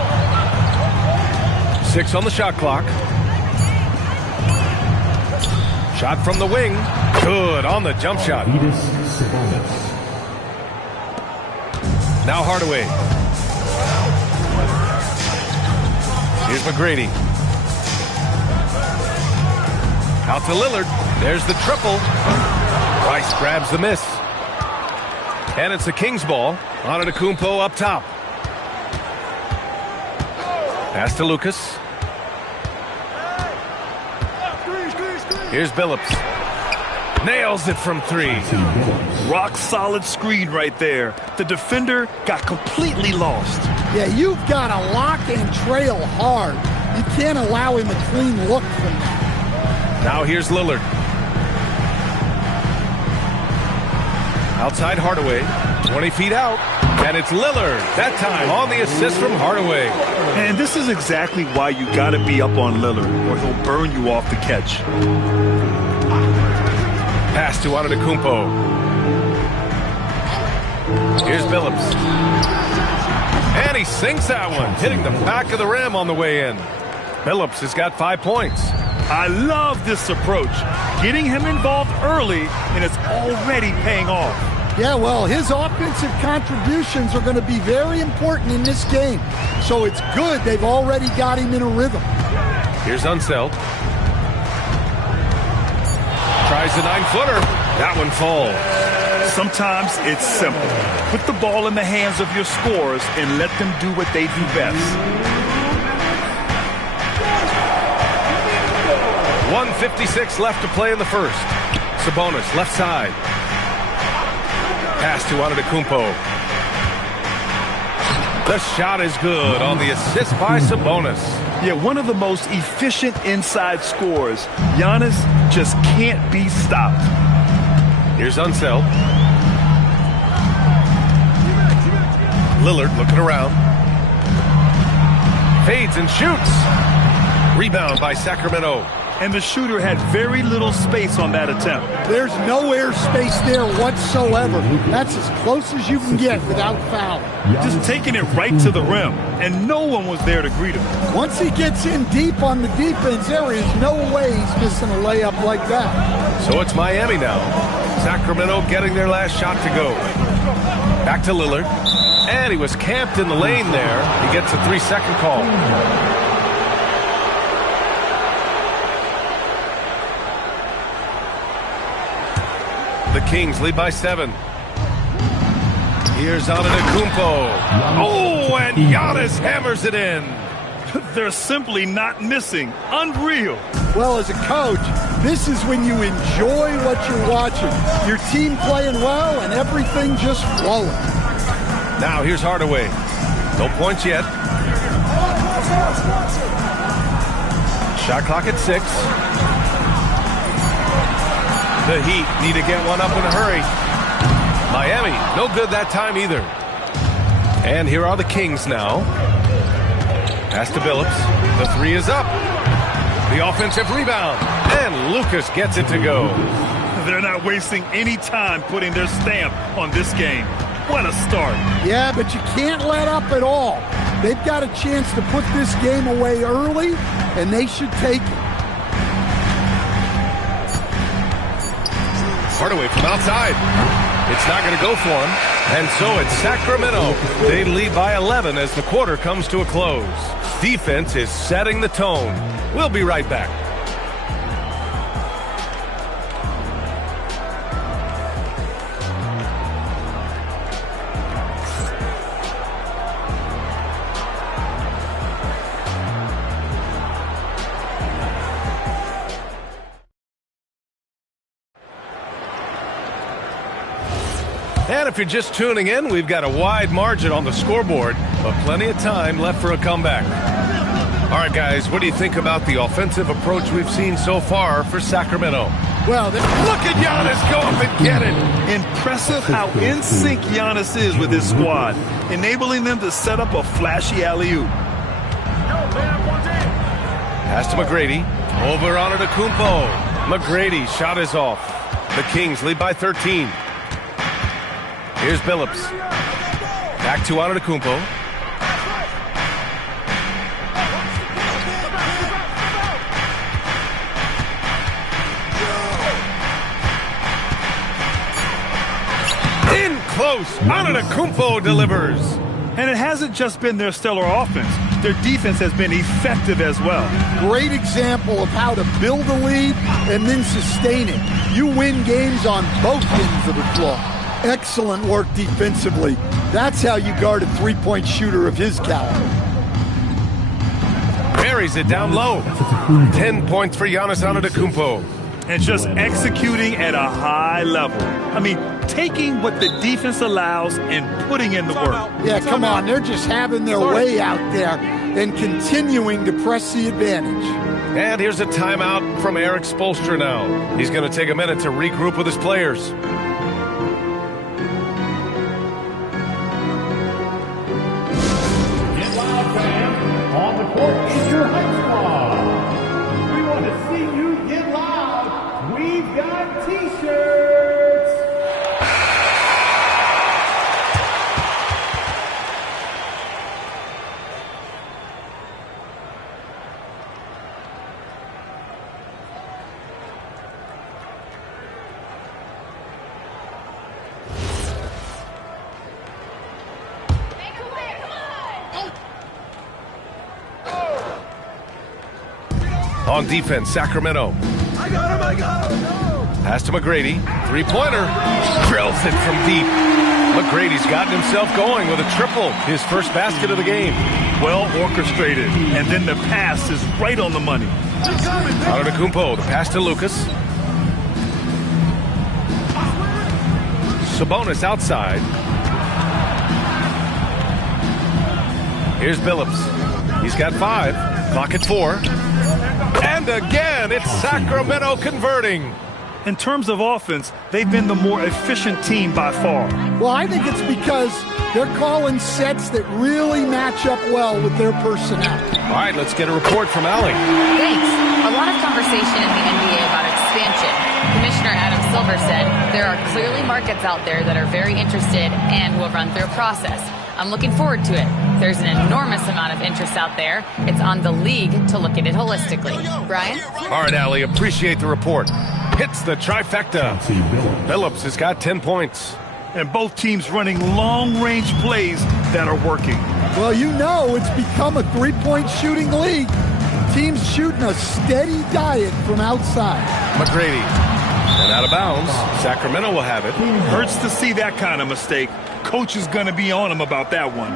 6 on the shot clock. Shot from the wing. Good on the jump shot. Now Hardaway. Here's McGrady. Out to Lillard. There's the triple. Rice grabs the miss. And it's the Kings ball. Antetokounmpo up top. Pass to Lucas. Here's Billups. Nails it from 3. Rock solid screen right there. The defender got completely lost. Yeah, you've got to lock and trail hard. You can't allow him a clean look from that. Now here's Lillard. Outside Hardaway. 20 feet out. And it's Lillard. That time on the assist from Hardaway. And this is exactly why you got to be up on Lillard, or he'll burn you off the catch. Pass to Antetokounmpo. Here's Billups. And he sinks that one, hitting the back of the rim on the way in. Billups has got 5 points. I love this approach. Getting him involved early, and it's already paying off. Yeah, well, his offensive contributions are going to be very important in this game. So it's good they've already got him in a rhythm. Here's Unseld. Tries the 9-footer. That one falls. Sometimes it's simple. Put the ball in the hands of your scorers and let them do what they do best. 1:56 left to play in the first. Sabonis, left side. Pass to Antetokounmpo. The shot is good on the assist by Sabonis. Yeah, one of the most efficient inside scorers. Giannis just can't be stopped. Here's Unseld. Lillard looking around. Fades and shoots. Rebound by Sacramento. And the shooter had very little space on that attempt. There's no air space there whatsoever. That's as close as you can get without fouling. Just taking it right to the rim, and no one was there to greet him. Once he gets in deep on the defense, there is no way he's missing a layup like that. So it's Miami now. Sacramento getting their last shot to go. Back to Lillard. And he was camped in the lane there. He gets a 3-second call. The Kings lead by 7. Here's Antetokounmpo. Oh, and Giannis hammers it in. They're simply not missing. Unreal. Well, as a coach, this is when you enjoy what you're watching. Your team playing well and everything just flowing. Now here's Hardaway. No points yet. Shot clock at 6. The Heat need to get one up in a hurry. Miami, no good that time either. And here are the Kings now. Pass to Billups. The 3 is up. The offensive rebound. And Lucas gets it to go. They're not wasting any time putting their stamp on this game. What a start. Yeah, but you can't let up at all. They've got a chance to put this game away early, and they should take it. Hardaway from outside. It's not going to go for him. And so it's Sacramento. They lead by 11 as the quarter comes to a close. Defense is setting the tone. We'll be right back. And if you're just tuning in, we've got a wide margin on the scoreboard, but plenty of time left for a comeback. All right, guys, what do you think about the offensive approach we've seen so far for Sacramento? Well, look at Giannis go up and get it. Impressive how in sync Giannis is with his squad, enabling them to set up a flashy alley-oop. Pass to McGrady. Over on Antetokounmpo. McGrady shot is off. The Kings lead by 13. Here's Billups. Back to Antetokounmpo. In close. Antetokounmpo delivers. And it hasn't just been their stellar offense. Their defense has been effective as well. Great example of how to build a lead and then sustain it. You win games on both ends of the floor. Excellent work defensively. That's how you guard a three-point shooter of his caliber. Buries it down low. 10 points for Giannis Antetokounmpo. And just executing at a high level. I mean, taking what the defense allows and putting in the work. Yeah, come on. They're just having their way out there and continuing to press the advantage. And here's a timeout from Eric Spoelstra now. He's going to take a minute to regroup with his players. On the court is your High Squad. We want to see you get loud. We've got T-shirts. On defense, Sacramento. I got him. Pass to McGrady. Three-pointer. Drills it from deep. McGrady's gotten himself going with a triple. His first basket of the game. Well orchestrated. And then the pass is right on the money. Antetokounmpo, the pass to Lucas. Sabonis outside. Here's Billups. He's got 5. Clock at 4. And again, it's Sacramento converting. In terms of offense, they've been the more efficient team by far. Well, I think it's because they're calling sets that really match up well with their personnel. All right, let's get a report from Allie. Thanks. A lot of conversation in the NBA about expansion. Commissioner Adam Silver said there are clearly markets out there that are very interested and will run through a process. I'm looking forward to it. There's an enormous amount of interest out there. It's on the league to look at it holistically. Brian? All right, Allie, appreciate the report. Hits the trifecta. Billups has got 10 points. And both teams running long-range plays that are working. Well, you know it's become a three-point shooting league. Teams shooting a steady diet from outside. McGrady. And out of bounds. Sacramento will have it. Hurts to see that kind of mistake. Coach is going to be on him about that one.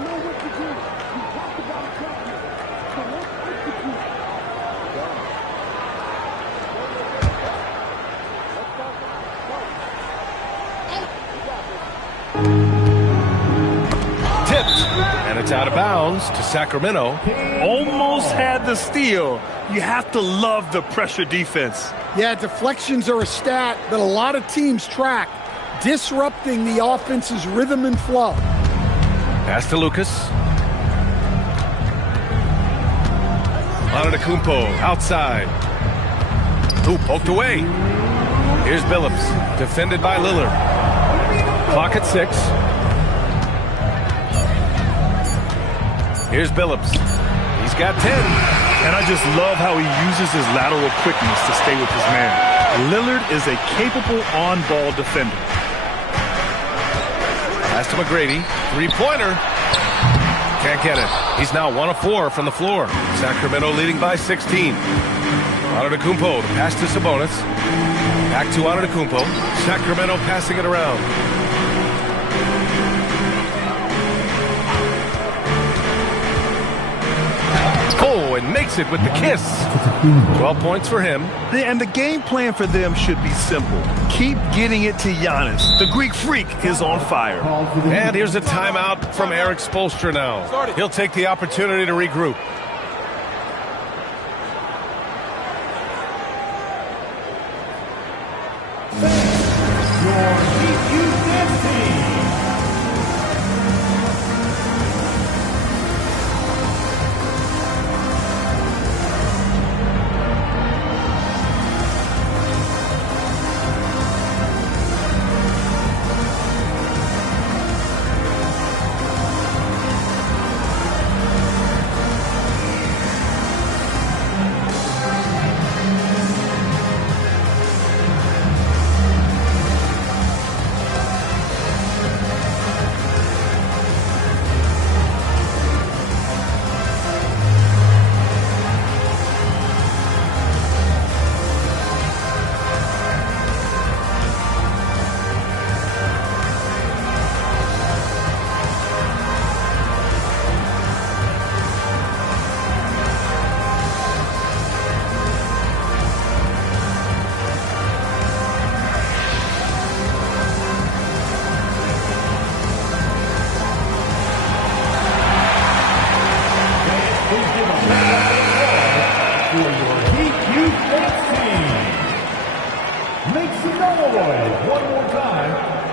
And it's out of bounds to Sacramento. Almost had the steal. You have to love the pressure defense. Yeah, deflections are a stat that a lot of teams track, disrupting the offense's rhythm and flow. Pass to Lucas. Antetokounmpo outside. Hoop poked away. Here's Billups, defended by Lillard. Clock at 6. Here's Billups. He's got 10. And I just love how he uses his lateral quickness to stay with his man. Lillard is a capable on-ball defender. Pass to McGrady. Three-pointer. Can't get it. He's now 1 of 4 from the floor. Sacramento leading by 16. Antetokounmpo, the pass to Sabonis. Back to Antetokounmpo. Sacramento passing it around. Oh, and makes it with the kiss. 12 points for him. And the game plan for them should be simple. Keep getting it to Giannis. The Greek freak is on fire. And here's a timeout from Eric Spoelstra now. He'll take the opportunity to regroup.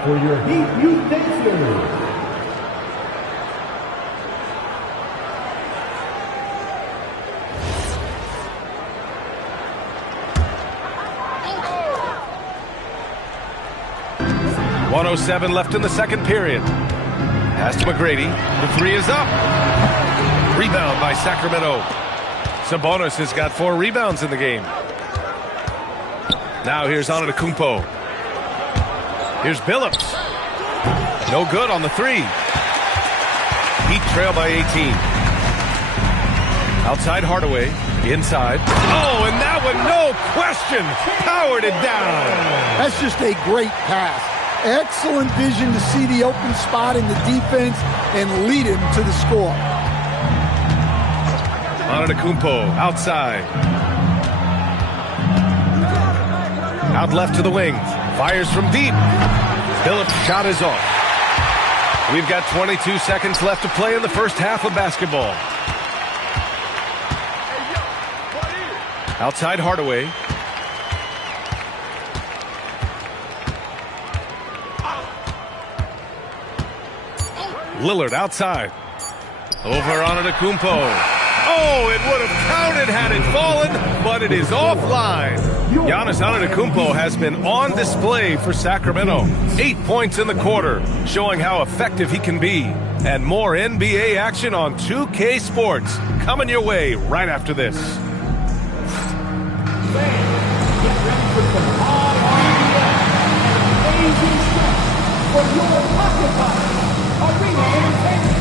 For your Heat Youth Dancers. .107 left in the second period. Pass to McGrady. The three is up. Rebound by Sacramento. Sabonis has got 4 rebounds in the game. Now here's Antetokounmpo. Here's Billups. No good on the 3. Heat trail by 18. Outside Hardaway. Inside. Oh, and that with no question powered it down. That's just a great pass. Excellent vision to see the open spot in the defense and lead him to the score. Antetokounmpo outside. Out left to the wing. Fires from deep. Phillips' shot is off. We've got 22 seconds left to play in the first half of basketball. Outside Hardaway. Lillard outside. Over Antetokounmpo. Oh, it would have counted had it fallen, but it is offline. Giannis Antetokounmpo has been on display for Sacramento. 8 points in the quarter, showing how effective he can be. And more NBA action on 2K Sports coming your way right after this. Amazing stuff for your pocket party. Arena Entertainment.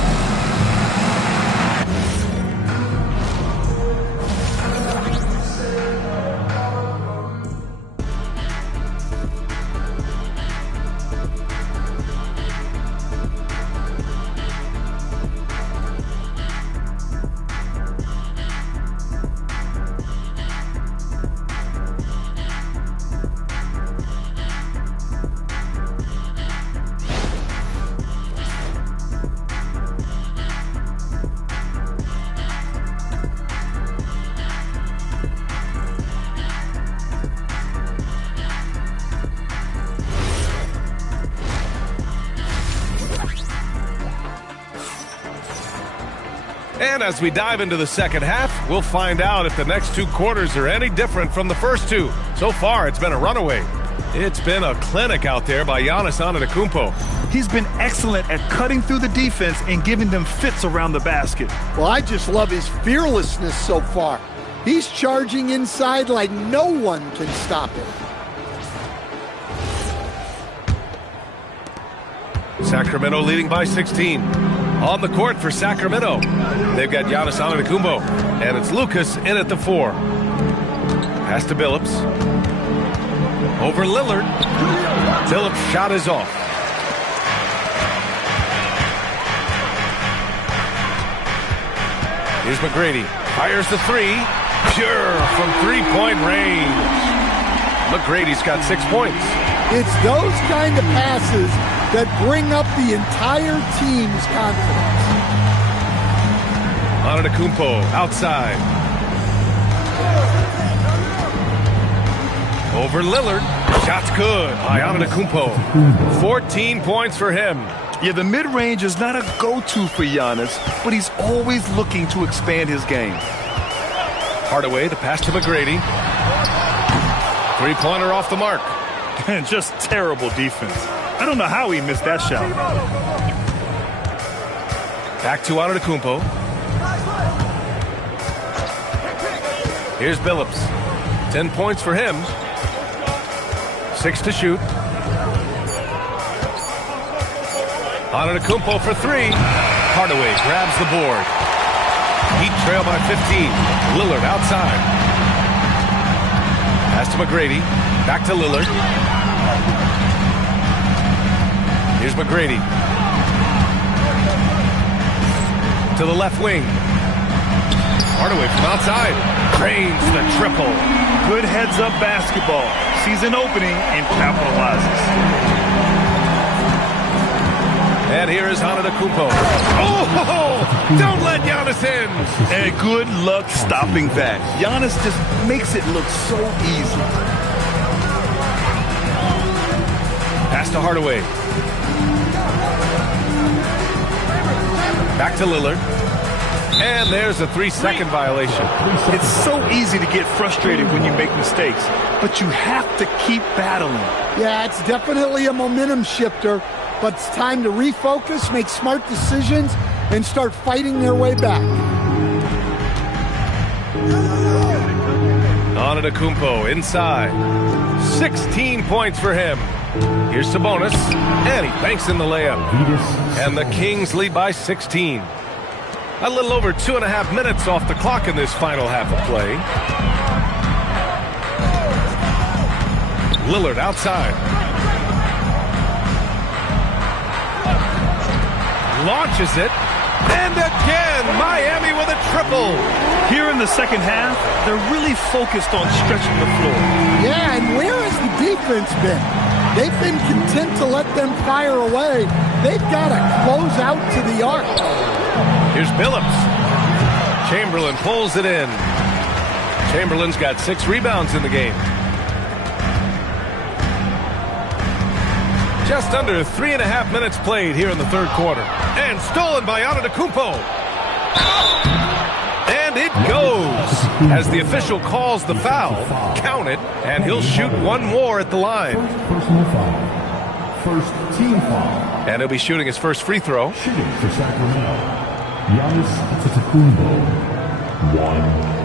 And as we dive into the second half, we'll find out if the next 2 quarters are any different from the first 2. So far, it's been a runaway. It's been a clinic out there by Giannis Antetokounmpo. He's been excellent at cutting through the defense and giving them fits around the basket. Well, I just love his fearlessness so far. He's charging inside like no one can stop him. Sacramento leading by 16. On the court for Sacramento, they've got Giannis Antetokounmpo, and it's Lucas in at the 4. Pass to Billups. Over Lillard. Phillips' shot is off. Here's McGrady. Fires the 3. Pure from 3-point range. McGrady's got 6 points. It's those kind of passes that bring up the entire team's confidence. Antetokounmpo outside. Over Lillard. Shot's good by Antetokounmpo. 14 points for him. Yeah, the mid-range is not a go-to for Giannis, but he's always looking to expand his game. Hardaway, the pass to McGrady. 3-pointer off the mark. Just terrible defense. I don't know how he missed that shot. Back to Antetokounmpo. Here's Billups. 10 points for him. 6 to shoot. Antetokounmpo for 3. Hardaway grabs the board. Heat trail by 15. Lillard outside. Pass to McGrady. Back to Lillard. Here's McGrady. To the left wing. Hardaway from outside. Drains the triple. Good heads-up basketball. Sees an opening and capitalizes. And here is Antetokounmpo. Oh! Don't let Giannis in! And good luck stopping that. Giannis just makes it look so easy. Pass to Hardaway. Back to Lillard. And there's a 3-second violation. It's so easy to get frustrated when you make mistakes, but you have to keep battling. Yeah, it's definitely a momentum shifter, but it's time to refocus, make smart decisions, and start fighting their way back. Antetokounmpo inside. 16 points for him. Here's Sabonis, and he banks in the layup. And the Kings lead by 16. A little over 2.5 minutes off the clock in this final half of play. Lillard outside. Launches it. And again, Miami with a triple. Here in the second half, they're really focused on stretching the floor. Yeah, and where has the defense been? They've been content to let them fire away. They've got to close out to the arc. Here's Billups. Chamberlain pulls it in. Chamberlain's got 6 rebounds in the game. Just under 3.5 minutes played here in the third quarter. And stolen by Antetokounmpo. And it goes. As the official calls the foul, count it, and he'll shoot one more at the line. Personal foul. First team foul. And he'll be shooting his first free throw. Shooting for Sacramento. Giannis Antetokounmpo. 1.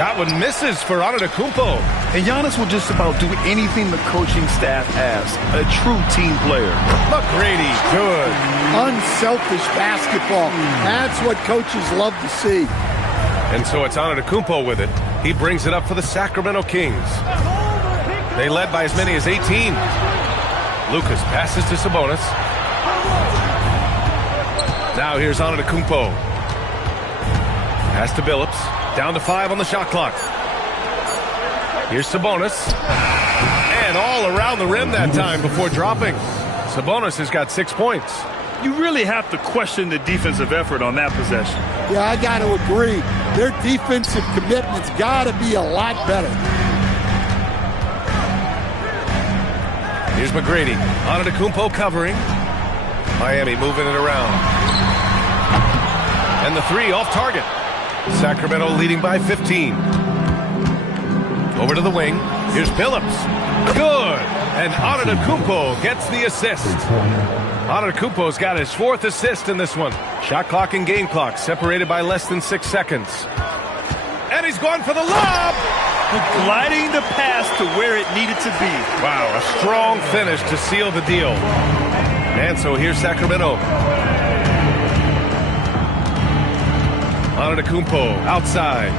That one misses for Antetokounmpo. And Giannis will just about do anything the coaching staff asks. A true team player. McGrady, good. Unselfish basketball. That's what coaches love to see. And so it's Antetokounmpo with it. He brings it up for the Sacramento Kings. They led by as many as 18. Lucas passes to Sabonis. Now here's Antetokounmpo. Pass to Billups. Down to 5 on the shot clock. Here's Sabonis. And all around the rim that time before dropping. Sabonis has got 6 points. You really have to question the defensive effort on that possession. Yeah, I got to agree. Their defensive commitment's got to be a lot better. Here's McGrady. Antetokounmpo covering. Miami moving it around. And the 3 off target. Sacramento leading by 15. Over to the wing. Here's Billups. Good. And Antetokounmpo gets the assist. Antetokounmpo's got his 4th assist in this one. Shot clock and game clock separated by less than 6 seconds. And he's going for the lob. Gliding the pass to where it needed to be. Wow, a strong finish to seal the deal. And so here's Sacramento. Antetokounmpo outside.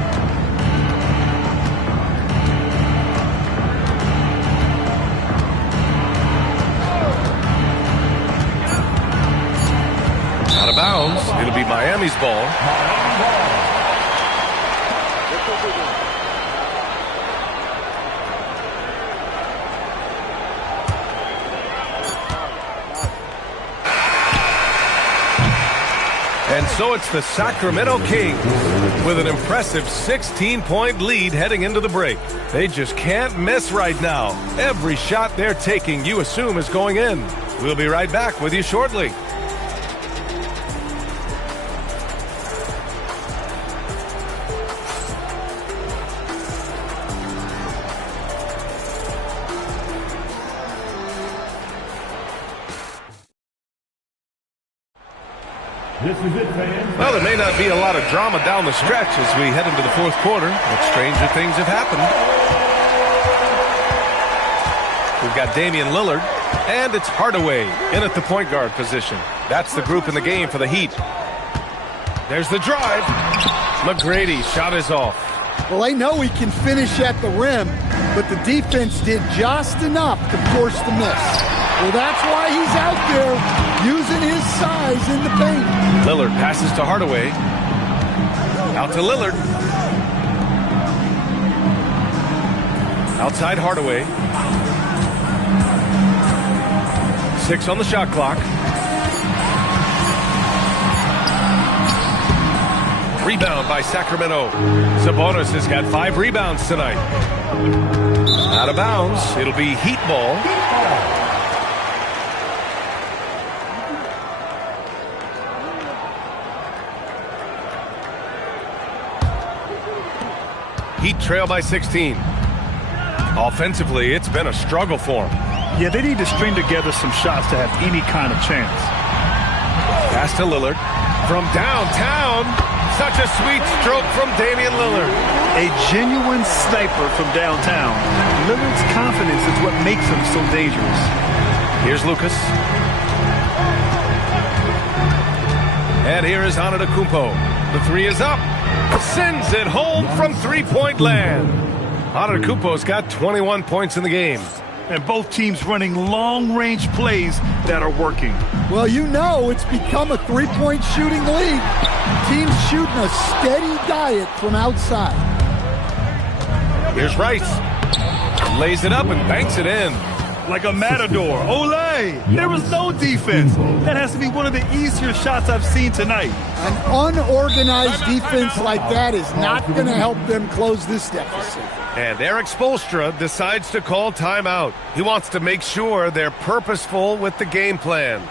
Out of bounds. It'll be Miami's ball. And so it's the Sacramento Kings with an impressive 16-point lead heading into the break. They just can't miss right now. Every shot they're taking, you assume, is going in. We'll be right back with you shortly. Well, there may not be a lot of drama down the stretch as we head into the fourth quarter, but stranger things have happened. We've got Damian Lillard, and it's Hardaway in at the point guard position. That's the group in the game for the Heat. There's the drive. McGrady shot is off. Well, they know he can finish at the rim, but the defense did just enough to force the miss. Well, that's why he's out there using his size in the paint. Lillard passes to Hardaway. Out to Lillard. Outside Hardaway. 6 on the shot clock. Rebound by Sacramento. Sabonis has got 5 rebounds tonight. Out of bounds. It'll be Heat ball. Heat trail by 16. Offensively, it's been a struggle for them. Yeah, they need to string together some shots to have any kind of chance. Pass to Lillard. From downtown, such a sweet stroke from Damian Lillard. A genuine sniper from downtown. Lillard's confidence is what makes him so dangerous. Here's Lucas. And here is Antetokounmpo. The three is up. Sends it home from three-point land. Antetokounmpo's got 21 points in the game. And both teams running long-range plays that are working. Well, you know it's become a three-point shooting league. Teams shooting a steady diet from outside. Here's Rice. Lays it up and banks it in. Like a matador. Olay! There was no defense. That has to be one of the easier shots I've seen tonight. An unorganized defense like that is not going to help them close this deficit. And Erik Spoelstra decides to call timeout. He wants to make sure they're purposeful with the game plan.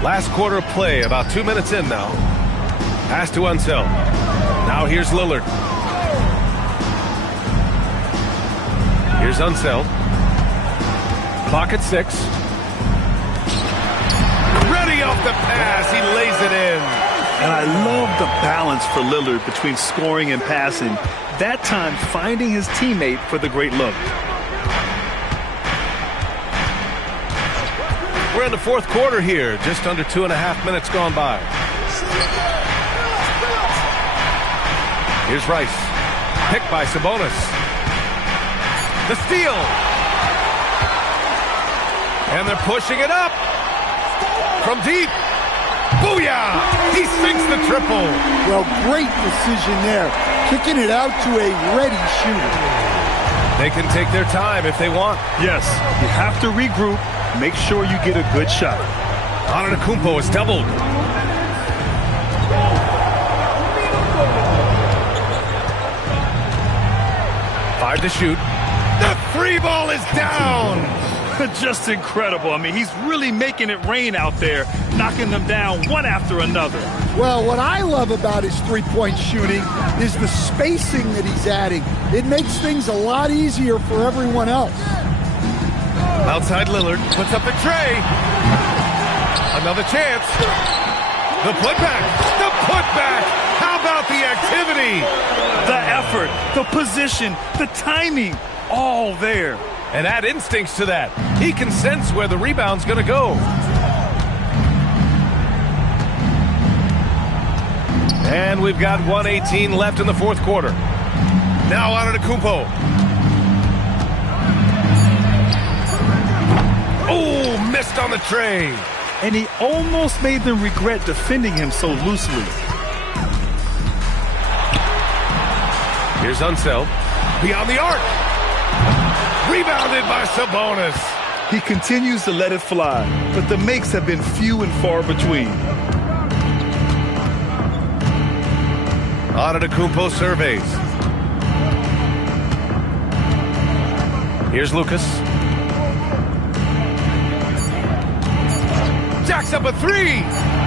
Last quarter of play, about 2 minutes in now. Pass to Unseld. Now here's Lillard. Here's Unseld. Clock at 6. Ready off the pass. He lays it in. And I love the balance for Lillard between scoring and passing. That time finding his teammate for the great look. We're in the fourth quarter here. Just under 2.5 minutes gone by. Here's Rice. Picked by Sabonis. The steal. And they're pushing it up. From deep. Booyah! He sinks the triple. Well, great decision there. Kicking it out to a ready shooter. They can take their time if they want. Yes, you have to regroup. Make sure you get a good shot. Antetokounmpo is doubled. Five to shoot. The free ball is down. Just incredible. I mean, he's really making it rain out there, knocking them down one after another. Well, what I love about his three-point shooting is the spacing that he's adding. It makes things a lot easier for everyone else. Outside Lillard puts up the tray. Another chance. The putback. The putback. How about the activity? The effort, the position, the timing, all there. And add instincts to that. He can sense where the rebound's going to go. And we've got 1:18 left in the fourth quarter. Now Antetokounmpo. Oh, missed on the tray. And he almost made them regret defending him so loosely. Here's Unseld. Beyond the arc. Rebounded by Sabonis. He continues to let it fly, but the makes have been few and far between. Antetokounmpo surveys. Here's Lucas. Jacks up a three.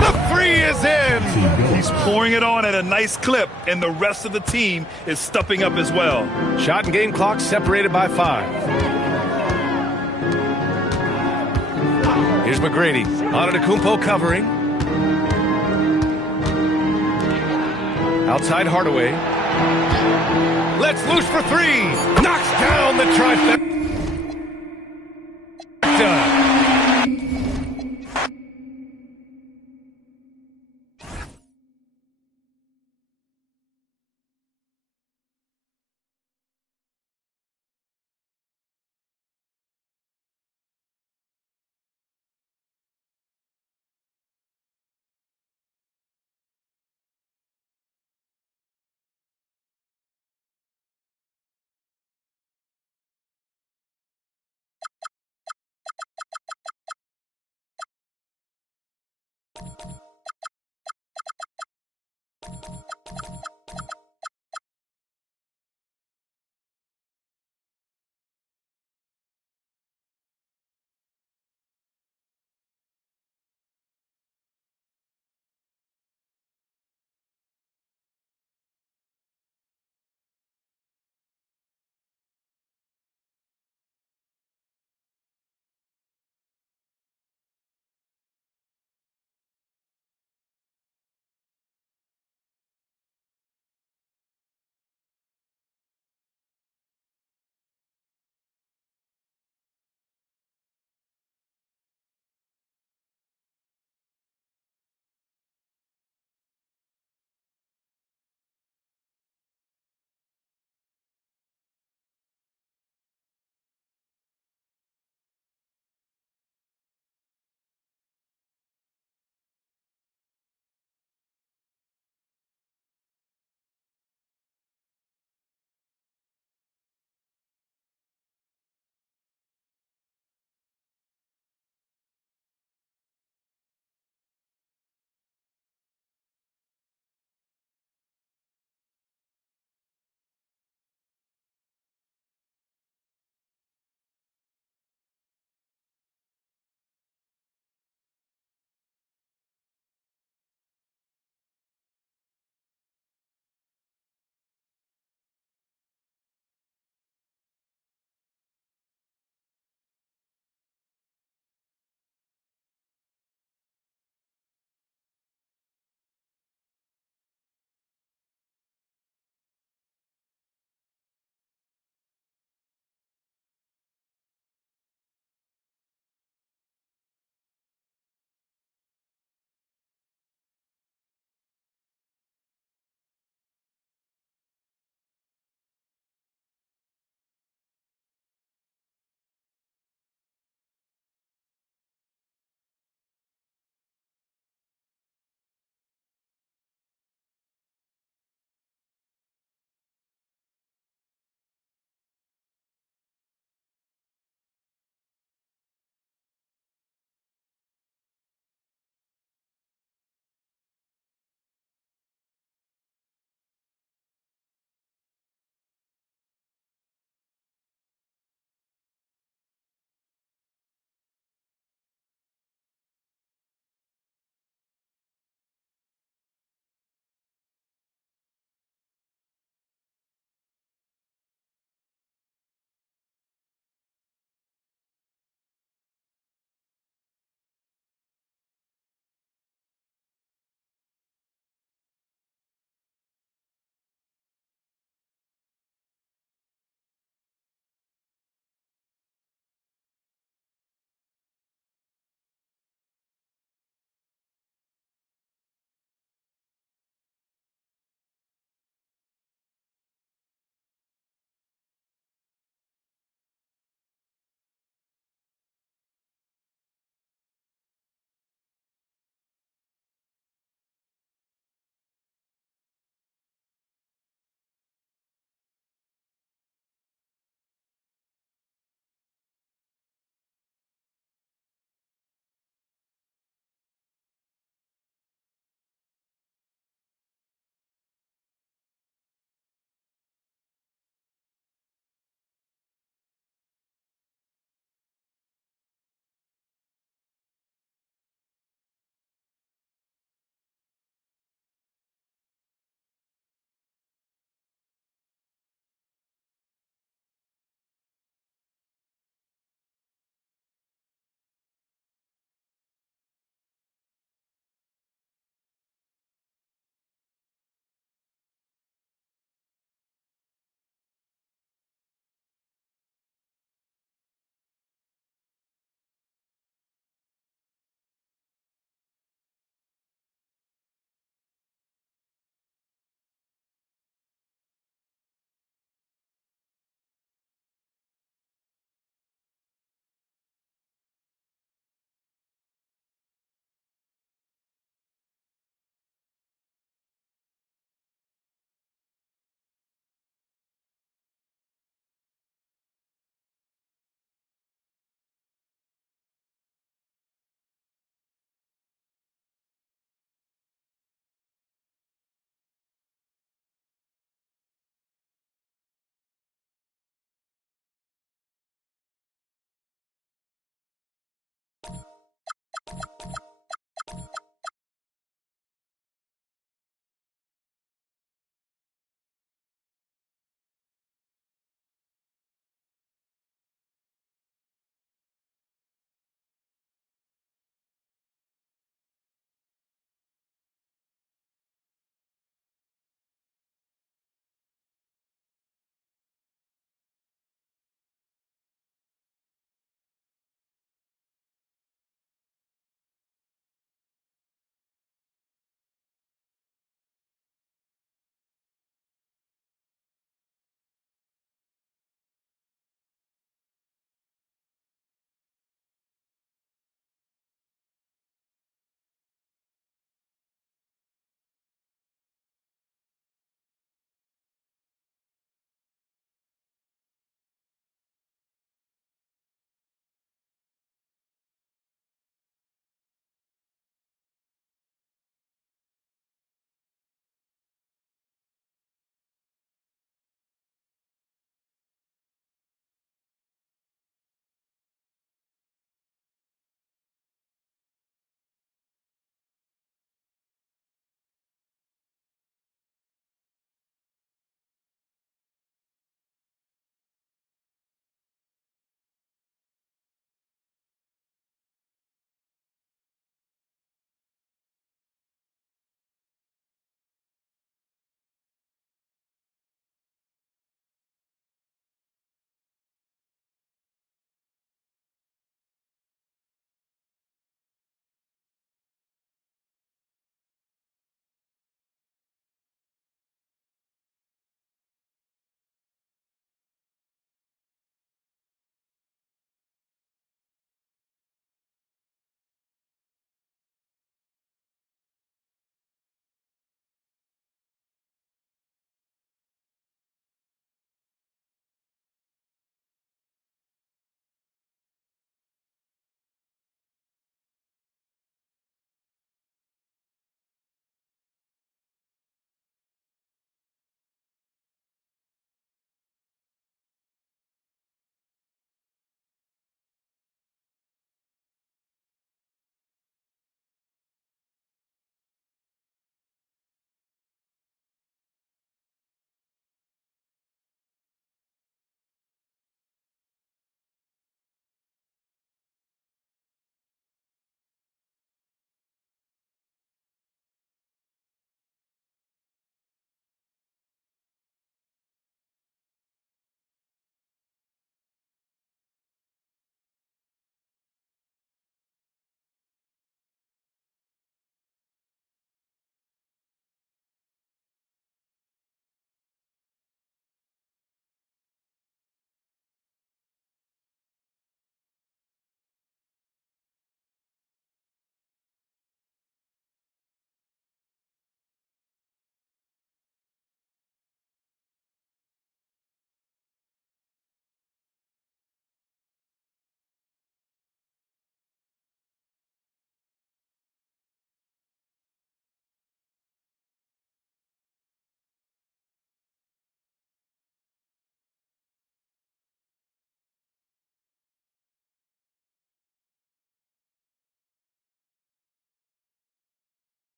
The three is in. He's pouring it on at a nice clip, and the rest of the team is stepping up as well. Shot and game clock separated by 5. Here's McGrady. Antetokounmpo covering. Outside Hardaway. Let's loose for 3. Knocks down the trifecta.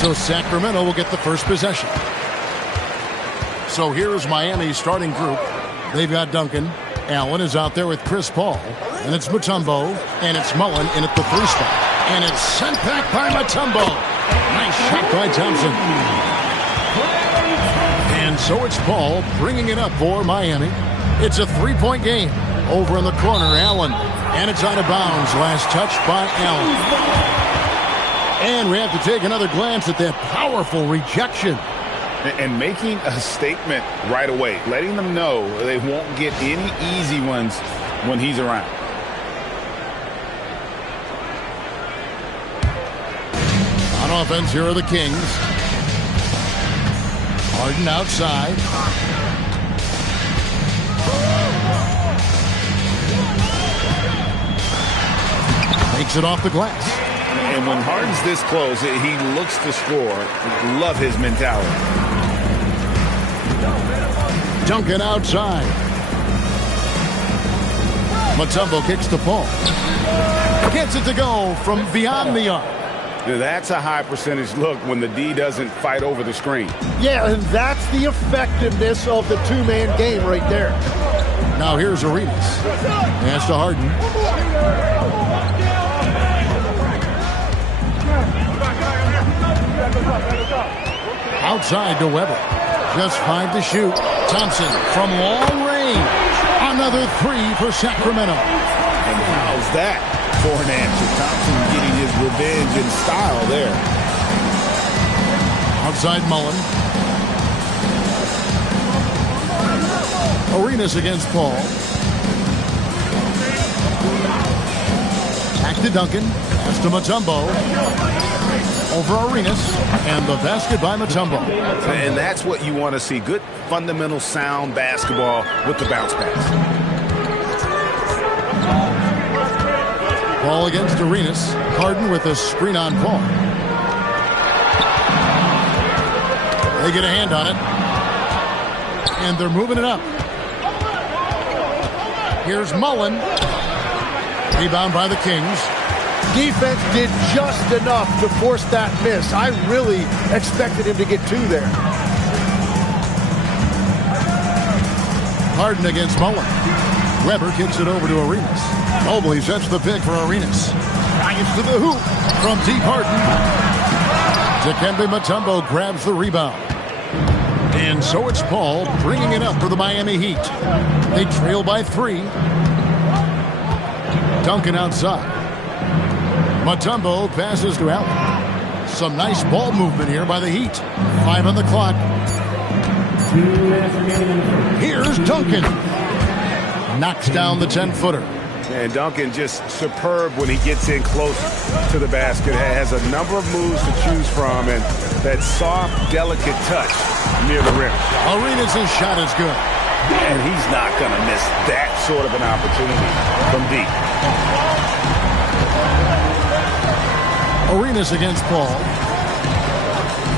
So Sacramento will get the first possession. So here's Miami's starting group. They've got Duncan. Allen is out there with Chris Paul. And it's Mutombo. And it's Mullen in at the 3 spot. And it's sent back by Mutombo. Nice shot by Thompson. And so it's Paul bringing it up for Miami. It's a 3-point game. Over in the corner, Allen. And it's out of bounds. Last touch by Allen. And we have to take another glance at that powerful rejection. And making a statement right away, letting them know they won't get any easy ones when he's around. On offense, here are the Kings. Harden outside. Takes it off the glass. And when Harden's this close, he looks to score. Love his mentality. Duncan outside. Mutombo kicks the ball. Gets it to go from beyond the arc. That's a high percentage look when the D doesn't fight over the screen. Yeah, and that's the effectiveness of the two-man game right there. Now here's Arenas. Pass to Harden. Outside to Weber. Just 5 to shoot. Thompson from long range. Another 3 for Sacramento. And how's that for an answer? Thompson getting his revenge in style there. Outside Mullen. Arenas against Paul. Back to Duncan. Pass to Mutombo. Over Arenas, and the basket by Mutombo. And that's what you want to see. Good, fundamental, sound basketball with the bounce pass. Ball against Arenas. Harden with a screen on Paul. They get a hand on it. And they're moving it up. Here's Mullen. Rebound by the Kings. Defense did just enough to force that miss. I really expected him to get 2 there. Harden against Mullen. Weber kicks it over to Arenas. Mobley sets the pick for Arenas. Drives to the hoop from deep Harden. Dikembe Mutombo grabs the rebound. And so it's Paul bringing it up for the Miami Heat. They trail by 3. Duncan outside. Mutombo passes to Allen. Some nice ball movement here by the Heat. 5 on the clock. Here's Duncan. Knocks down the 10-footer. And Duncan just superb when he gets in close to the basket. Has a number of moves to choose from, and that soft, delicate touch near the rim. Arenas' shot is good. And he's not going to miss that sort of an opportunity from deep. Arenas against Paul.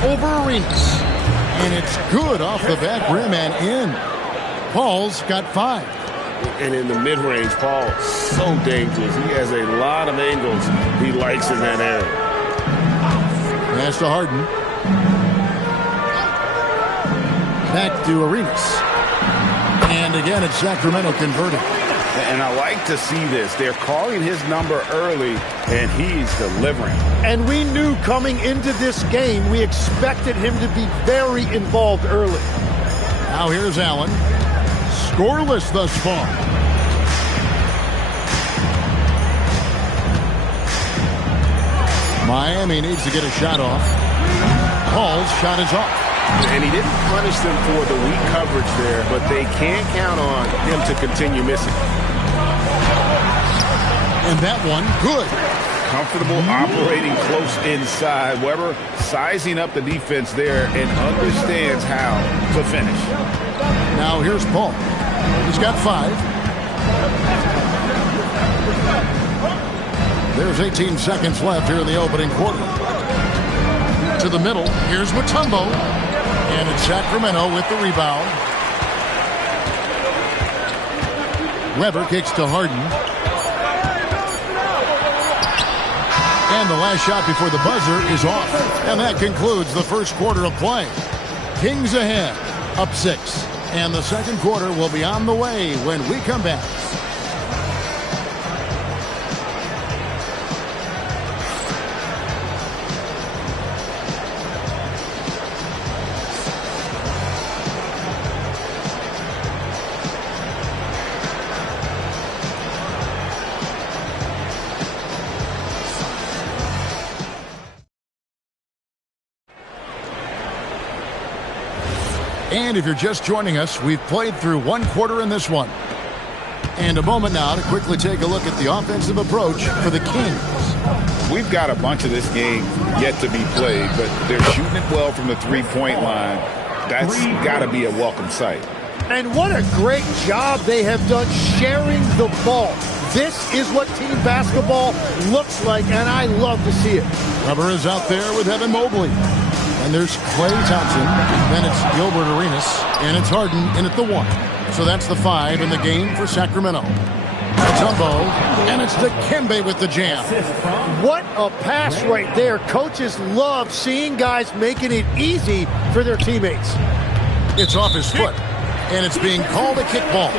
Over Arenas. And it's good off the back rim and in. Paul's got 5. And in the mid-range, Paul, so dangerous. He has a lot of angles he likes in that area. Pass to Harden. Back to Arenas. And again, it's Sacramento converting. And I like to see this. They're calling his number early, and he's delivering. And we knew coming into this game, we expected him to be very involved early. Now here's Allen. Scoreless thus far. Miami needs to get a shot off. Paul's shot is off. And he didn't punish them for the weak coverage there, but they can't count on him to continue missing. And that one, good. Comfortable operating close inside. Weber sizing up the defense there and understands how to finish. Now here's Paul. He's got 5. There's 18 seconds left here in the opening quarter. To the middle, here's Mutombo. And it's Sacramento with the rebound. Weber kicks to Harden. And the last shot before the buzzer is off. And that concludes the first quarter of play. Kings ahead, up 6. And the second quarter will be on the way when we come back. And if you're just joining us, we've played through one quarter in this one. And a moment now to quickly take a look at the offensive approach for the Kings. We've got a bunch of this game yet to be played, but they're shooting it well from the three-point line. That's got to be a welcome sight. And what a great job they have done sharing the ball. This is what team basketball looks like, and I love to see it. Weber is out there with Evan Mobley. And there's Klay Thompson. Then it's Gilbert Arenas. And it's Harden in at the 1. So that's the 5 in the game for Sacramento. Mutombo. And it's Dikembe with the jam. What a pass right there. Coaches love seeing guys making it easy for their teammates. It's off his foot. And it's being called a kickball.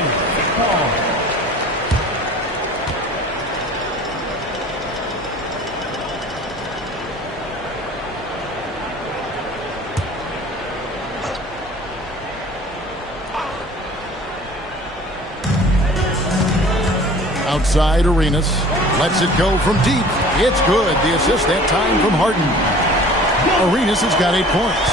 Outside Arenas. Lets it go from deep. It's good. The assist that time from Harden. Arenas has got 8 points.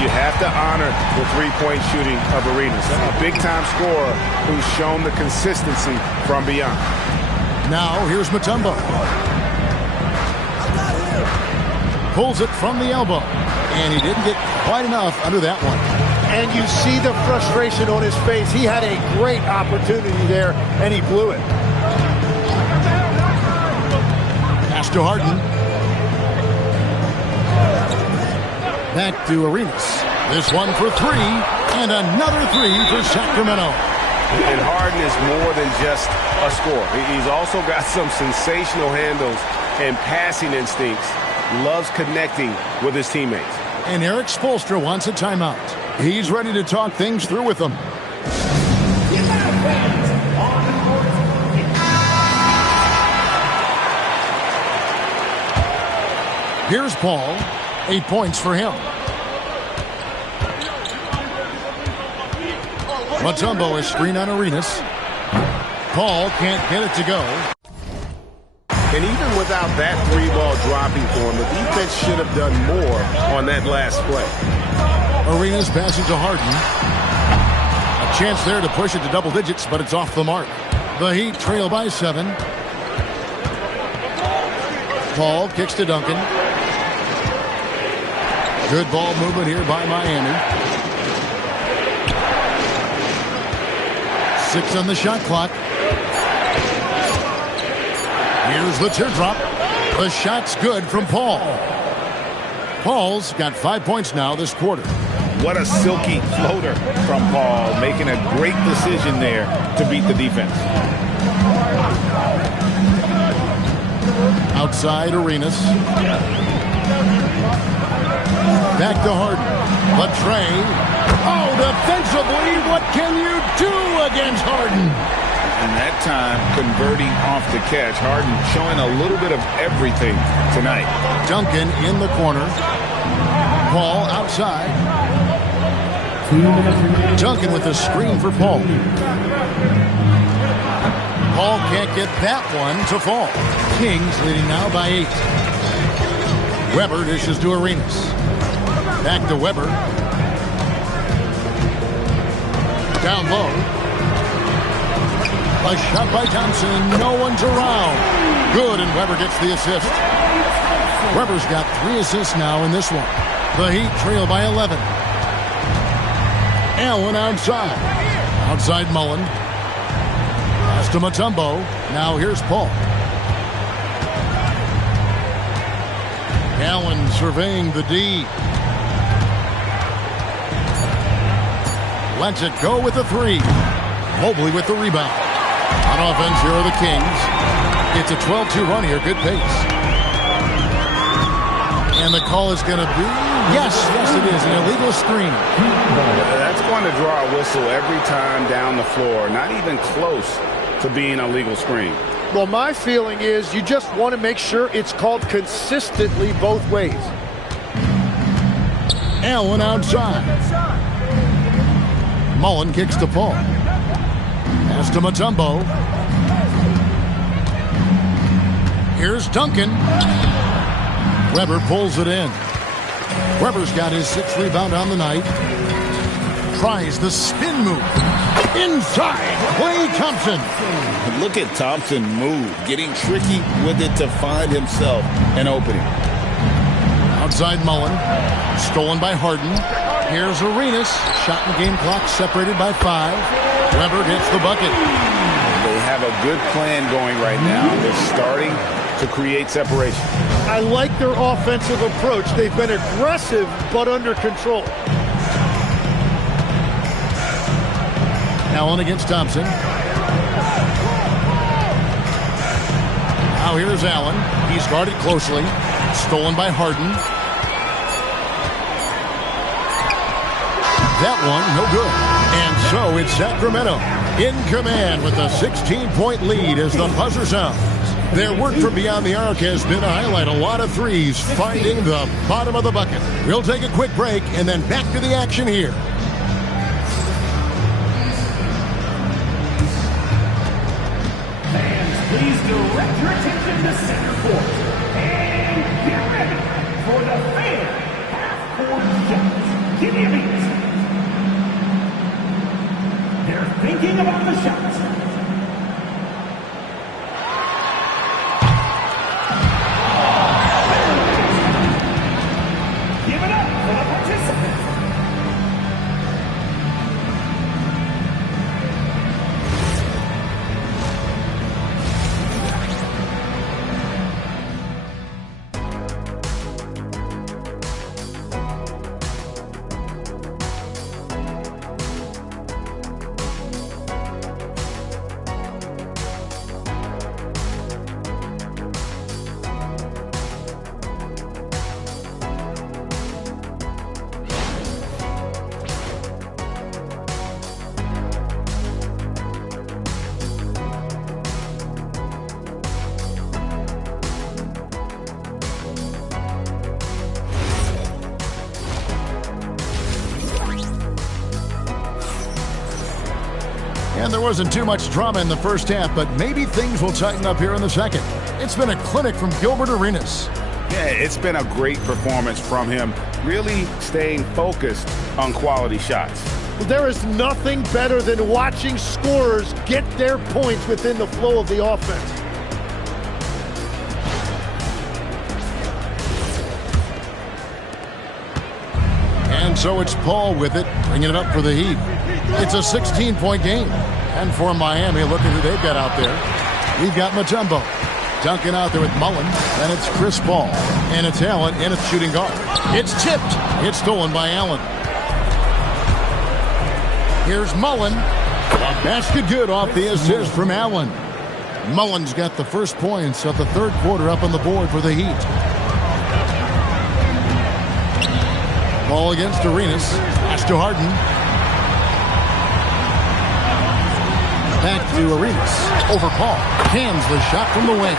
You have to honor the three-point shooting of Arenas. A big-time scorer who's shown the consistency from beyond. Now here's Mutombo. Pulls it from the elbow. And he didn't get quite enough under that one. And you see the frustration on his face. He had a great opportunity there, and he blew it. Pass to Harden. Back to Arenas. This one for 3, and another 3 for Sacramento. And Harden is more than just a scorer. He's also got some sensational handles and passing instincts. Loves connecting with his teammates. And Eric Spoelstra wants a timeout. He's ready to talk things through with them. Here's Paul. 8 points for him. Mutombo is screen on Arenas. Paul can't get it to go. And even without that 3-ball dropping for him, the defense should have done more on that last play. Arenas passes to Harden. A chance there to push it to double digits, but it's off the mark. The Heat trail by 7. Paul kicks to Duncan. Good ball movement here by Miami. 6 on the shot clock. Here's the teardrop. The shot's good from Paul. Paul's got 5 points now this quarter. What a silky floater from Paul, making a great decision there to beat the defense. Outside Arenas. Back to Harden. Latrey. Oh, defensively, what can you do against Harden? And that time, converting off the catch. Harden showing a little bit of everything tonight. Duncan in the corner. Paul outside. Duncan with a screen for Paul. Paul can't get that one to fall. Kings leading now by 8. Weber dishes to Arenas. Back to Weber. Down low. A shot by Thompson. No one's around. Good, and Weber gets the assist. Weber's got 3 assists now in this one. The Heat trail by 11. Allen outside. Outside Mullen. Pass to Mutombo. Now here's Paul. Allen surveying the D. Lets it go with the 3. Mobley with the rebound. On offense, here are the Kings. It's a 12-2 run here. Good pace. And the call is going to be, yes, it is, an illegal screen. That's going to draw a whistle every time down the floor. Not even close to being a legal screen. Well, my feeling is you just want to make sure it's called consistently both ways. Allen outside. Mullen kicks to Paul. Pass to Mutombo. Here's Duncan. Weber pulls it in. Weber's got his 6th rebound on the night. Tries the spin move. Inside, Klay Thompson. Look at Thompson move, getting tricky with it to find himself an opening. Outside Mullen. Stolen by Harden. Here's Arenas. Shot and game clock separated by 5. Weber gets the bucket. They have a good plan going right now. They're starting to create separation. I like their offensive approach. They've been aggressive but under control. Allen against Thompson. Now here's Allen. He's guarded closely. Stolen by Harden. That one, no good. And so it's Sacramento in command with a 16-point lead as the buzzer sounds. Their work from beyond the arc has been to highlight a lot of threes, finding the bottom of the bucket. We'll take a quick break and then back to the action here. Fans, please direct your attention to center court. And get ready for the fan half-court shots. Give me a beat. They're thinking about the shots. Give it up for the participants. And there wasn't too much drama in the first half, but maybe things will tighten up here in the second. It's been a clinic from Gilbert Arenas. Yeah, it's been a great performance from him, really staying focused on quality shots. There is nothing better than watching scorers get their points within the flow of the offense. And so it's Paul with it, bringing it up for the Heat. It's a 16-point game. And for Miami, look at who they've got out there. We've got Mutombo. Duncan out there with Mullen. And it's Chris Paul. And it's Allen, and it's shooting guard. It's tipped. It's stolen by Allen. Here's Mullen. A basket good off the assist from Allen. Mullen's got the first points of the third quarter up on the board for the Heat. Ball against Arenas. Pass to Harden. Back to Arenas. Over Paul. Hands the shot from the wing.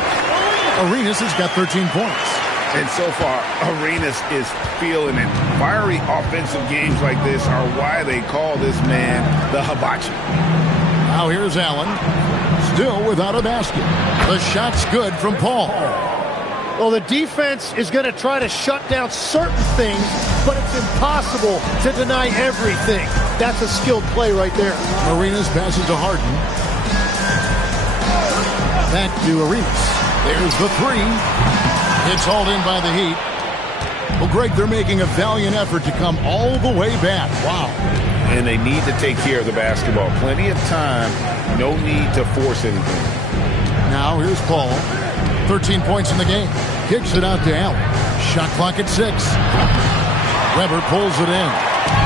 Arenas has got 13 points. And so far, Arenas is feeling it. Fiery offensive games like this are why they call this man the hibachi. Now here's Allen. Still without a basket. The shot's good from Paul. Well, the defense is going to try to shut down certain things, but it's impossible to deny everything. That's a skilled play right there. Arenas passes to Harden. Back to Arenas. There's the three. It's hauled in by the Heat. Well, Greg, they're making a valiant effort to come all the way back. Wow. And they need to take care of the basketball. Plenty of time. No need to force anything. Now here's Paul. 13 points in the game. Kicks it out to Allen. Shot clock at 6. Weber pulls it in.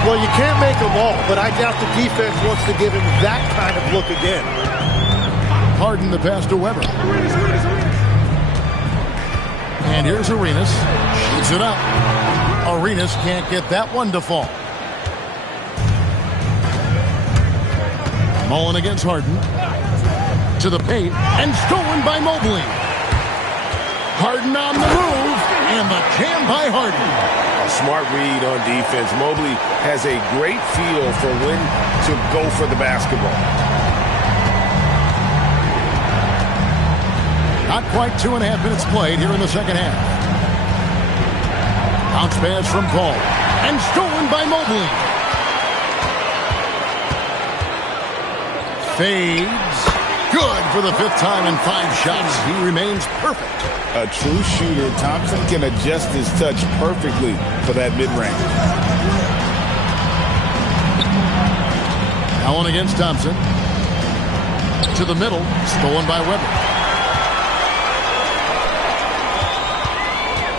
Well, you can't make them all, but I doubt the defense wants to give him that kind of look again. Harden the pass to Weber. And here's Arenas. Shoots it up. Arenas can't get that one to fall. Mullen against Harden. To the paint. And stolen by Mobley. Harden on the move. And the jam by Harden. A smart read on defense. Mobley has a great feel for when to go for the basketball. Not quite 2.5 minutes played here in the second half. Bounce pass from Paul. And stolen by Mobley. Fades. Good for the 5th time in 5 shots. He remains perfect. A true shooter, Thompson can adjust his touch perfectly for that mid-range. Allen against Thompson. To the middle. Stolen by Weber.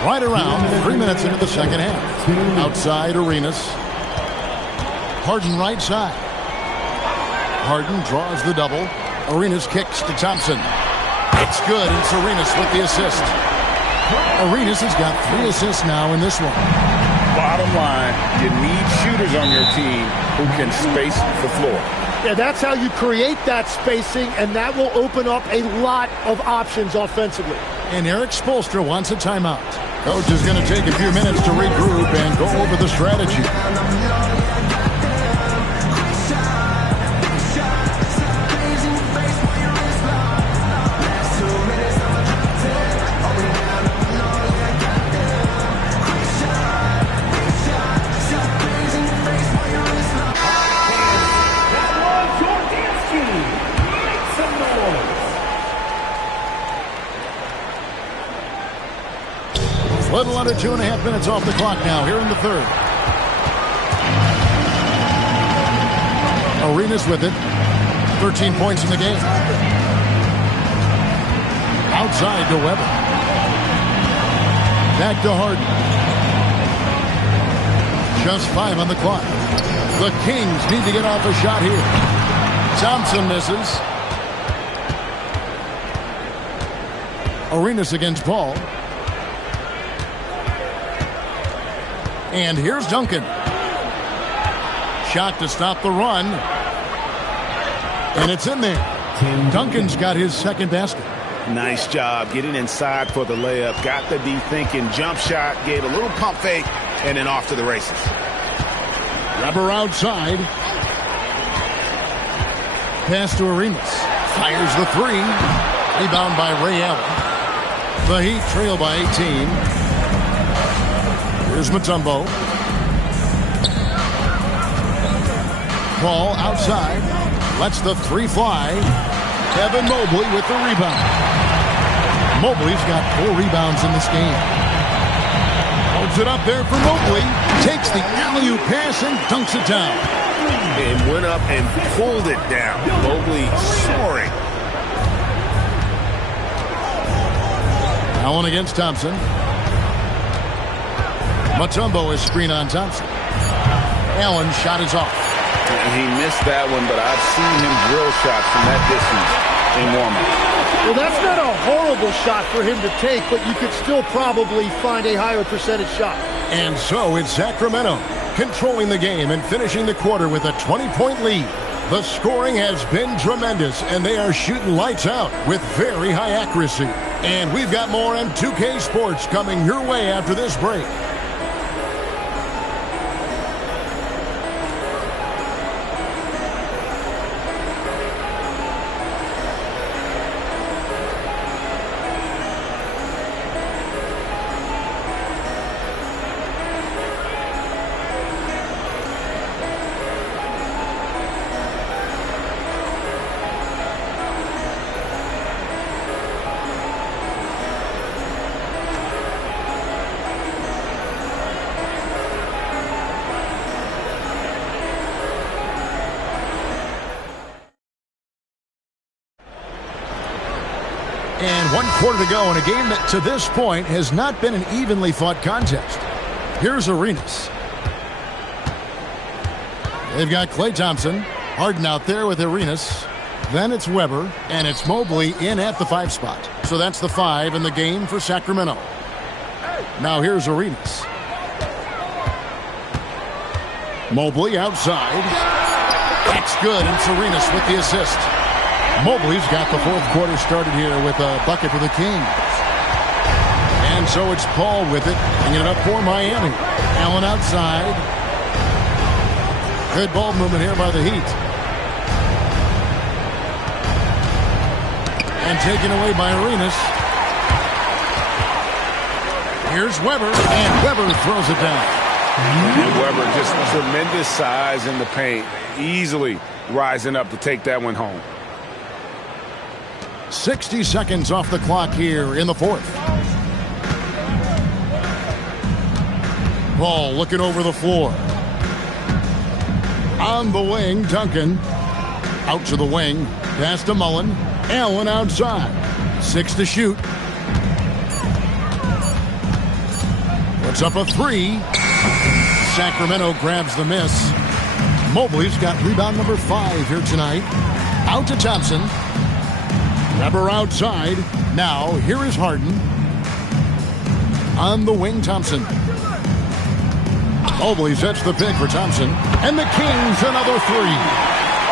Right around 3 minutes into the second half. Outside Arenas. Harden right side. Harden draws the double. Arenas kicks to Thompson. It's good. It's Arenas with the assist. Arenas has got 3 assists now in this one. Bottom line, you need shooters on your team who can space the floor. Yeah, that's how you create that spacing, and that will open up a lot of options offensively. And Eric Spoelstra wants a timeout. Coach is going to take a few minutes to regroup and go over the strategy. Little under 2.5 minutes off the clock now here in the third. Arenas with it. 13 points in the game. Outside to Weber. Back to Harden. Just 5 on the clock. The Kings need to get off a shot here. Thompson misses. Arenas against Paul. And here's Duncan. Shot to stop the run. And it's in there. Duncan's got his second basket. Nice job getting inside for the layup. Got the D thinking. Jump shot. Gave a little pump fake. And then off to the races. Weber outside. Pass to Arenas. Fires the 3. Rebound by Ray Allen. The Heat trail by 18. Here's Mutombo. Paul outside. Lets the 3 fly. Evan Mobley with the rebound. Mobley's got 4 rebounds in this game. Holds it up there for Mobley. Takes the alley-oop pass and dunks it down. And went up and pulled it down. Mobley soaring. Allen against Thompson. Mutombo is screen on Thompson. Allen's shot is off. He missed that one, but I've seen him drill shots from that distance in warm-up. Well, that's not a horrible shot for him to take, but you could still probably find a higher percentage shot. And so it's Sacramento controlling the game and finishing the quarter with a 20-point lead. The scoring has been tremendous, and they are shooting lights out with very high accuracy. And we've got more on 2K Sports coming your way after this break. And 1 quarter to go in a game that to this point has not been an evenly fought contest. Here's Arenas. They've got Klay Thompson. Harden out there with Arenas. Then it's Weber. And it's Mobley in at the 5 spot. So that's the 5 in the game for Sacramento. Now here's Arenas. Mobley outside. That's good, and Arenas with the assist. Mobley's got the fourth quarter started here with a bucket for the Kings. And so it's Paul with it, bringing it up for Miami. Allen outside. Good ball movement here by the Heat. And taken away by Arenas. Here's Weber, and Weber throws it down. And Weber, just tremendous size in the paint, easily rising up to take that one home. 60 seconds off the clock here in the fourth. Paul looking over the floor. On the wing, Duncan. Out to the wing, pass to Mullen. Allen outside. 6 to shoot. Puts up a 3. Sacramento grabs the miss. Mobley's got rebound number 5 here tonight. Out to Thompson. Weber outside. Now, here is Harden. On the wing, Thompson. Mobley sets the pick for Thompson. And the Kings another 3.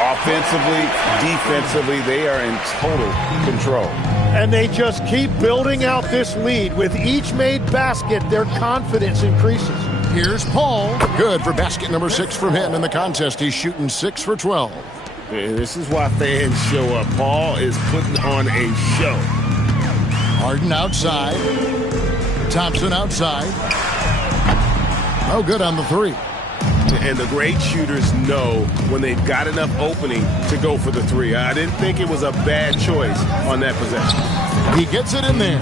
Offensively, defensively, they are in total control. And they just keep building out this lead. With each made basket, their confidence increases. Here's Paul. Good for basket number 6 from him in the contest. He's shooting 6 for 12. This is why fans show up. Paul is putting on a show. Harden outside. Thompson outside. No good on the 3. And the great shooters know when they've got enough opening to go for the 3. I didn't think it was a bad choice on that possession. He gets it in there.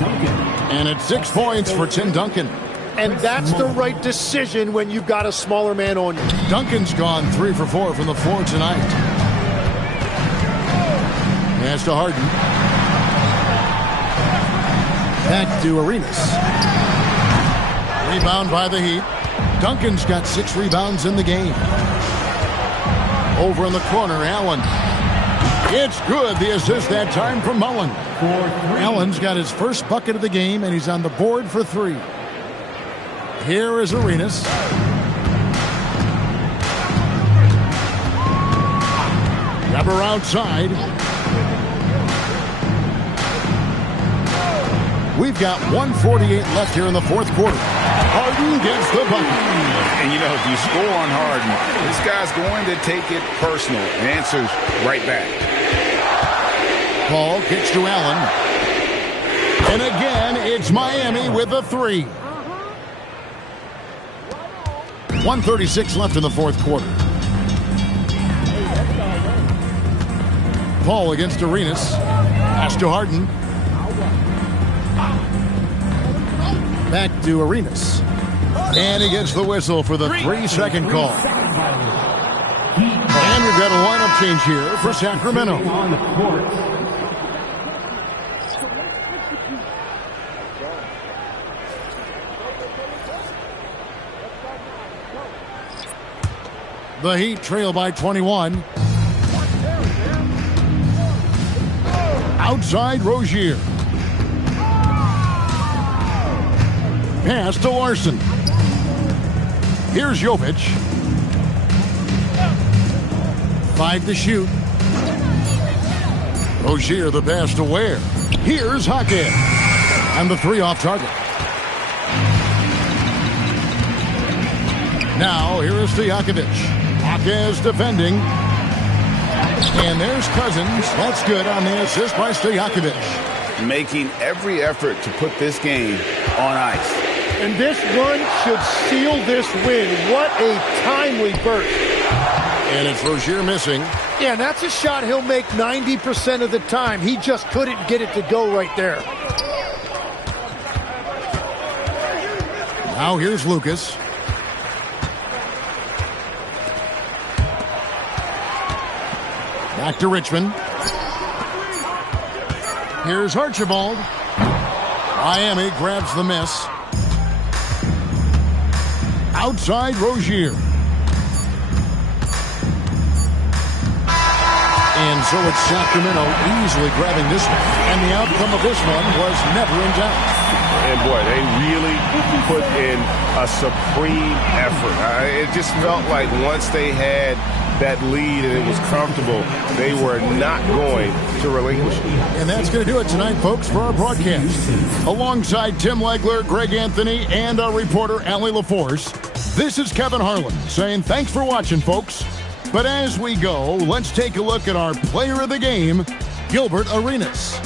And it's 6 points for Tim Duncan. And that's the right decision when you've got a smaller man on you. Duncan's gone 3 for 4 from the floor tonight. Pass to Harden. Back to Arenas. Rebound by the Heat. Duncan's got 6 rebounds in the game. Over in the corner, Allen. It's good. The assist that time from Mullen. Allen's got his first bucket of the game, and he's on the board for 3. Here is Arenas. Weber outside. We've got 1:48 left here in the fourth quarter. Harden gets the bucket. And, you know, if you score on Harden, this guy's going to take it personal and answers right back. Paul kicks to Allen. And again, it's Miami with a 3. 1:36 left in the fourth quarter. Paul against Arenas. Pass to Harden. Back to Arenas. And he gets the whistle for the 3-second call. And we've got a lineup change here for Sacramento. The Heat trail by 21. Outside Rozier. Pass to Larson. Here's Jovic. 5 to shoot. Rozier the pass to Ware. Here's Hackett. And the 3 off target. Now here is Stojakovic. Hackett defending. And there's Cousins. That's good on the assist by Stojakovic. Making every effort to put this game on ice. And this run should seal this win. What a timely burst. And it's Rozier missing. Yeah, and that's a shot he'll make 90% of the time. He just couldn't get it to go right there. Now here's Lucas. Back to Richmond. Here's Archibald. Miami grabs the miss. Outside Rozier. And so it's Sacramento easily grabbing this one. And the outcome of this one was never in doubt. And boy, they really put in a supreme effort. It just felt like once they had that lead and it was comfortable, they were not going to relinquish it. And that's going to do it tonight, folks, for our broadcast. Alongside Tim Legler, Greg Anthony, and our reporter, Allie LaForce, this is Kevin Harlan saying thanks for watching, folks. But as we go, let's take a look at our player of the game, Gilbert Arenas.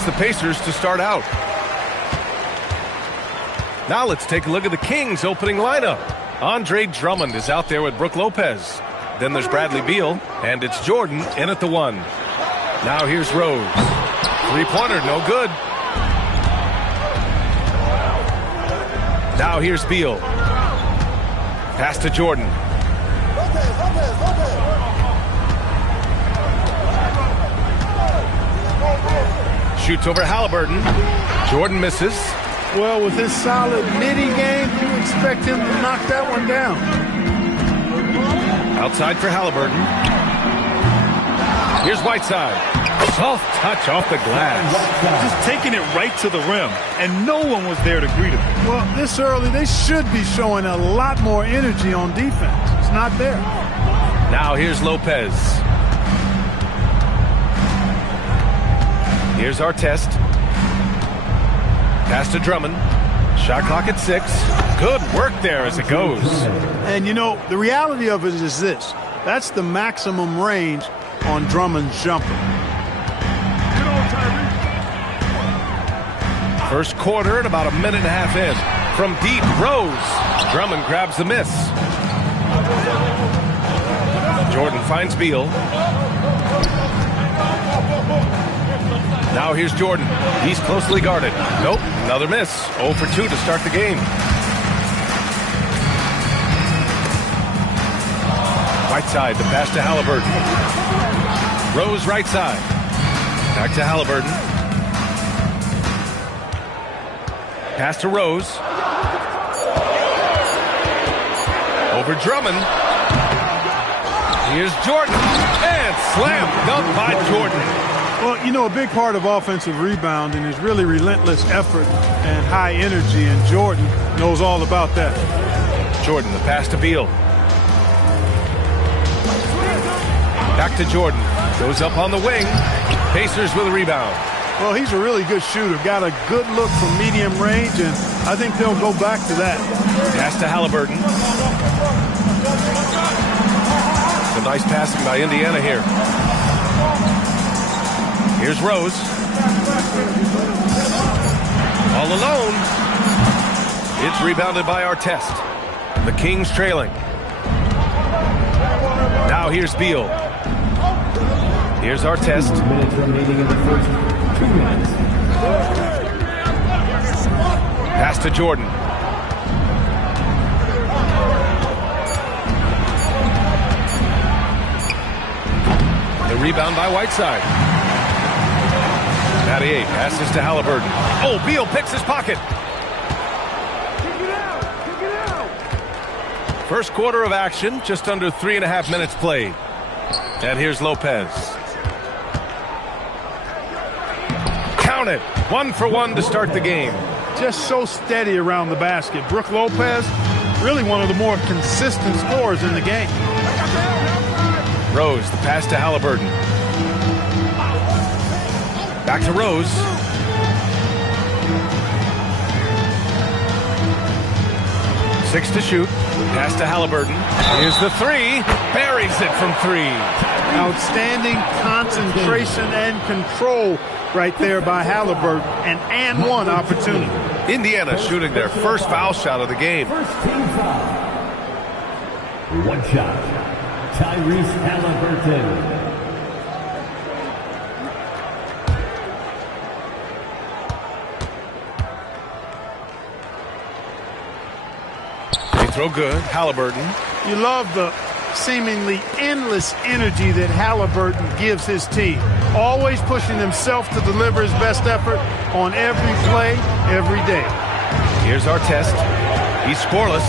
against the Pacers to start out. Now let's take a look at the Kings' opening lineup. Andre Drummond is out there with Brook Lopez. Then there's Bradley Beal, and it's Jordan in at the 1. Now here's Rose. Three-pointer, no good. Now here's Beal. Pass to Jordan. Shoots over Halliburton. Jordan misses. Well, with his solid midi game, you expect him to knock that one down. Outside for Halliburton. Here's Whiteside. Soft touch off the glass. Just taking it right to the rim, and no one was there to greet him. Well, this early, they should be showing a lot more energy on defense. It's not there. Now here's Lopez. Here's Artest. Pass to Drummond. Shot clock at 6. Good work there as it goes. And, you know, the reality of it is this. That's the maximum range on Drummond's jumper. First quarter and about a minute and a half in. From deep, Rose. Drummond grabs the miss. Jordan finds Beal. Now here's Jordan. He's closely guarded. Nope, another miss. 0 for 2 to start the game. Whiteside, the pass to Halliburton. Rose right side. Back to Halliburton. Pass to Rose. Over Drummond. Here's Jordan. And slammed dunk by Jordan. Well, you know, a big part of offensive rebounding is really relentless effort and high energy, and Jordan knows all about that. Jordan, the pass to Beal. Back to Jordan. Goes up on the wing. Pacers with a rebound. Well, he's a really good shooter. Got a good look from medium range, and I think they'll go back to that. Pass to Halliburton. Some nice passing by Indiana here. Here's Rose. All alone. It's rebounded by Artest. The Kings trailing. Now here's Beal. Here's Artest. Minutes remaining in the first 2 minutes. Pass to Jordan. The rebound by Whiteside. Mattier passes to Halliburton. Oh, Beal picks his pocket. First quarter of action, just under 3.5 minutes played. And here's Lopez. Count it. 1 for 1 to start the game. Just so steady around the basket. Brook Lopez, really one of the more consistent scorers in the game. Rose, the pass to Halliburton. Back to Rose. Six to shoot. Pass to Halliburton. Here's the 3. Buries it from 3. Outstanding concentration and control right there by Halliburton. And one opportunity. Indiana shooting their first foul shot of the game. First team foul. One shot. Tyrese Halliburton. Throw good. Halliburton. You love the seemingly endless energy that Halliburton gives his team. Always pushing himself to deliver his best effort on every play, every day. Here's Artest. He's scoreless.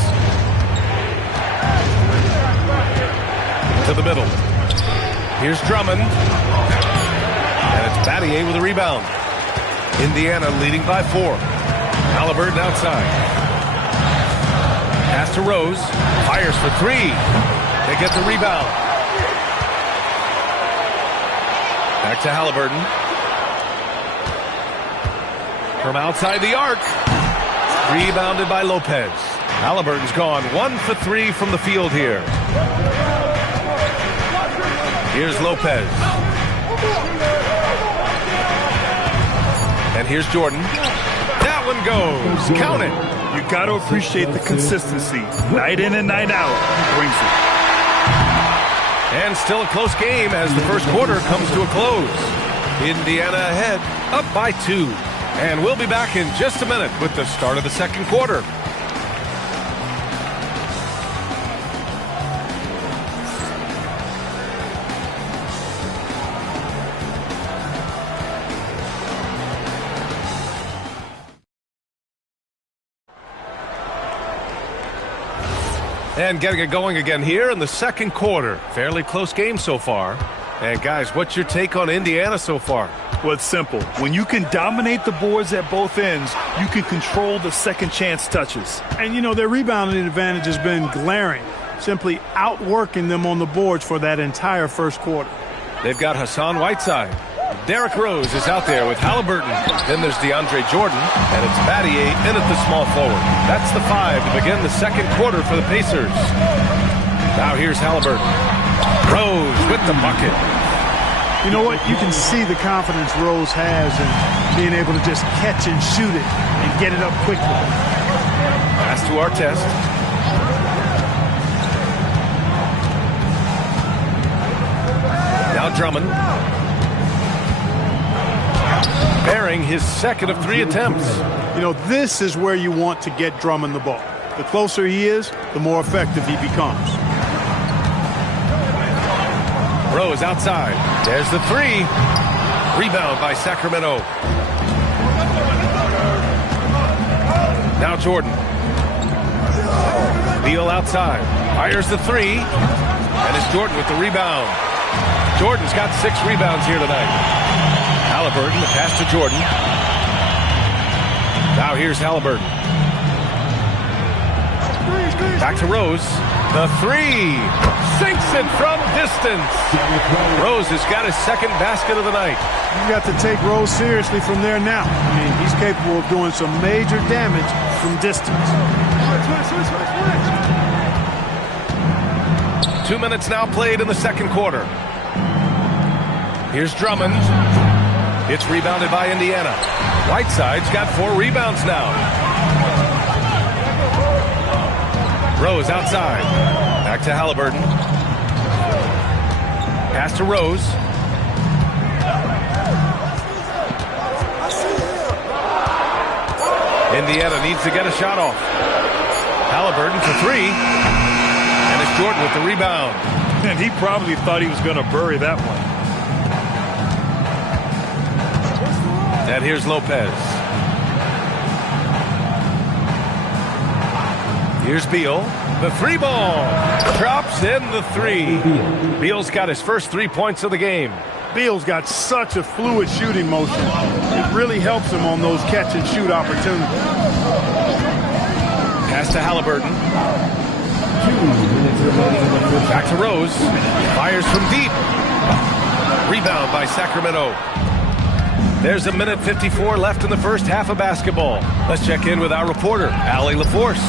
To the middle. Here's Drummond. And it's Mattier with a rebound. Indiana leading by 4. Halliburton outside. Pass to Rose. Fires for 3. They get the rebound. Back to Halliburton. From outside the arc. Rebounded by Lopez. Halliburton's gone 1 for 3 from the field here. Here's Lopez. here's Jordan. That one goes. Count it. You got to appreciate the consistency. Night in and night out, he brings it. And still a close game as the first quarter comes to a close. Indiana ahead, up by 2. And we'll be back in just a minute with the start of the second quarter. And getting it going again here in the second quarter. Fairly close game so far. And guys, what's your take on Indiana so far? Well, it's simple. When you can dominate the boards at both ends, you can control the second chance touches. And, you know, their rebounding advantage has been glaring, simply outworking them on the boards for that entire first quarter. They've got Hassan Whiteside. Derrick Rose is out there with Halliburton. Then there's DeAndre Jordan, and it's Battier in at the small forward. That's the 5 to begin the second quarter for the Pacers. Now here's Halliburton. Rose with the bucket. You know what? You can see the confidence Rose has in being able to just catch and shoot it and get it up quickly. Pass to Artest. Now Drummond. Bearing his second of 3 attempts. You know, this is where you want to get Drummond the ball. The closer he is, the more effective he becomes. Rose outside. There's the 3. Rebound by Sacramento. Now Jordan. Beal outside. Fires the 3. And it's Jordan with the rebound. Jordan's got 6 rebounds here tonight. Halliburton, the pass to Jordan. Now here's Halliburton. Back to Rose. The 3. Sinks it from distance. Rose has got his second basket of the night. You've got to take Rose seriously from there now. I mean, he's capable of doing some major damage from distance. 2 minutes now played in the second quarter. Here's Drummond. It's rebounded by Indiana. Whiteside's got 4 rebounds now. Rose outside. Back to Halliburton. Pass to Rose. Indiana needs to get a shot off. Halliburton for 3. And it's Jordan with the rebound. And he probably thought he was going to bury that one. And here's Lopez. Here's Beal. The 3 ball. Drops in the 3. Beal's got his first 3 points of the game. Beal's got such a fluid shooting motion. It really helps him on those catch and shoot opportunities. Pass to Halliburton. Back to Rose. Fires from deep. Rebound by Sacramento. There's a minute 54 left in the first half of basketball. Let's check in with our reporter, Allie LaForce.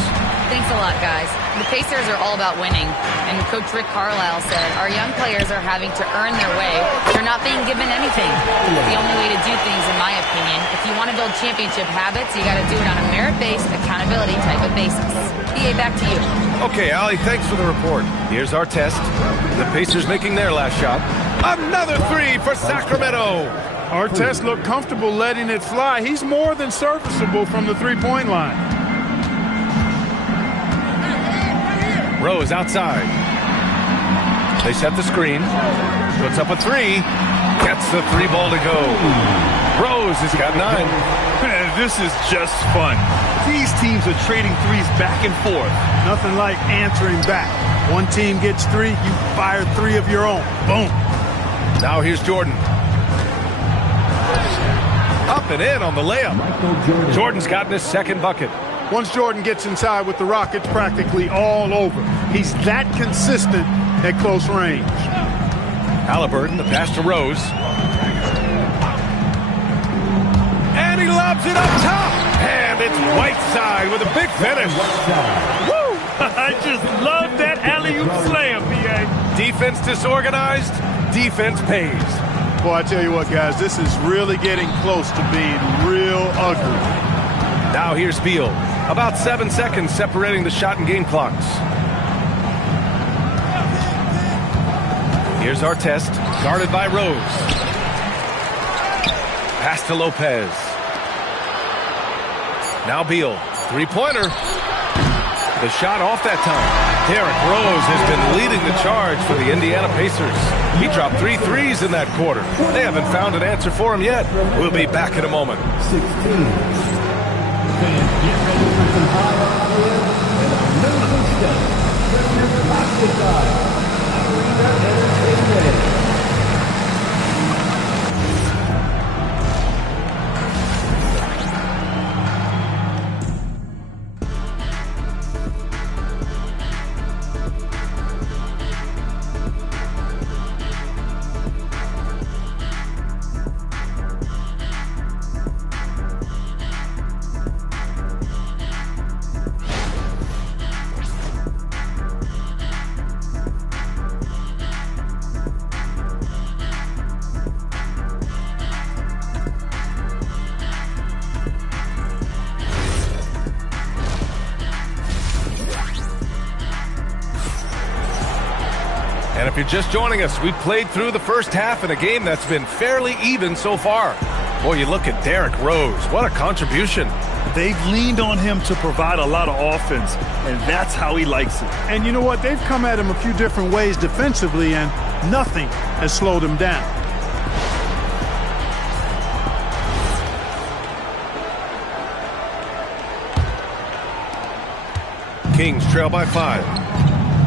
Thanks a lot, guys. The Pacers are all about winning. And Coach Rick Carlisle said, our young players are having to earn their way. They're not being given anything. It's the only way to do things, in my opinion. If you want to build championship habits, you got to do it on a merit-based, accountability type of basis. BA, back to you. Okay, Allie, thanks for the report. Here's our test. The Pacers making their last shot. Another 3 for Sacramento. Artest looked comfortable letting it fly. He's more than serviceable from the three-point line. Rose outside. They set the screen. Puts up a 3. Gets the 3 ball to go. Rose has got 9. This is just fun. These teams are trading threes back and forth. Nothing like answering back. One team gets 3, you fire 3 of your own. Boom. Now here's Jordan. Up and in on the layup. Jordan's gotten his second bucket. Once Jordan gets inside with the rock, it's practically all over. He's that consistent at close range. Halliburton, the pass to Rose. And he lobs it up top. And it's Whiteside with a big finish. Woo! I just love that alley-oop slam, B.A. Defense disorganized. Defense pays. Boy, I tell you what, guys, this is really getting close to being real ugly. Now here's Beal. About 7 seconds separating the shot and game clocks. Here's Artest, guarded by Rose. Pass to Lopez. Now Beal, three-pointer. The shot off that time. Derrick Rose has been leading the charge for the Indiana Pacers. He dropped 3 threes in that quarter. They haven't found an answer for him yet. We'll be back in a moment. 16. Fans, get ready for some high rock here. And a Memphis step. Premier Basket Guide. Arena Entertainment. And if you're just joining us, we played through the first half in a game that's been fairly even so far. Boy, you look at Derrick Rose. What a contribution. They've leaned on him to provide a lot of offense, and that's how he likes it. And you know what? They've come at him a few different ways defensively, and nothing has slowed him down. Kings trail by 5.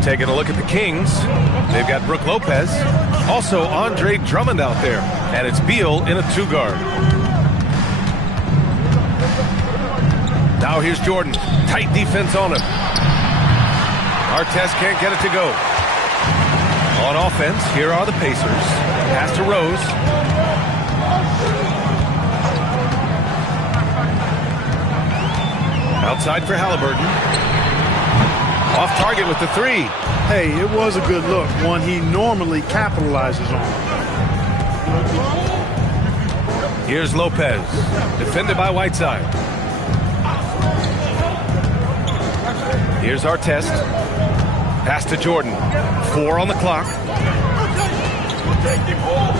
Taking a look at the Kings, they've got Brook Lopez, also Andre Drummond out there, and it's Beal in a 2-guard. Now here's Jordan, tight defense on him. Artest can't get it to go. On offense, here are the Pacers. Pass to Rose. Outside for Halliburton. Off target with the 3. Hey, it was a good look, one he normally capitalizes on. Here's Lopez, defended by Whiteside. Here's Artest. Pass to Jordan. 4 on the clock.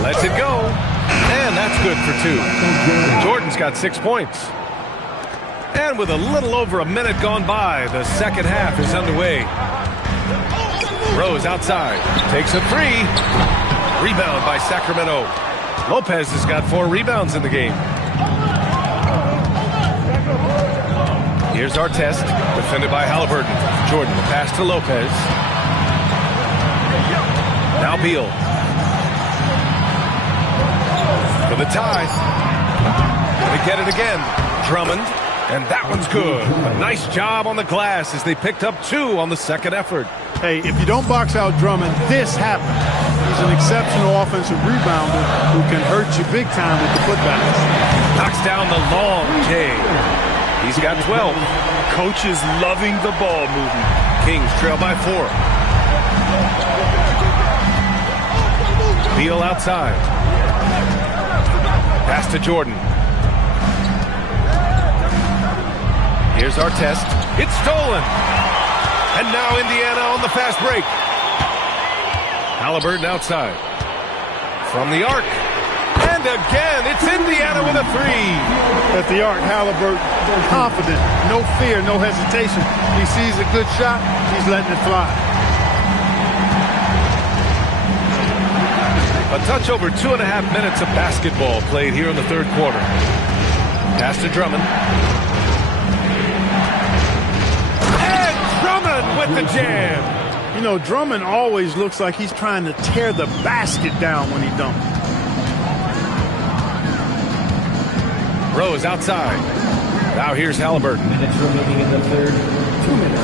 Lets it go. And that's good for 2. Jordan's got 6 points. And with a little over a minute gone by, the second half is underway. Rose outside, takes a 3. Rebound by Sacramento. Lopez has got 4 rebounds in the game. Here's Artest, defended by Halliburton. Jordan, the pass to Lopez. Now Beal. For the tie. Gonna get it again. Drummond. And that one's good. A nice job on the glass as they picked up 2 on the second effort. Hey, if you don't box out Drummond, this happens. He's an exceptional offensive rebounder who can hurt you big time with the putbacks. Knocks down the long J. He's got 12. Coach is loving the ball movement. Kings trail by 4. Beal outside. Pass to Jordan. Here's Artest. It's stolen. And now Indiana on the fast break. Halliburton outside. From the arc. And again, it's Indiana with a 3. At the arc, Halliburton, confident, no fear, no hesitation. He sees a good shot, he's letting it fly. A touch over 2.5 minutes of basketball played here in the third quarter. Pass to Drummond. With the jam. You know, Drummond always looks like he's trying to tear the basket down when he dunks. Rose outside. Now here's Halliburton. Minutes remaining in the third. 2 minutes.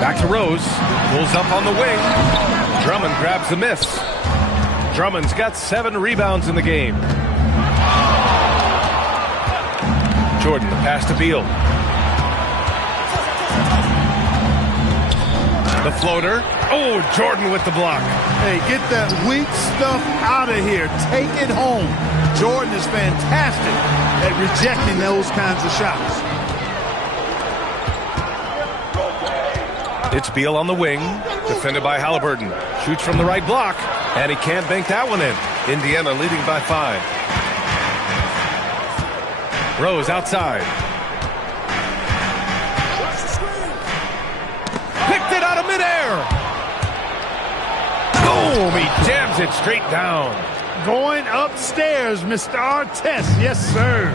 Back to Rose. Pulls up on the wing. Drummond grabs the miss. Drummond's got 7 rebounds in the game. Jordan, the pass to Beal. The floater. Oh, Jordan with the block. Hey, get that weak stuff out of here. Take it home. Jordan is fantastic at rejecting those kinds of shots. It's Beal on the wing, defended by Halliburton. Shoots from the right block, and he can't bank that one in. Indiana leading by 5. Rose outside. Picked it out of midair. Boom! He jams it straight down. Going upstairs, Mr. Artest. Yes, sir.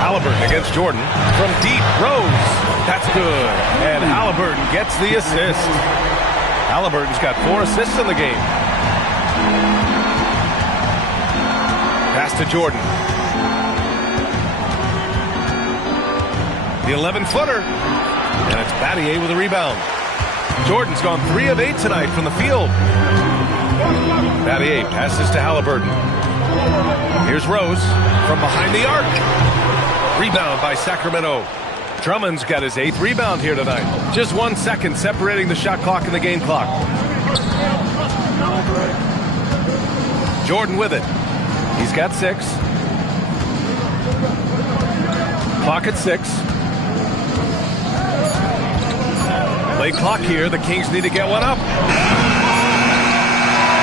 Halliburton against Jordan. From deep, Rose. That's good. And Halliburton gets the assist. Halliburton's got 4 assists in the game. Pass to Jordan. The 11-footer. And it's Battier with a rebound. Jordan's gone 3 of 8 tonight from the field. Battier passes to Halliburton. Here's Rose from behind the arc. Rebound by Sacramento. Drummond's got his 8th rebound here tonight. Just 1 second separating the shot clock and the game clock. Jordan with it. He's got 6. Clock at 6. Play clock here. The Kings need to get one up.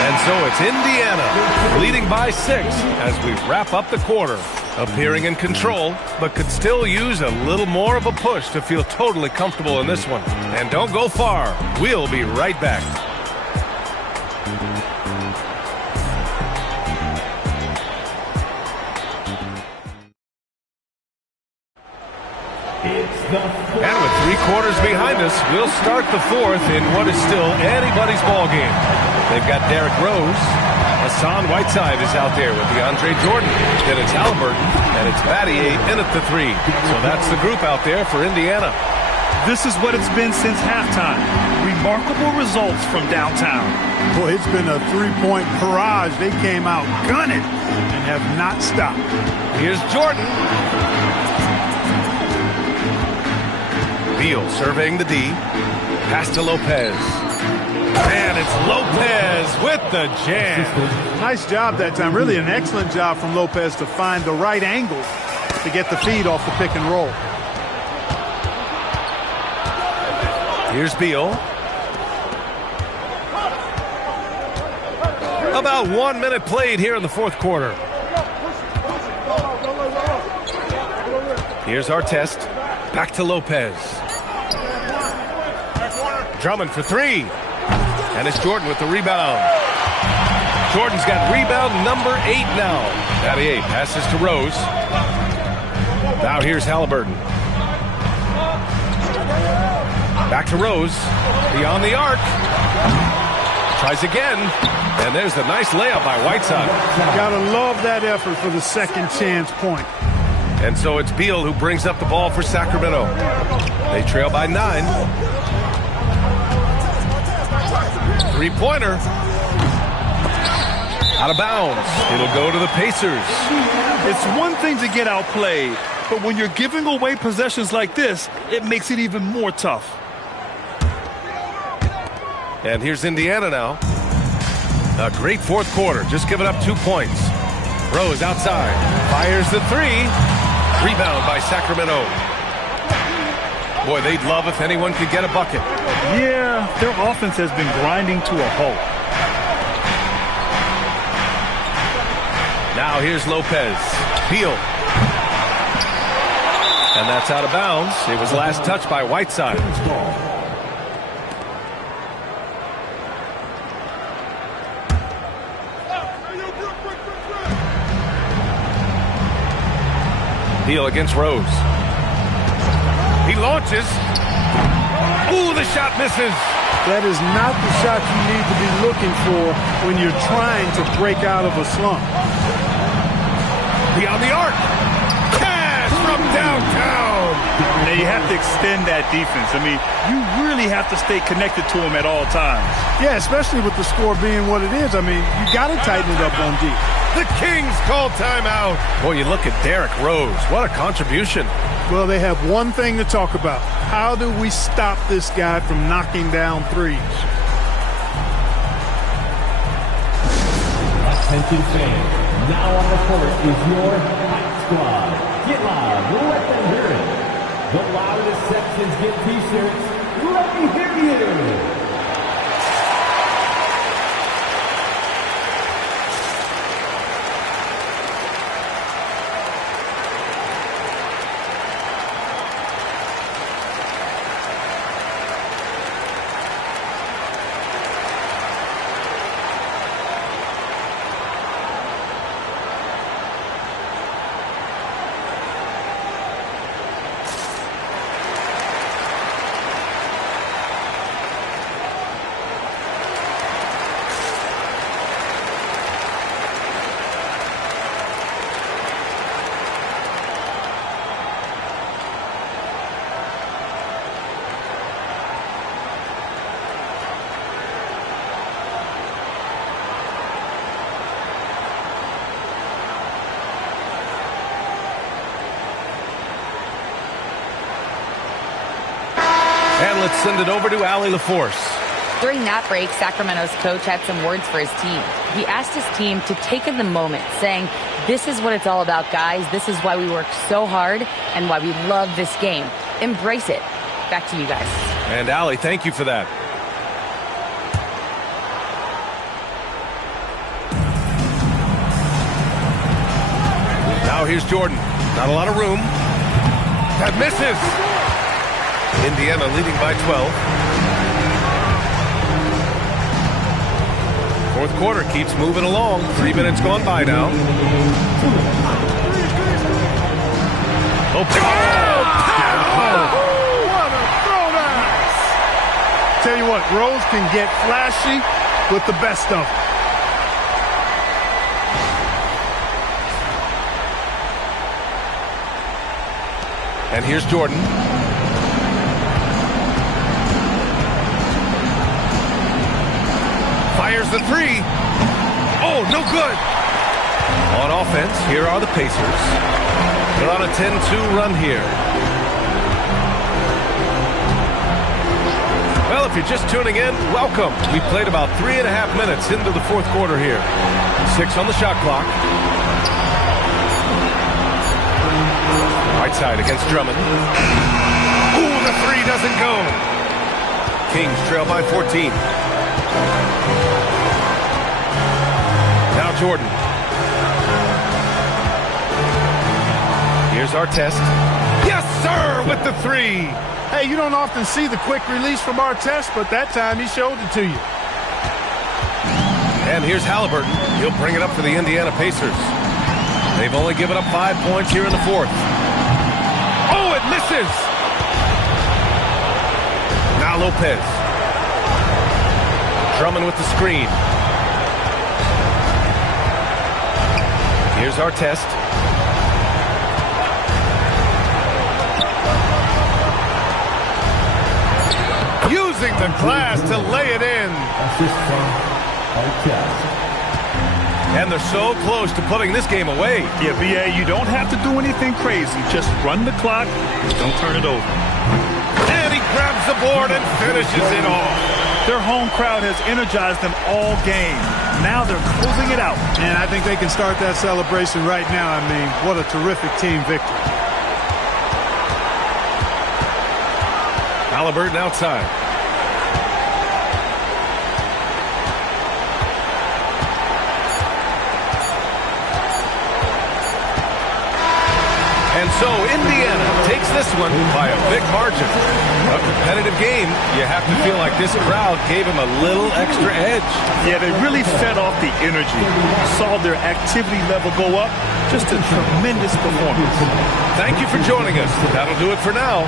And so it's Indiana leading by 6 as we wrap up the quarter. Appearing in control, but could still use a little more of a push to feel totally comfortable in this one. And don't go far. We'll be right back. And with 3 quarters behind us, we'll start the 4th in what is still anybody's ball game. They've got Derrick Rose. Hassan Whiteside is out there with DeAndre Jordan. Then it's Halliburton, and it's Battier in at the 3. So that's the group out there for Indiana. This is what it's been since halftime. Remarkable results from downtown. Boy, it's been a 3-point barrage. They came out gunning and have not stopped. Here's Jordan. Beal surveying the D. Pass to Lopez. And it's Lopez with the jam. Nice job that time. Really an excellent job from Lopez to find the right angle to get the feed off the pick and roll. Here's Beal. About 1 minute played here in the 4th quarter. Here's Artest. Back to Lopez. Drummond for 3. And it's Jordan with the rebound. Jordan's got rebound number 8 now. Battier passes to Rose. Now here's Halliburton. Back to Rose. Beyond the arc. Tries again. And there's the nice layup by Whiteside. Gotta love that effort for the second chance point. And so it's Beal who brings up the ball for Sacramento. They trail by 9. 3-pointer. Out of bounds. It'll go to the Pacers. It's one thing to get outplayed, but when you're giving away possessions like this, it makes it even more tough. And here's Indiana now. A great 4th quarter, just giving up 2 points. Rose outside, fires the 3. Rebound by Sacramento. Boy, they'd love if anyone could get a bucket. Yeah, their offense has been grinding to a halt. Now here's Lopez. Beal. And that's out of bounds. It was last touched by Whiteside. Beal against Rose. He launches. Ooh, the shot misses. That is not the shot you need to be looking for when you're trying to break out of a slump. Beyond the arc. Cash from downtown. Now you have to extend that defense. I mean, you really have to stay connected to him at all times. Yeah, especially with the score being what it is. I mean, you got to tighten it up on D. The Kings call timeout. Boy, you look at Derrick Rose. What a contribution. Well, they have one thing to talk about. How do we stop this guy from knocking down threes? Attention fans, now on the court is your Hype Squad. Get loud, let them hear it. The loudest sections get t-shirts. Let me hear you. And let's send it over to Allie LaForce. During that break, Sacramento's coach had some words for his team. He asked his team to take in the moment, saying, "This is what it's all about, guys. This is why we work so hard and why we love this game. Embrace it." Back to you guys. And Allie, thank you for that. Now here's Jordan. Not a lot of room. That misses. Indiana leading by 12. Fourth quarter keeps moving along. 3 minutes gone by now. Oh, what a throwdown! Tell you what, Rose can get flashy with the best of them. And here's Jordan. Fires the three. Oh, no good. On offense, here are the Pacers. They're on a 10-2 run here. Well, if you're just tuning in, welcome. We played about 3.5 minutes into the fourth quarter here. 6 on the shot clock. Right side against Drummond. Ooh, the three doesn't go. Kings trail by 14. Now Jordan. Here's Artest. Yes, sir, with the three. Hey, you don't often see the quick release from Artest, but that time he showed it to you. And here's Halliburton. He'll bring it up for the Indiana Pacers. They've only given up 5 points here in the fourth. Oh, it misses. Now Lopez. Drummond with the screen. Here's Artest. Using the glass to lay it in. And they're so close to putting this game away. Yeah, B.A., you don't have to do anything crazy. Just run the clock. Just don't turn it over. And he grabs the board and finishes it off. Their home crowd has energized them all game. Now they're closing it out. And I think they can start that celebration right now. I mean, what a terrific team victory. Halliburton outside. And so Indiana takes this one by a big margin. A competitive game. You have to feel like this crowd gave him a little extra edge. Yeah, they really fed off the energy. Saw their activity level go up. Just a tremendous performance. Thank you for joining us. That'll do it for now.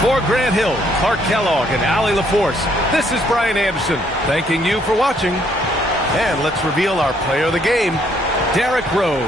For Grant Hill, Clark Kellogg, and Allie LaForce, this is Brian Anderson thanking you for watching. And let's reveal our player of the game, Derrick Rose.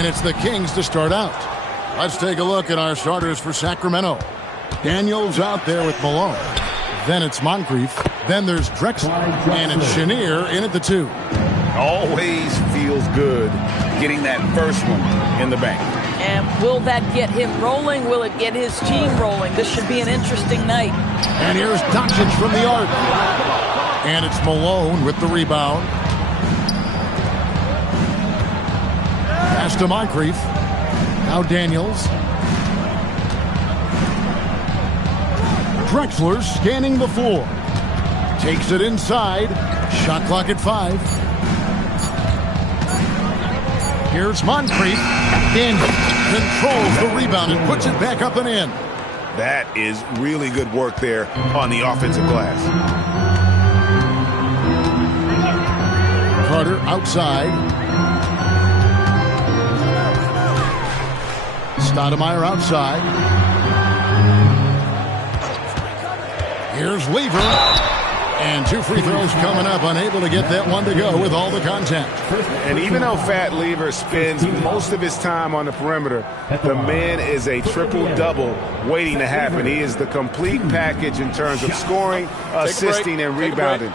And it's the Kings to start out. Let's take a look at our starters for Sacramento. Daniels out there with Malone. Then it's Moncrief. Then there's Drexler. And it's Chenier in at the 2. Always feels good getting that first one in the bank. And will that get him rolling? Will it get his team rolling? This should be an interesting night. And here's Doncic from the arc. And it's Malone with the rebound. Pass to Moncrief. Now Daniels. Drexler scanning the floor. Takes it inside. Shot clock at 5. Here's Moncrief. Daniels controls the rebound and puts it back up and in. That is really good work there on the offensive glass. Carter outside. Stoudemire outside. Here's Lever. And 2 free throws coming up. Unable to get that one to go with all the contact. And even though Fat Lever spends most of his time on the perimeter, the man is a triple-double waiting to happen. He is the complete package in terms of scoring, assisting, and rebounding.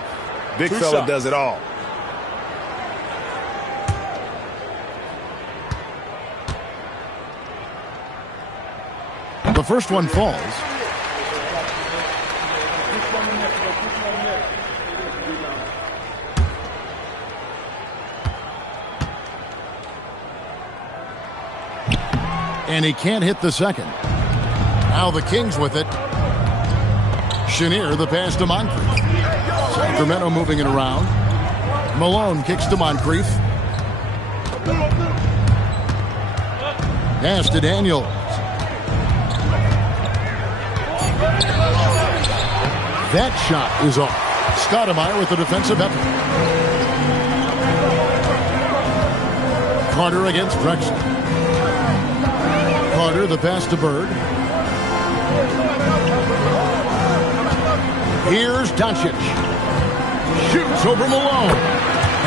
Big fella does it all. The first one falls. And he can't hit the second. Now the Kings with it. Chenier, the pass to Moncrief. Sacramento moving it around. Malone kicks to Moncrief. Pass to Daniels. That shot is off. Stoudemire with the defensive effort. Carter against Drexler. Carter, the pass to Bird. Here's Doncic. Shoots over Malone.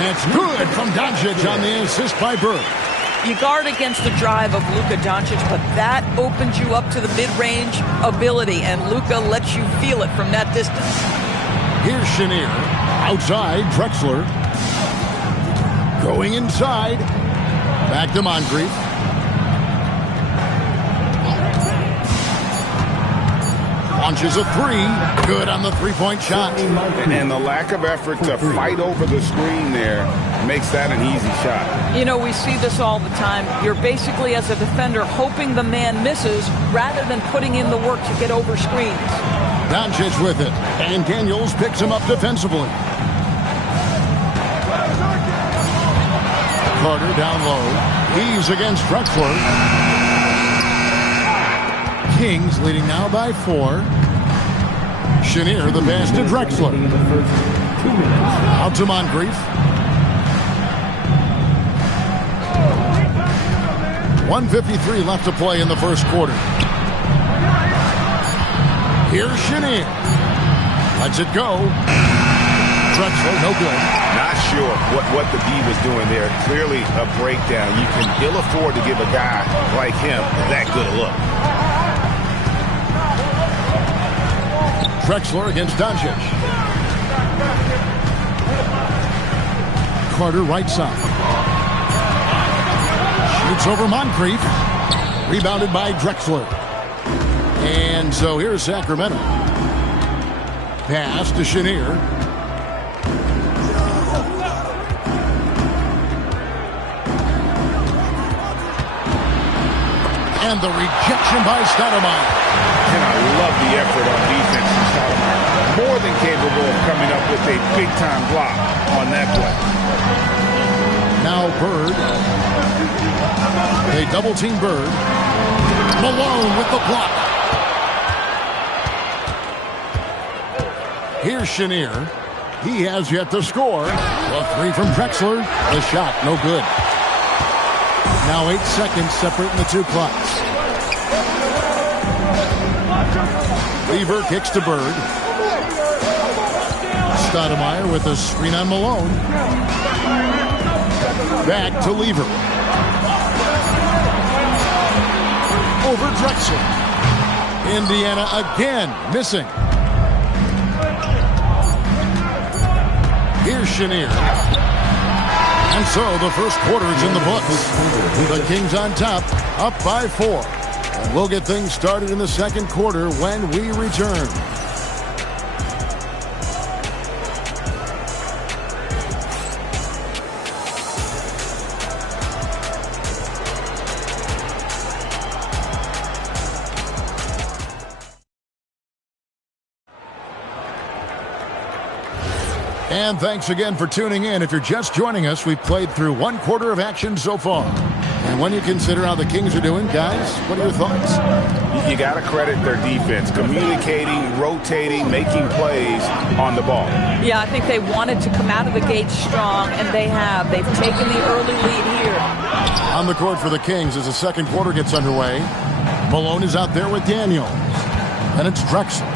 That's good from Doncic on the assist by Bird. You guard against the drive of Luka Doncic, but that opens you up to the mid-range ability, and Luka lets you feel it from that distance. Here's Chenier. Outside, Drexler. Going inside. Back to Moncrief. Launches a 3. Good on the three-point shot. And the lack of effort to fight over the screen there makes that an easy shot. You know, we see this all the time. You're basically, as a defender, hoping the man misses rather than putting in the work to get over screens. Doncic with it. And Daniels picks him up defensively. Carter down low. He's against Drexler. Kings leading now by 4. Chenier, the pass to Drexler. Out to Moncrief. 1:53 left to play in the first quarter. Here's Chenier. Lets it go. Drexler, no good. Not sure what the D was doing there. Clearly a breakdown. You can ill afford to give a guy like him that good a look. Drexler against Doncic. Carter right side. Shoots over Moncrief. Rebounded by Drexler. And so here's Sacramento. Pass to Chenier. And the rejection by Stoudemire. And I love the effort on defense from Stoudemire. More than capable of coming up with a big-time block on that play. Now Bird. They double-team Bird. Malone with the block. Here's Chenier. He has yet to score. A 3 from Drexler. The shot, no good. Now 8 seconds separating the two clocks. Lever kicks to Bird. Stoudemire with a screen on Malone. Back to Lever. Drexler. Indiana again missing. Here's Chenier. And so the first quarter is in the books. The Kings on top, up by 4. And we'll get things started in the second quarter when we return. And thanks again for tuning in. If you're just joining us, we've played through one quarter of action so far. And when you consider how the Kings are doing, guys, what are your thoughts? You got to credit their defense, communicating, rotating, making plays on the ball. Yeah, I think they wanted to come out of the gate strong, and they have. They've taken the early lead here. On the court for the Kings as the second quarter gets underway. Malone is out there with Daniels. Then it's Drexler.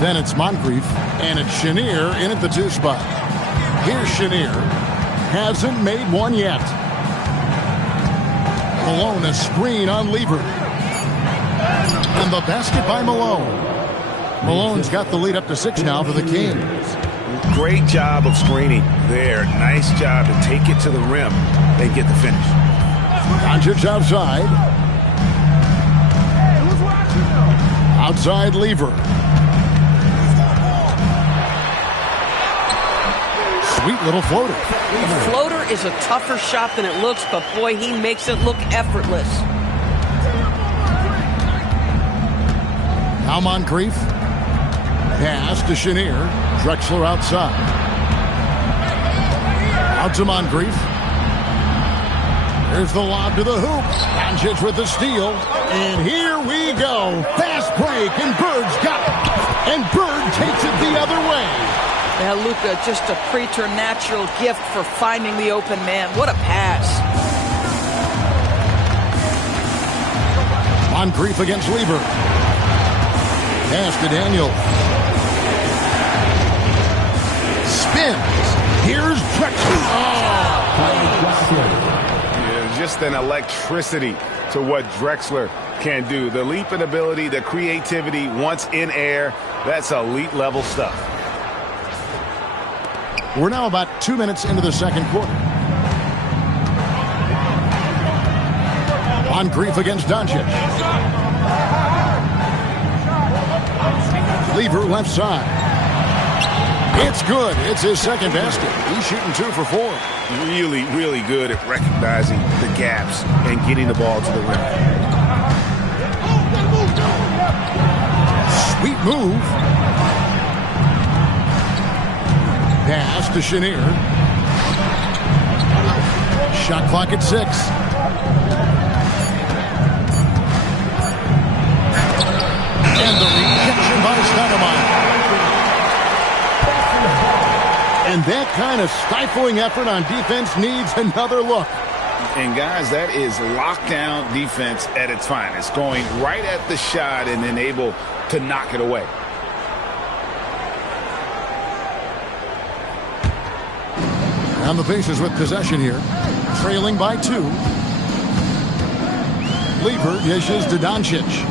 Then it's Moncrief. And it's Chenier in at the 2 spot. Here's Chenier. Hasn't made one yet. Malone, a screen on Lever. And the basket by Malone. Malone's got the lead up to 6 now for the Kings. Great job of screening there. Nice job to take it to the rim and get the finish. Doncic outside. Outside Lever. Sweet little floater. The floater is a tougher shot than it looks, but boy, he makes it look effortless. Now Moncrief. Pass to Chenier. Drexler outside. Out to Moncrief. Here's the lob to the hoop. Doncic with the steal. And here we go. Fast break, and Bird's got it. And Bird takes it the other way. Yeah, Luka, just a preternatural gift for finding the open man. What a pass. Moncrief against Lever. Pass to Daniel. Spins. Here's Drexler. Yeah, just an electricity to what Drexler can do. The leaping ability, the creativity, once in air, that's elite level stuff. We're now about 2 minutes into the second quarter. Moncrief against Doncic. Lever left side. It's good. It's his second basket. He's shooting 2 for 4. Really, really good at recognizing the gaps and getting the ball to the rim. Sweet move. Pass to Chenier. Shot clock at 6. And the rejection by Stoudemire. And that kind of stifling effort on defense needs another look. And guys, that is lockdown defense at its finest. Going right at the shot and then able to knock it away. And the Pacers with possession here, trailing by 2. Lever dishes to Doncic.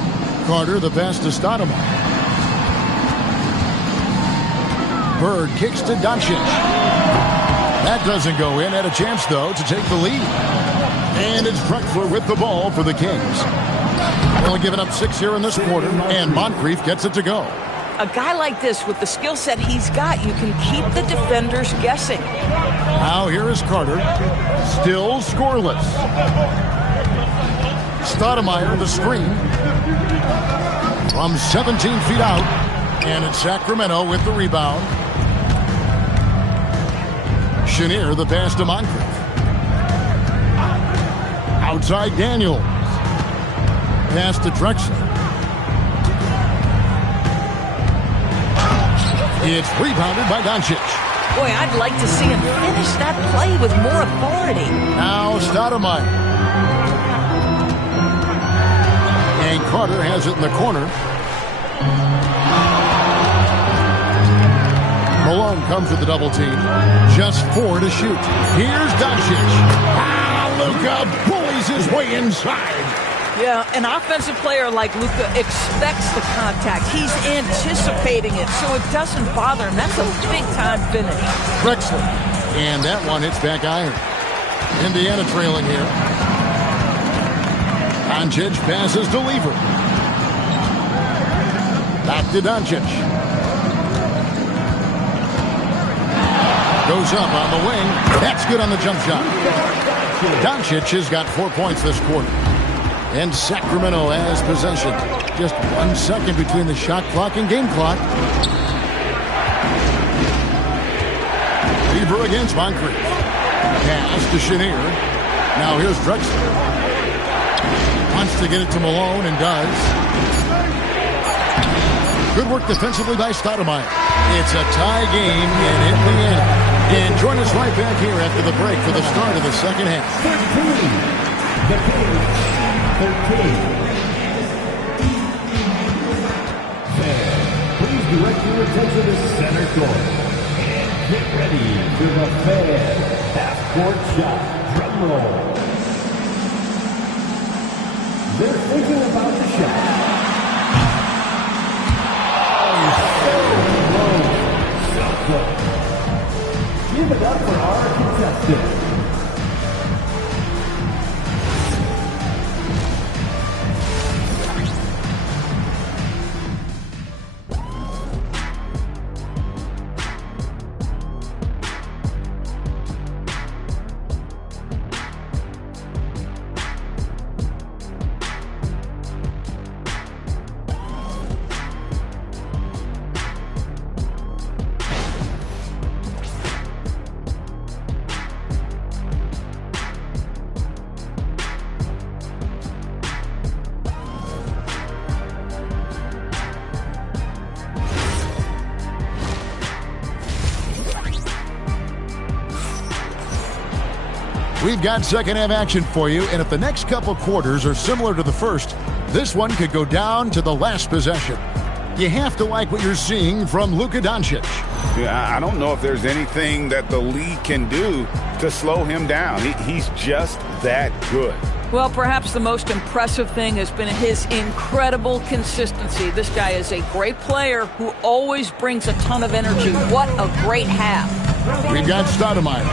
Carter the pass to Stoudemire. Bird kicks to Doncic. That doesn't go in. Had a chance, though, to take the lead. And it's Drexler with the ball for the Kings. Only giving up 6 here in this quarter, and Moncrief gets it to go. A guy like this, with the skill set he's got, you can keep the defenders guessing. Now here is Carter. Still scoreless. Stoudemire, the screen. From 17 feet out. And it's Sacramento with the rebound. Chenier, the pass to Moncrief. Outside Daniels. Pass to Drexler. It's rebounded by Doncic. Boy, I'd like to see him finish that play with more authority. Now Stoudemire. And Carter has it in the corner. Malone comes with the double team. Just 4 to shoot. Here's Doncic. Luka bullies his way inside. Yeah, an offensive player like Luka expects the contact. He's anticipating it, so it doesn't bother him. That's a big-time finish. Drexler. And that one hits back iron. Indiana trailing here. Doncic passes to Lever. Back to Doncic. Goes up on the wing. That's good on the jump shot. Doncic has got 4 points this quarter. And Sacramento has possession. Just 1 second between the shot clock and game clock. Lever against Moncrief. Pass to Chenier. Now here's Drexler. Wants to get it to Malone and does. Good work defensively by Stoudemire. It's a tie game in Indiana. And join us right back here after the break for the start of the second half. 13. Please direct your attention to center court. And get ready for the Fan half-court shot. Drum roll. They're thinking about the shot. Give it up for our contestant. We've got second half action for you, and if the next couple quarters are similar to the first, this one could go down to the last possession. You have to like what you're seeing from Luka Doncic. Yeah, I don't know if there's anything that the league can do to slow him down. He's just that good. Well, perhaps the most impressive thing has been his incredible consistency. This guy is a great player who always brings a ton of energy. What a great half. We've got Stoudemire.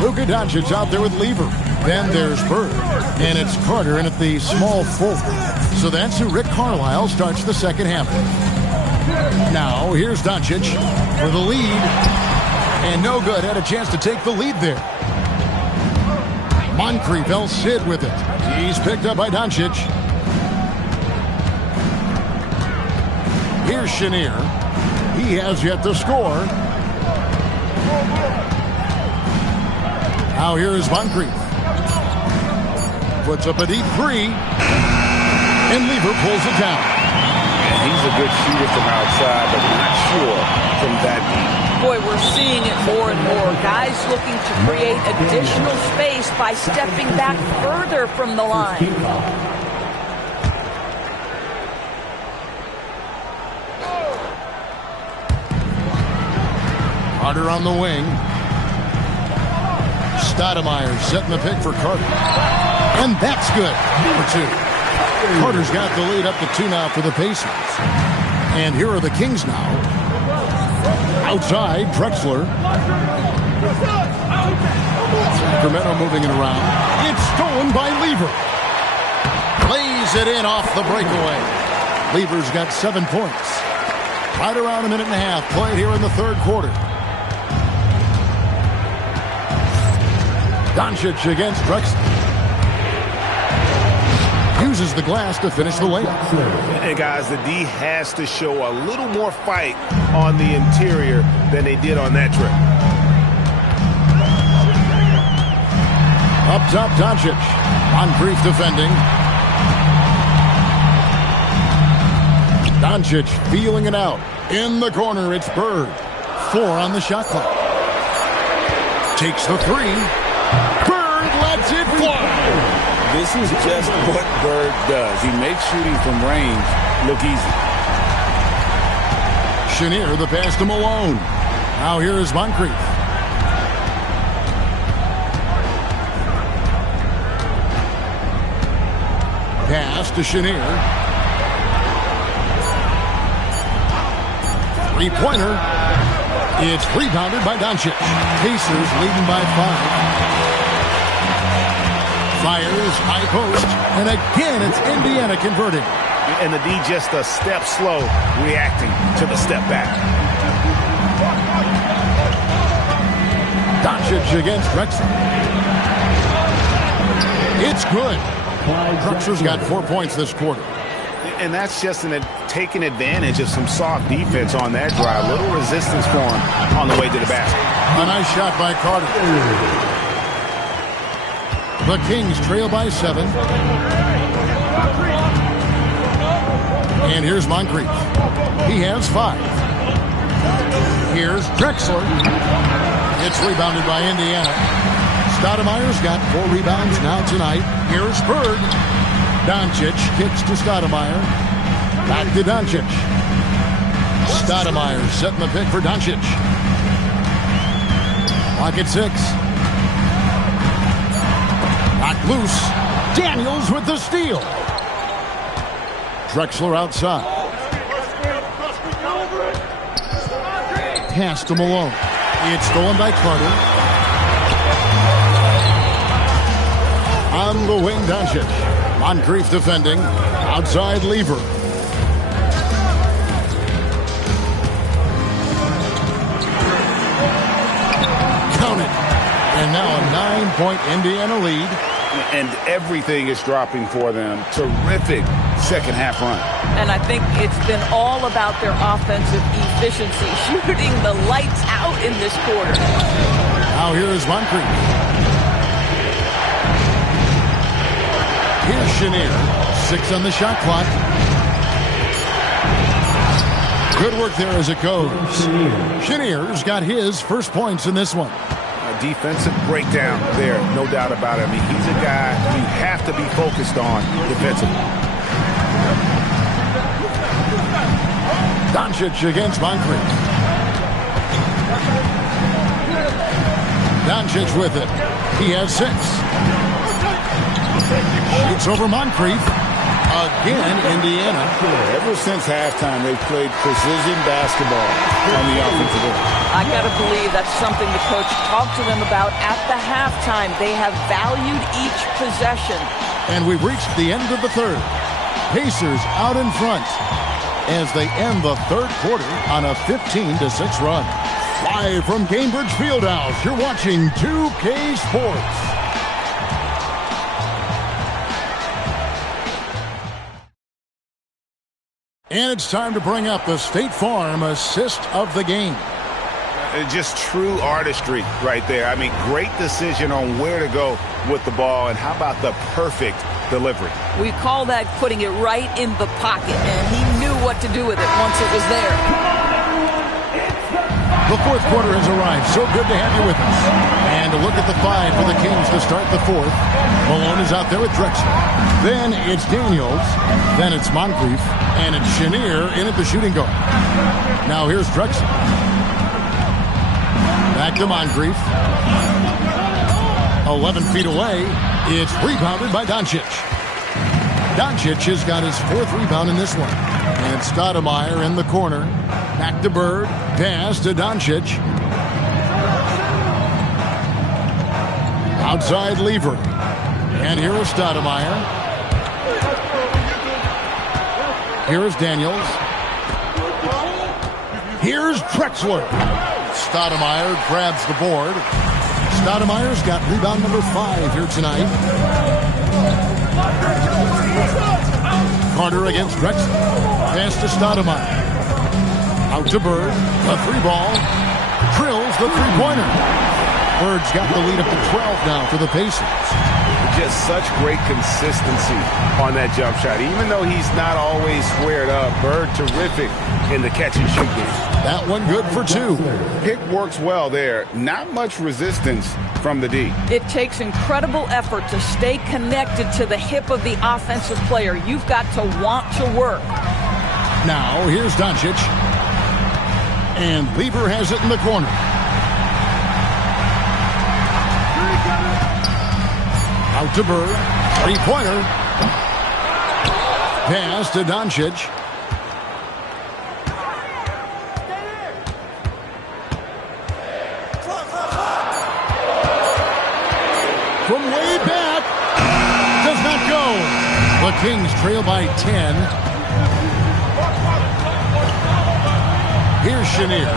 Luka Doncic out there with Lever. Then there's Bird. And it's Carter in at the small forward. So that's who Rick Carlisle starts the second half with. Now, here's Doncic for the lead. And no good. Had a chance to take the lead there. Moncrief, El Cid with it. He's picked up by Doncic. Here's Chenier. He has yet to score. Now here's Moncrief. Puts up a deep three. And Lever pulls it down. And he's a good shooter from outside, but not sure from that deep. Boy, we're seeing it more and more. Guys looking to create additional space by stepping back further from the line. Carter on the wing. Stoudemire setting the pick for Carter. And that's good. Number 2. Carter's got the lead up to 2 now for the Pacers. And here are the Kings now. Outside, Drexler. Sacramento moving it around. It's stolen by Lever. Lays it in off the breakaway. Lever's got 7 points. Right around a minute and a half played here in the third quarter. Doncic against Drexler. Uses the glass to finish the layup. And guys, the D has to show a little more fight on the interior than they did on that trip. Up top, Doncic. Moncrief defending. Doncic feeling it out. In the corner, it's Bird. 4 on the shot clock. Takes the 3. Bird lets it fly. This is just what Bird does. He makes shooting from range look easy. Chenier, the pass to Malone. Now here is Moncrief. Pass to Chenier. Three-pointer. It's rebounded by Doncic. Pacers leading by 5. Fires high post. And again, it's Indiana converting. And the D just a step slow, reacting to the step back. Doncic against Drexler. It's good. Drexler's got 4 points this quarter. And that's just taking advantage of some soft defense on that drive. Little resistance for him on the way to the basket. A nice shot by Carter. The Kings trail by 7. And here's Moncrief. He has 5. Here's Drexler. It's rebounded by Indiana. Stoudemire's got 4 rebounds now tonight. Here's Bird. Doncic kicks to Stoudemire. Back to Doncic. Stoudemire setting the pick for Doncic. Clock at 6. Knocked loose. Daniels with the steal. Drexler outside. Pass to Malone. It's stolen by Carter. On the wing, Doncic. Moncrief defending. Outside, Lever. Count it. And now a 9-point Indiana lead. And everything is dropping for them. Terrific second half run. And I think it's been all about their offensive efficiency, shooting the lights out in this quarter. Now here's Moncrief. Here's Chenier. 6 on the shot clock. Good work there as it goes. Chenier's got his first points in this one. A defensive breakdown there, no doubt about it. I mean, he's a guy you have to be focused on defensively. Doncic against Moncrief. Doncic with it. He has 6. Shoots over Moncrief. Again, Indiana. Ever since halftime, they've played precision basketball on the offensive end. I got to believe that's something the coach talked to them about at the halftime. They have valued each possession. And we've reached the end of the third. Pacers out in front as they end the third quarter on a 15-6 run. Live from Gainbridge Fieldhouse, you're watching 2K Sports. And it's time to bring up the State Farm assist of the game. Just true artistry right there. I mean, great decision on where to go with the ball, and how about the perfect delivery? We call that putting it right in the pocket, and he knew what to do with it once it was there. The fourth quarter has arrived. So good to have you with us. And a look at the 5 for the Kings to start the fourth. Malone is out there with Drexler. Then it's Daniels. Then it's Moncrief. And it's Chenier in at the shooting guard. Now here's Drexler. Back to Moncrief. 11 feet away. It's rebounded by Doncic. Doncic has got his 4th rebound in this one. And Stoudemire in the corner. Back to Bird. Pass to Doncic. Outside Lever. And here is Stoudemire. Here is Daniels. Here's Drexler. Stoudemire grabs the board. Stoudemire's got rebound number 5 here tonight. Carter against Drexler. Pass to Stoudemire. Out to Bird. A 3-ball. Drills the 3-pointer. Bird's got the lead up to 12 now for the Pacers. Just such great consistency on that jump shot. Even though he's not always squared up, Bird terrific in the catch and shoot game. That one good for 2. Pick works well there. Not much resistance from the D. It takes incredible effort to stay connected to the hip of the offensive player. You've got to want to work. Now here's Doncic. And Lever has it in the corner. Out to Bird. 3-pointer. Pass to Doncic. From way back. Does not go. The Kings trail by 10. Here's Chenier.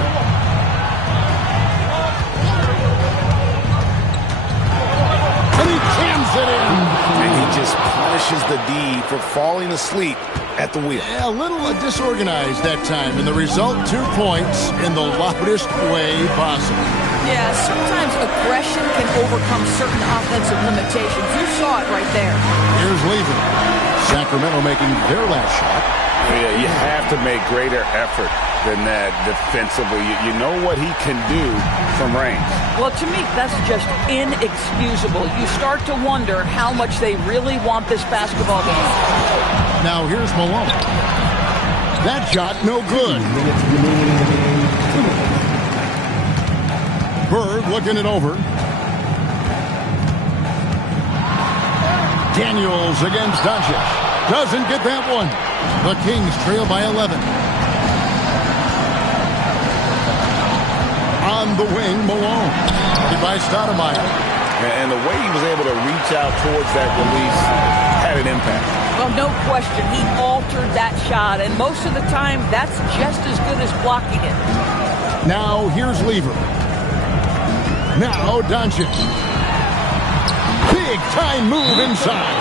And he jams it in. And he just punishes the D for falling asleep at the wheel. Yeah, a little disorganized that time. And the result, 2 points in the loudest way possible. Yeah, sometimes aggression can overcome certain offensive limitations. You saw it right there. Here's Lever. Sacramento making their last shot. Yeah, you have to make greater effort than that defensively. You know what he can do from range. Well, to me, that's just inexcusable. You start to wonder how much they really want this basketball game. Now here's Malone. That shot, no good. Bird looking it over. Daniels against Doncic. Doesn't get that one. The Kings trail by 11. On the wing, Malone. By Stoudemire. And the way he was able to reach out towards that release had an impact. Well, no question. He altered that shot, and most of the time, that's just as good as blocking it. Now, here's Lever. Now, Doncic. Big-time move inside.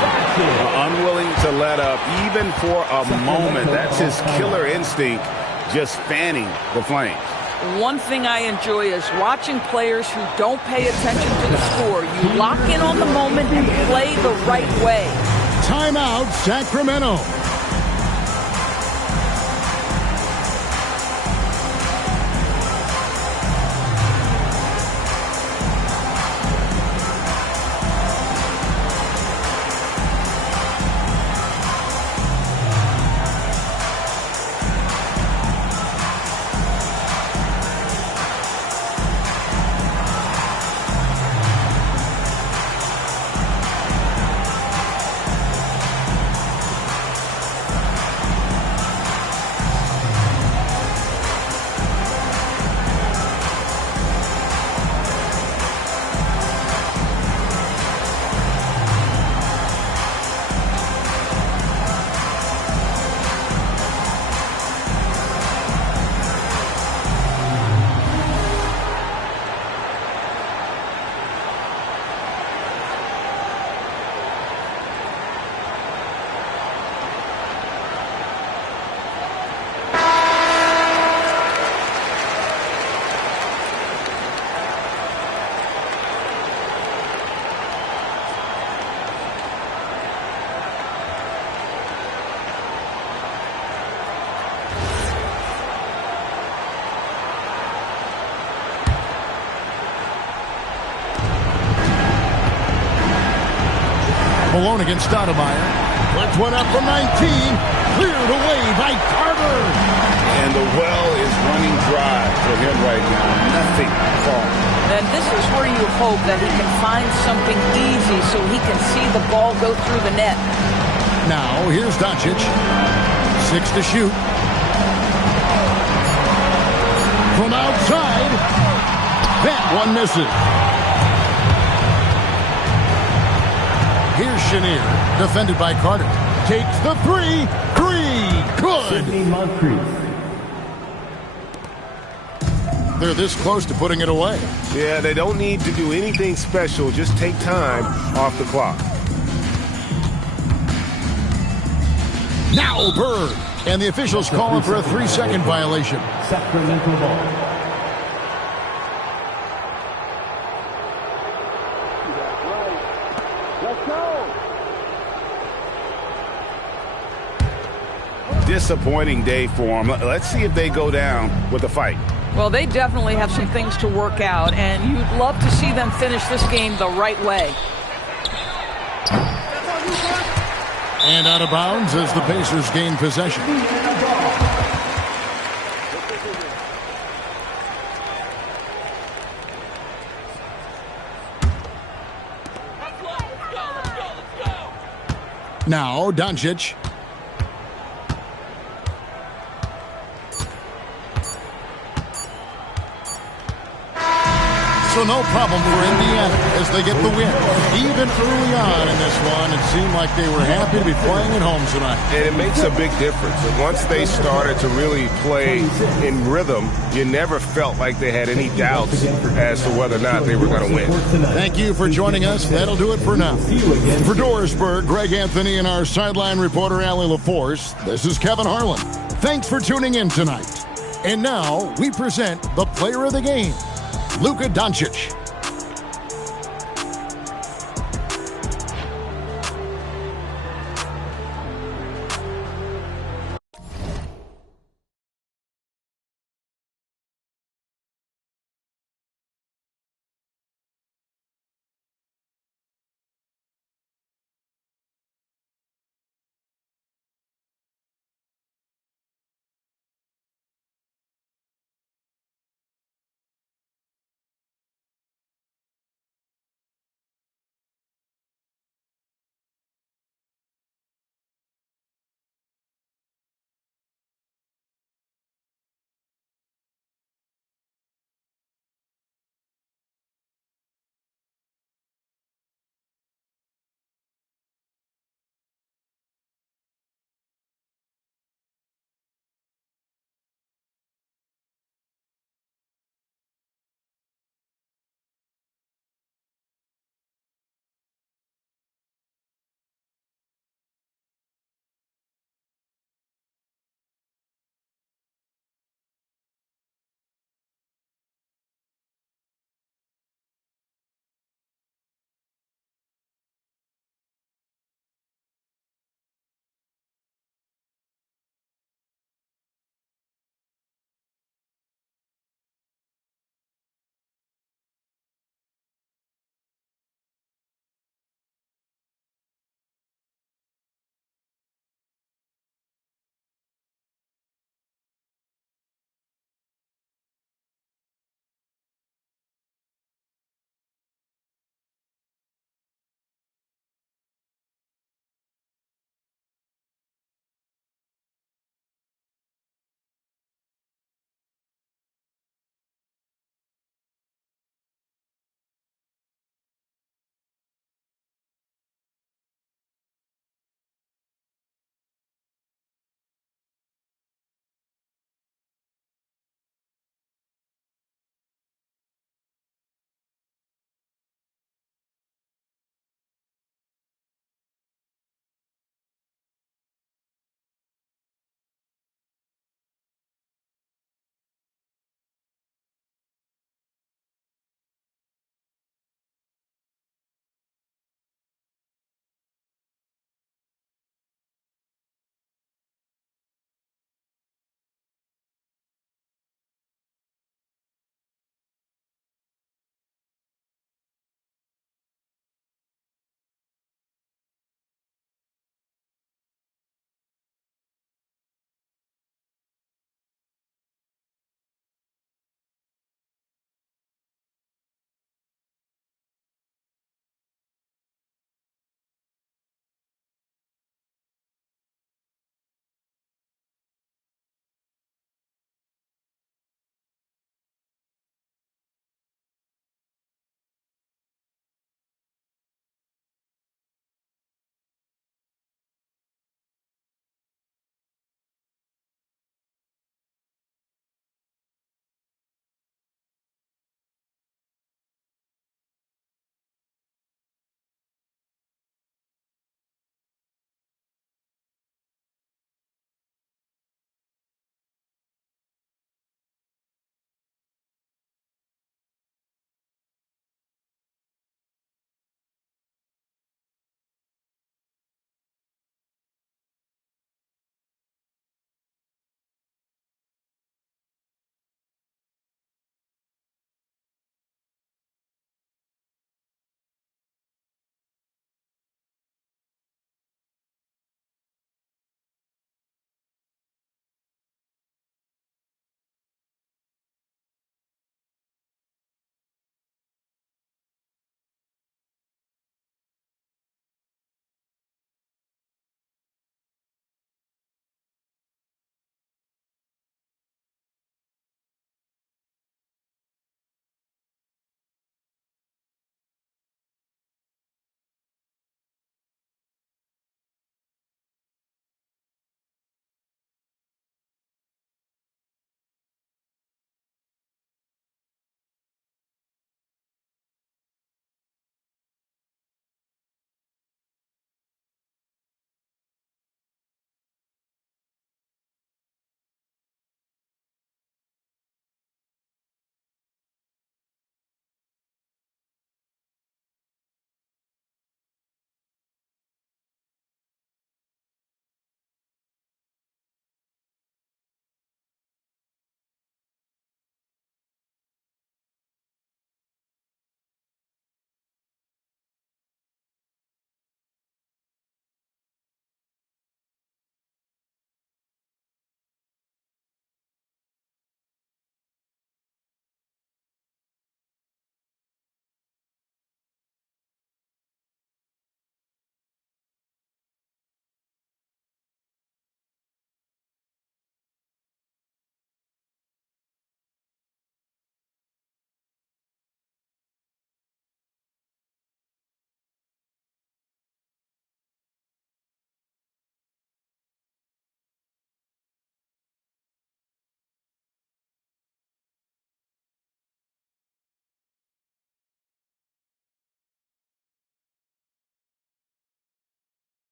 Unwilling to let up, even for a moment. That's his killer instinct, just fanning the flames. One thing I enjoy is watching players who don't pay attention to the score. You lock in on the moment and play the right way. Timeout, Sacramento. Malone against Stoudemire. Puts one up from 19. Cleared away by Carter. And the well is running dry for him right now. Nothing falling. And this is where you hope that he can find something easy so he can see the ball go through the net. Now, here's Doncic. 6 to shoot. From outside. That one misses. Here's Chenier, defended by Carter. Takes the three. Good. They're this close to putting it away. Yeah, they don't need to do anything special. Just take time off the clock. Now Bird. And the officials calling for a 3-second violation. Sacramento ball. Disappointing day for them. Let's see if they go down with a fight. Well, they definitely have some things to work out, and you'd love to see them finish this game the right way. And out of bounds as the Pacers gain possession. Now, Doncic. So no problem for Indiana as they get the win. Even early on in this one, it seemed like they were happy to be playing at home tonight. And it makes a big difference. Once they started to really play in rhythm, you never felt like they had any doubts as to whether or not they were going to win. Thank you for joining us. That'll do it for now. For Doorsburg, Greg Anthony, and our sideline reporter, Allie LaForce, this is Kevin Harlan. Thanks for tuning in tonight. And now we present the player of the game, Luka Doncic.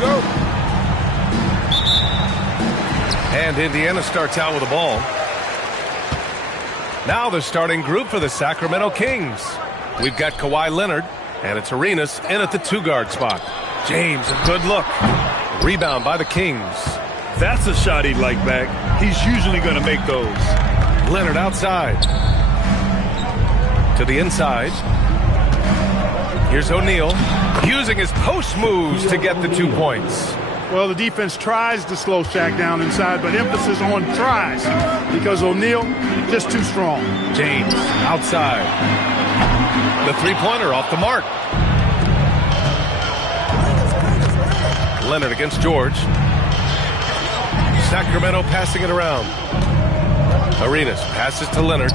go. And Indiana starts out with the ball. Now the starting group for the Sacramento Kings. We've got Kawhi Leonard, and it's Arenas in at the 2-guard spot. James, a good look. Rebound by the Kings. That's a shot he'd like back. He's usually going to make those. Leonard outside. To the inside. Here's O'Neal using his post moves to get the 2 points. Well, the defense tries to slow Shaq down inside, but emphasis on tries because O'Neal just too strong. James outside. The three-pointer off the mark. Leonard against George. Sacramento passing it around. Arenas passes to Leonard.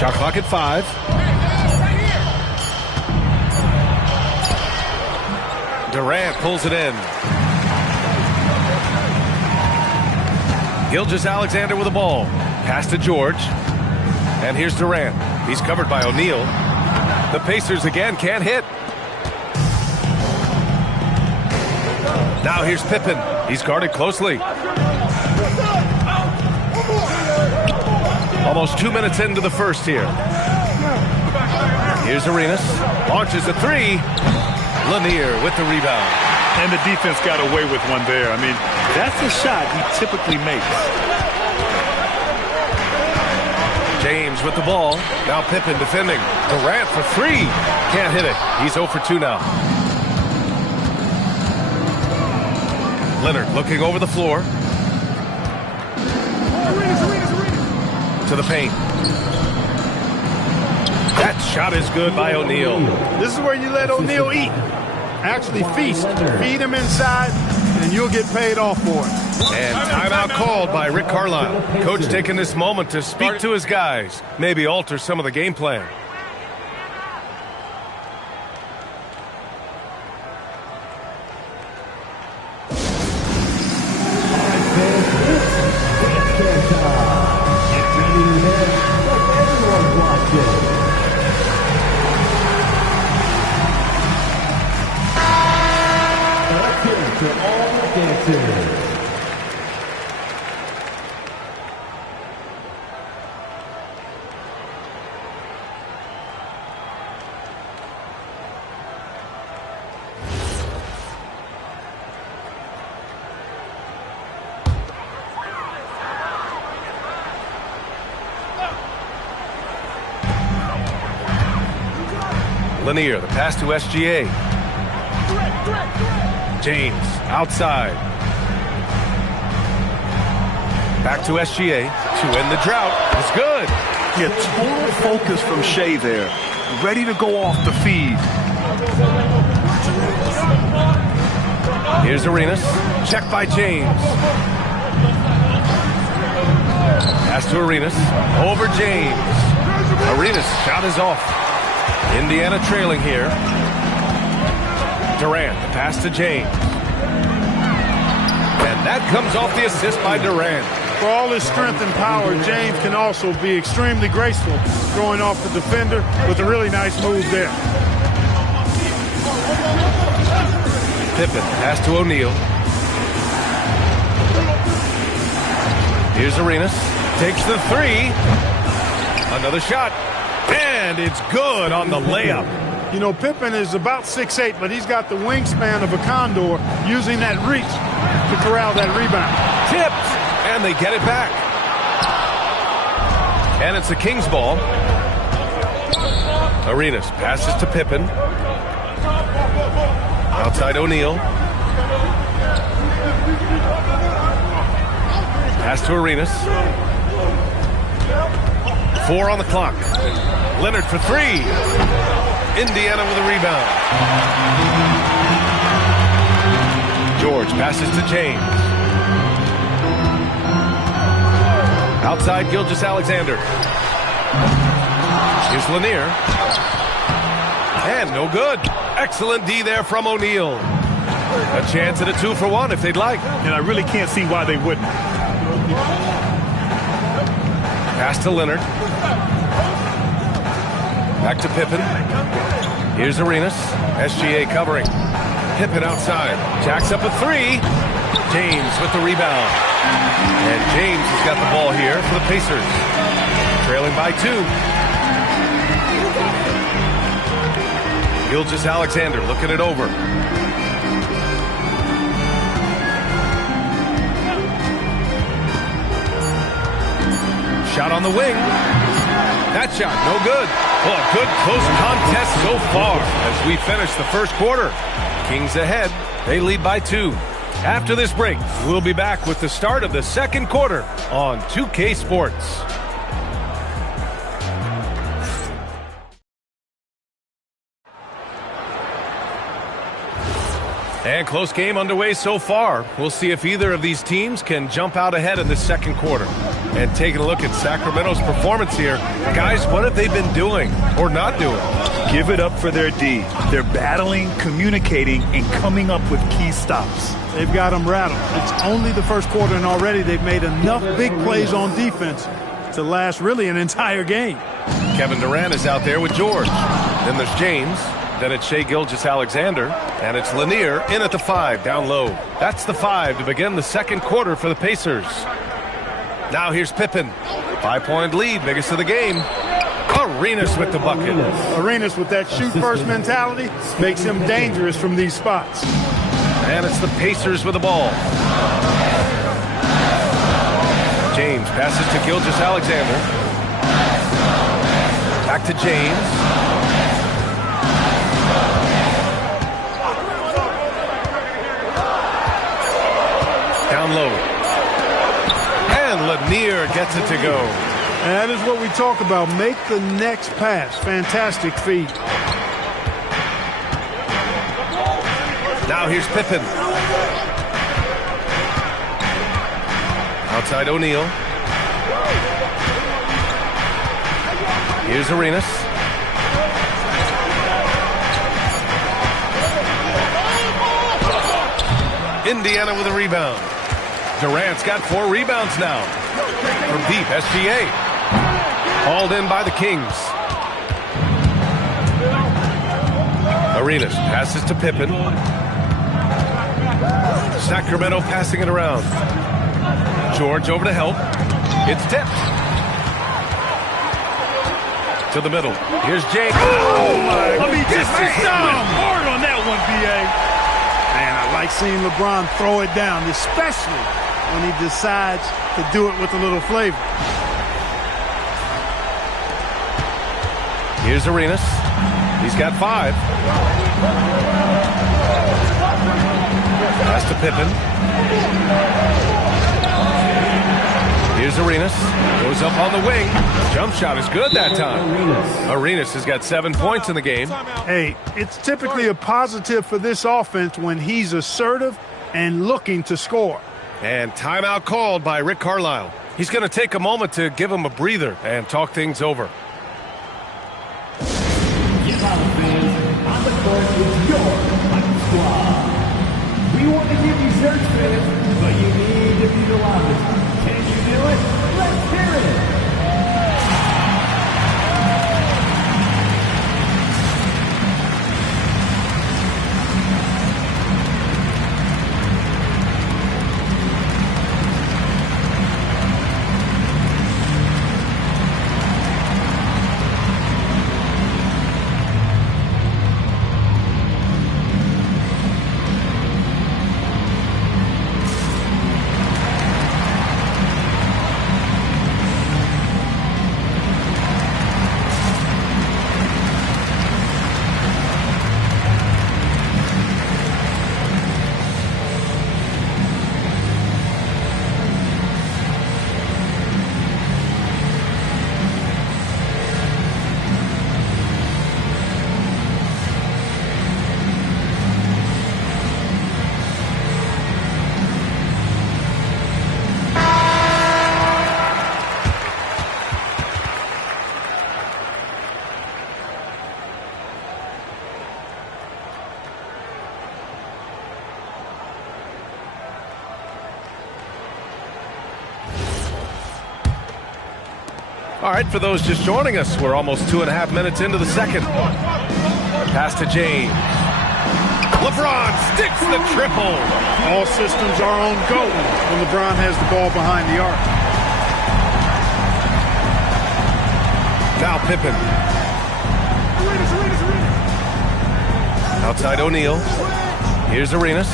Shot clock at 5. Durant pulls it in. Gilgeous-Alexander with the ball. Pass to George. And here's Durant. He's covered by O'Neal. The Pacers again can't hit. Now here's Pippen. He's guarded closely. Almost 2 minutes into the first here. Here's Arenas. Launches a 3. Lanier with the rebound. And the defense got away with one there. I mean, that's a shot he typically makes. James with the ball. Now Pippen defending. Durant for 3. Can't hit it. He's 0 for 2 now. Leonard looking over the floor. To the paint. That shot is good by O'Neal. This is where you let O'Neal eat. Actually feast. Feed him inside, and you'll get paid off for it. And timeout called by Rick Carlisle. Coach taking this moment to speak to his guys. Maybe alter some of the game plan. Lanier, the pass to SGA. James, outside. Back to SGA to end the drought. It's good. Yeah, total focus from Shea there. Ready to go off the feed. Here's Arenas. Check by James. Pass to Arenas. Over James. Arenas' shot is off. Indiana trailing here. Durant, the pass to James. And that comes off the assist by Durant. For all his strength and power, James can also be extremely graceful, throwing off the defender with a really nice move there. Pippen, pass to O'Neal. Here's Arenas. Takes the 3. Another shot. And it's good on the layup. You know, Pippen is about 6'8", but he's got the wingspan of a condor, using that reach to corral that rebound. Tipped, and they get it back. And it's the Kings ball. Arenas passes to Pippen. Outside O'Neal. Pass to Arenas. 4 on the clock. Leonard for 3. Indiana with a rebound. George passes to James. Outside Gilgeous-Alexander. Here's Lanier. And no good. Excellent D there from O'Neal. A chance at a 2-for-1 if they'd like. And I really can't see why they wouldn't. Pass to Leonard. Back to Pippen. Here's Arenas. SGA covering. Pippen outside. Jacks up a three. James with the rebound. And James has got the ball here for the Pacers. Trailing by 2. Gilgeous-Alexander looking it over. Shot on the wing. That shot, no good. Well, a good close contest so far as we finish the first quarter. Kings ahead. They lead by 2. After this break, we'll be back with the start of the second quarter on 2K Sports. And close game underway so far. We'll see if either of these teams can jump out ahead in the second quarter. And taking a look at Sacramento's performance here. Guys, what have they been doing or not doing? Give it up for their D. They're battling, communicating, and coming up with key stops. They've got them rattled. It's only the first quarter, and already they've made enough big plays on defense to last really an entire game. Kevin Durant is out there with George. Then there's James. Then it's Shai Gilgeous-Alexander. And it's Lanier in at the 5, down low. That's the 5 to begin the second quarter for the Pacers. Now here's Pippen. 5-point lead, biggest of the game. Arenas with the bucket. Arenas with that shoot-first mentality makes him dangerous from these spots. And it's the Pacers with the ball. James passes to Gilgeous-Alexander. Back to James. Down low. And Lanier gets it to go. And that is what we talk about. Make the next pass. Fantastic feed. Now here's Pippen. Outside O'Neal. Here's Arenas. Indiana with a rebound. Durant's got 4 rebounds now. From deep, SGA. Hauled in by the Kings. Arenas passes to Pippen. Sacramento passing it around. George over to help. It's tipped. To the middle. Here's James. Oh, my. I mean, just hard on that one, B.A. Man, I like seeing LeBron throw it down, especially when he decides to do it with a little flavor. Here's Arenas. He's got 5. Pass to Pippen. Here's Arenas. Goes up on the wing. Jump shot is good that time. Arenas has got 7 points in the game. Hey, it's typically a positive for this offense when he's assertive and looking to score. And timeout called by Rick Carlisle. He's going to take a moment to give him a breather and talk things over. On the court is your Hype Squad. We want to give you search fans, but you need to be the loudest. Can you do it? Let's hear it. All right, for those just joining us, we're almost 2.5 minutes into the second. Pass to James. LeBron sticks the triple. All systems are on go when LeBron has the ball behind the arc. Now Pippen. Outside O'Neal. Here's Arenas.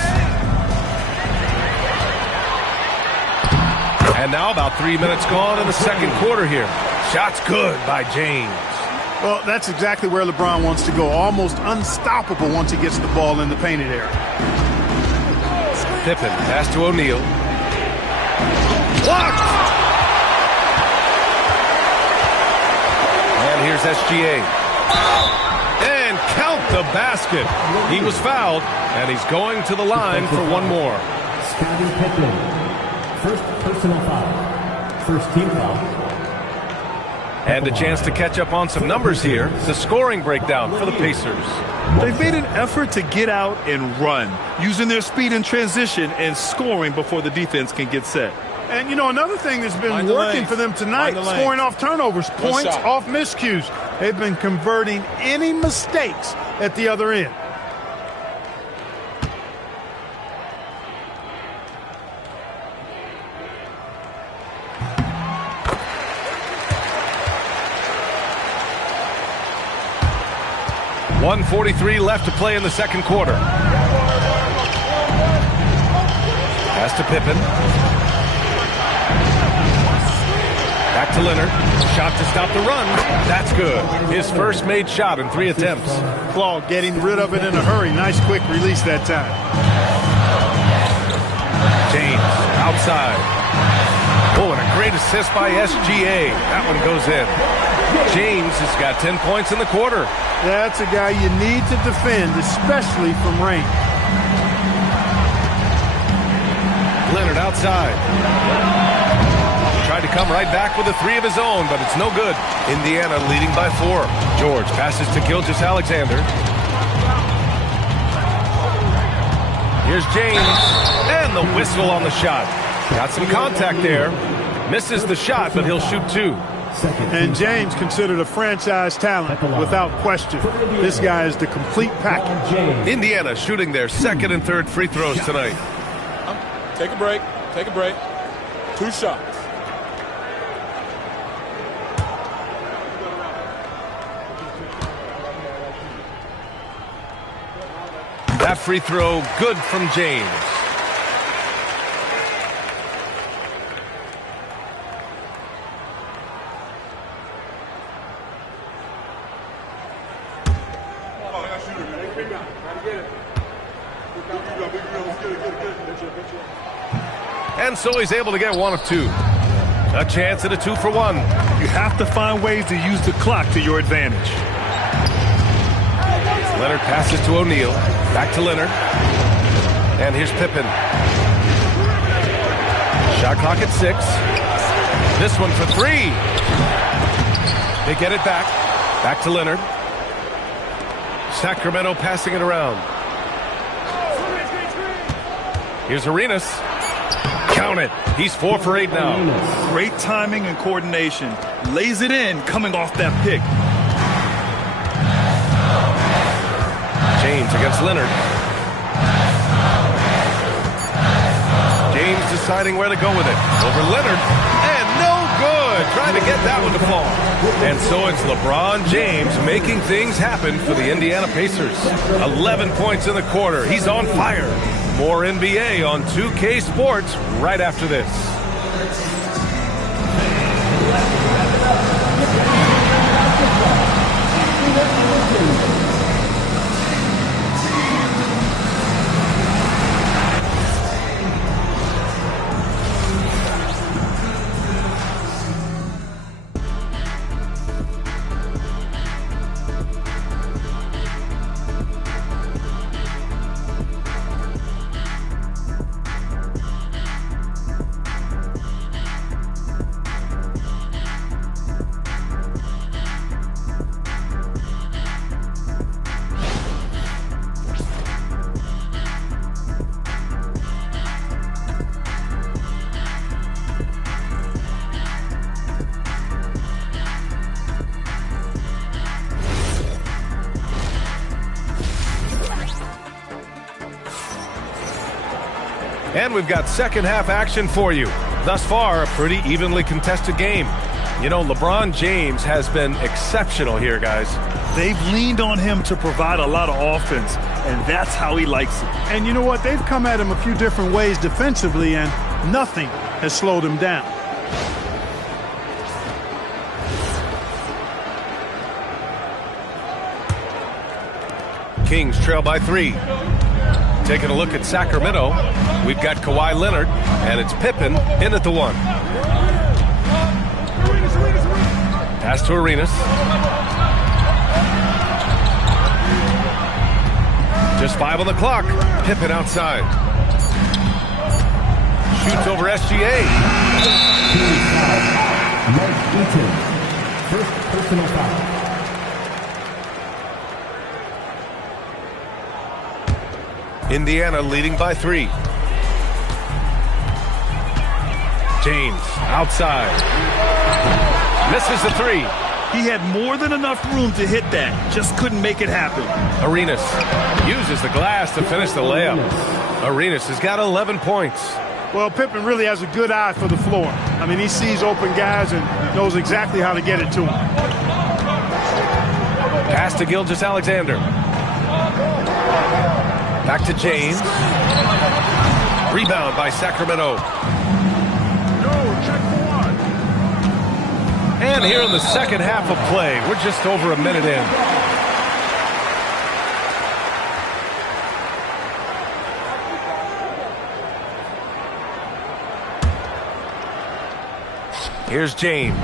And now about 3 minutes gone in the second quarter here. Shot's good by James. Well, that's exactly where LeBron wants to go. Almost unstoppable once he gets the ball in the painted area. Pippen, pass to O'Neal. Blocked! And here's SGA. And count the basket. He was fouled, and he's going to the line for one more. Scottie Pippen. First personal foul. First team foul. And a chance to catch up on some numbers here. The scoring breakdown for the Pacers. They've made an effort to get out and run, using their speed in transition and scoring before the defense can get set. And, you know, another thing that's been working for them tonight, scoring off turnovers, points off miscues. They've been converting any mistakes at the other end. .143 left to play in the second quarter. Pass to Pippen. Back to Leonard. Shot to stop the run. That's good. His first made shot in 3 attempts. Claude getting rid of it in a hurry. Nice quick release that time. James outside. Oh, and a great assist by SGA. That one goes in. James has got 10 points in the quarter. That's a guy you need to defend, especially from range. Leonard outside. Tried to come right back with a 3 of his own, but it's no good. Indiana leading by 4. George passes to Gilgeous-Alexander. Here's James. And the whistle on the shot. Got some contact there. Misses the shot, but he'll shoot 2. And James considered a franchise talent without question. This guy is the complete package. Indiana shooting their second and third free throws tonight. Take a break. Take a break. 2 shots. That free throw good from James. And so he's able to get 1 of 2. A chance at a 2-for-1. You have to find ways to use the clock to your advantage. Leonard passes to O'Neal. Back to Leonard. And here's Pippen. Shot clock at 6. This one for 3. They get it back. Back to Leonard. Sacramento passing it around. Here's Arenas. Count it. He's 4 for 8 now. Great timing and coordination. Lays it in coming off that pick. James against Leonard. James deciding where to go with it. Over Leonard. And no good. Trying to get that one to fall. And so it's LeBron James making things happen for the Indiana Pacers. 11 points in the quarter. He's on fire. More NBA on 2K Sports right after this. And we've got second half action for you. Thus far, a pretty evenly contested game. You know, LeBron James has been exceptional here, guys. They've leaned on him to provide a lot of offense, and that's how he likes it. And you know what? They've come at him a few different ways defensively, and nothing has slowed him down. Kings trail by 3. Taking a look at Sacramento, we've got Kawhi Leonard, and it's Pippen in at the 1. Pass to Arenas. Just 5 on the clock. Pippen outside. Shoots over SGA. First personal foul. Indiana leading by 3. James outside. Misses the 3. He had more than enough room to hit that. Just couldn't make it happen. Arenas uses the glass to finish the layup. Arenas has got 11 points. Well, Pippen really has a good eye for the floor. I mean, he sees open guys and knows exactly how to get it to them. Pass to Gilgeous-Alexander. Back to James. Rebound by Sacramento. And here in the second half of play, we're just over a minute in. Here's James.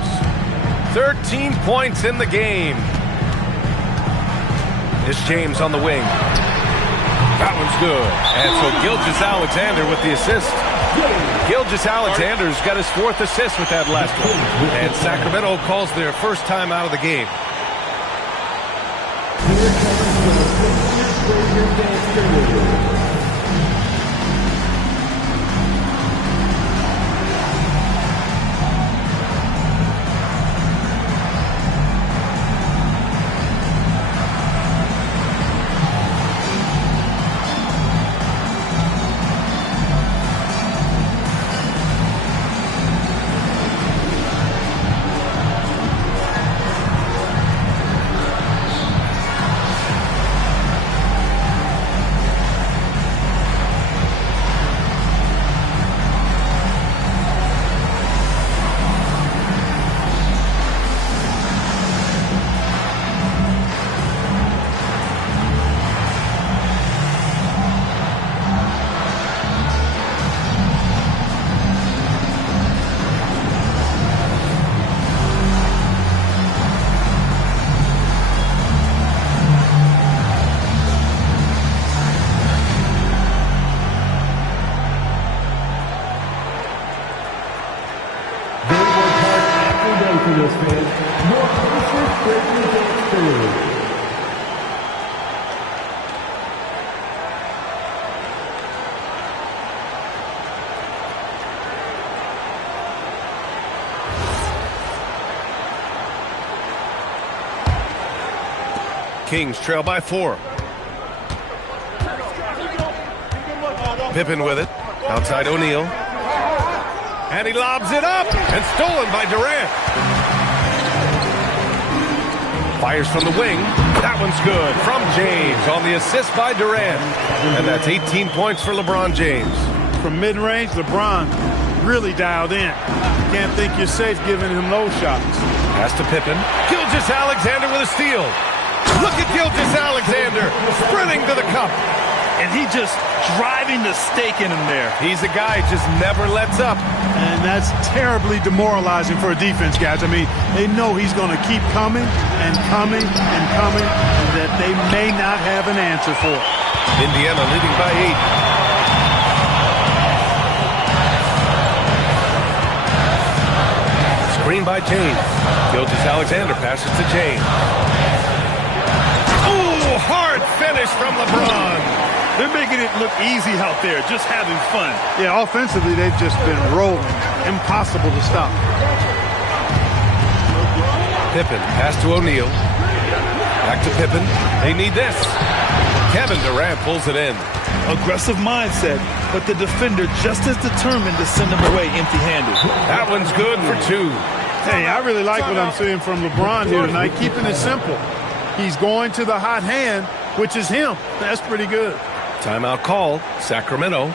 13 points in the game. It's James on the wing. That one's good. And so Gilgeous-Alexander with the assist. Gilgeous-Alexander's got his 4th assist with that last one. And Sacramento calls their first time out of the game. Kings trail by 4. Pippen with it. Outside O'Neal. And he lobs it up. And stolen by Durant. Fires from the wing. That one's good. From James on the assist by Durant. And that's 18 points for LeBron James. From mid-range, LeBron really dialed in. You can't think you're safe giving him those shots. Pass to Pippen. Gilgeous-Alexander with a steal. Look at Gilgeous-Alexander sprinting to the cup. And he just driving the stake in him there. He's a guy who just never lets up. And that's terribly demoralizing for a defense, guys. I mean, they know he's going to keep coming and coming and coming, and that they may not have an answer for it. Indiana leading by 8. Screen by James. Gilgeous-Alexander passes to James. Oh, hard finish from LeBron. They're making it look easy out there, just having fun. Yeah, offensively, they've just been rolling. Impossible to stop. Pippen, pass to O'Neal. Back to Pippen. They need this. Kevin Durant pulls it in. aggressive mindset, but the defender just as determined to send him away empty-handed. That one's good for 2. Hey, I really like what I'm seeing from LeBron here tonight, keeping it simple. He's going to the hot hand, which is him. That's pretty good. Timeout call, Sacramento.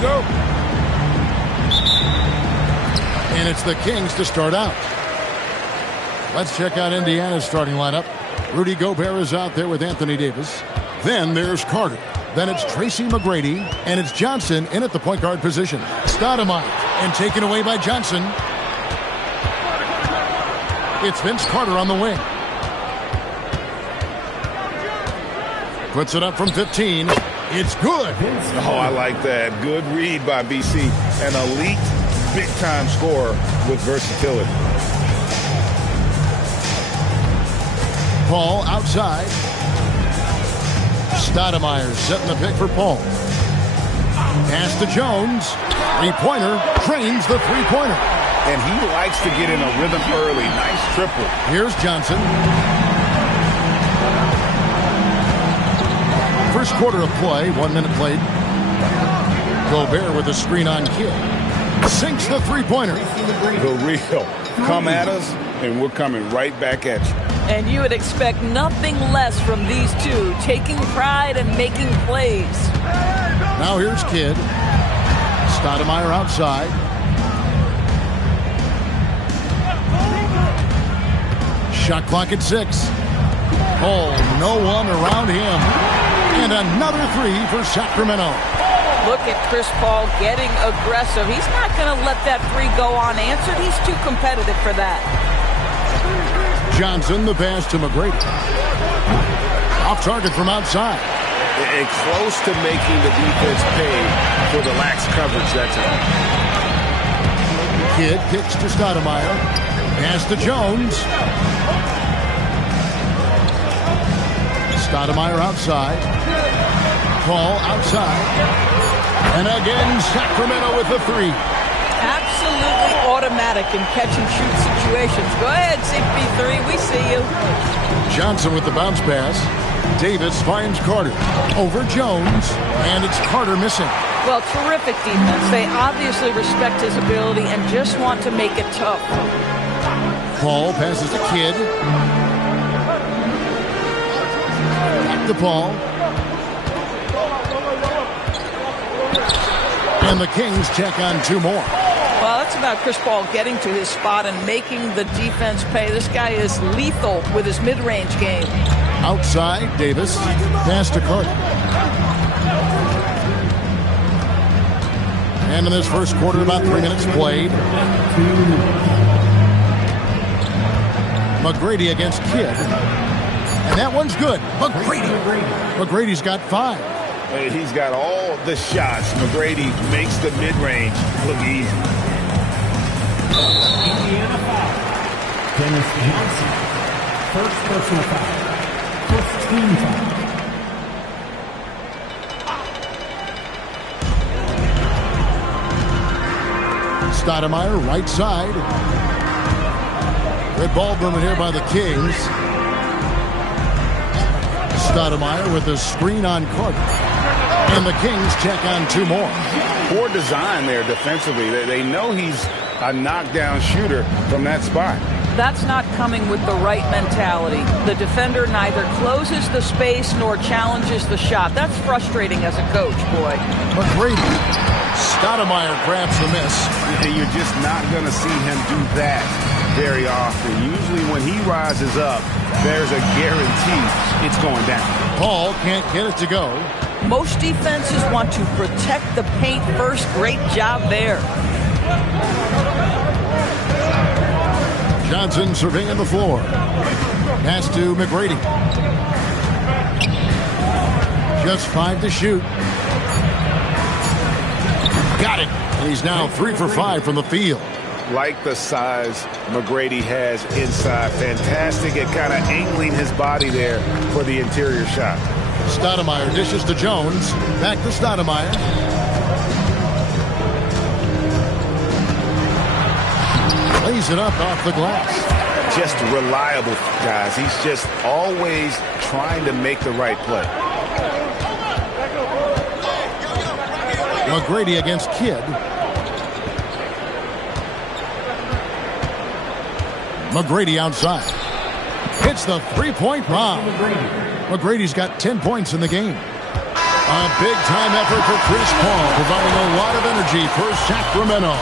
go. And it's the Kings to start out. Let's check out Indiana's starting lineup. Rudy Gobert is out there with Anthony Davis. Then there's Carter. Then it's Tracy McGrady. And it's Johnson in at the point guard position. Stoudemire. And taken away by Johnson. It's Vince Carter on the wing. Puts it up from 15. It's good. Oh, I like that. Good read by BC. An elite, big-time scorer with versatility. Paul outside. Stoudemire setting the pick for Paul. Pass to Jones. Three-pointer. Drains the three-pointer. And he likes to get in a rhythm early. Nice triple. Here's Johnson. First quarter of play. 1 minute played. Gobert with a screen on Kidd. Sinks the three-pointer. The real. Come at us, and we're coming right back at you. And you would expect nothing less from these two, taking pride and making plays. Now here's Kidd. Stoudemire outside. Shot clock at 6. Oh, no one around him. And another three for Sacramento. Look at Chris Paul getting aggressive. He's not going to let that three go unanswered. He's too competitive for that. Johnson, the pass to McGrady. Off target from outside. And close to making the defense pay for the lax coverage that time. Kidd kicks to Stoudemire. Pass to Jones. Stoudemire outside. Paul outside. And again, Sacramento with the three. Absolutely automatic in catch-and-shoot situations. Go ahead, CP3. We see you. Johnson with the bounce pass. Davis finds Carter. Over Jones. And it's Carter missing. Well, terrific defense. They obviously respect his ability and just want to make it tough. Paul passes to Kidd. Back to Paul. And the Kings check on two more. Well, that's about Chris Paul getting to his spot and making the defense pay. This guy is lethal with his mid-range game. Outside, Davis. Pass to Carter. And in this first quarter, about 3 minutes played. McGrady against Kidd. And that one's good. McGrady's got 5. He's got all the shots. McGrady makes the mid-range look easy. Indiana foul. Dennis Johnson. First personal foul. First team foul. Stoudemire, right side. Good ball movement here by the Kings. Stoudemire with a screen on Carter. And the Kings check on two more. Poor design there defensively. They know he's a knockdown shooter from that spot. That's not coming with the right mentality. The defender neither closes the space nor challenges the shot. That's frustrating as a coach, boy. McGrady. Stoudemire grabs the miss. You're just not going to see him do that very often. Usually when he rises up, there's a guarantee it's going down. Paul can't get it to go. Most defenses want to protect the paint first. Great job there. Johnson surveying the floor. Pass to McGrady. Just 5 to shoot. Got it. And he's now 3 for 5 from the field. Like the size McGrady has inside. Fantastic at kind of angling his body there for the interior shot. Stoudemire dishes to Jones. Back to Stoudemire. Lays it up off the glass. Just reliable, guys. He's just always trying to make the right play. McGrady against Kidd. McGrady outside. Hits the three-point bomb. McGrady's got 10 points in the game. A big-time effort for Chris Paul, providing a lot of energy for Sacramento.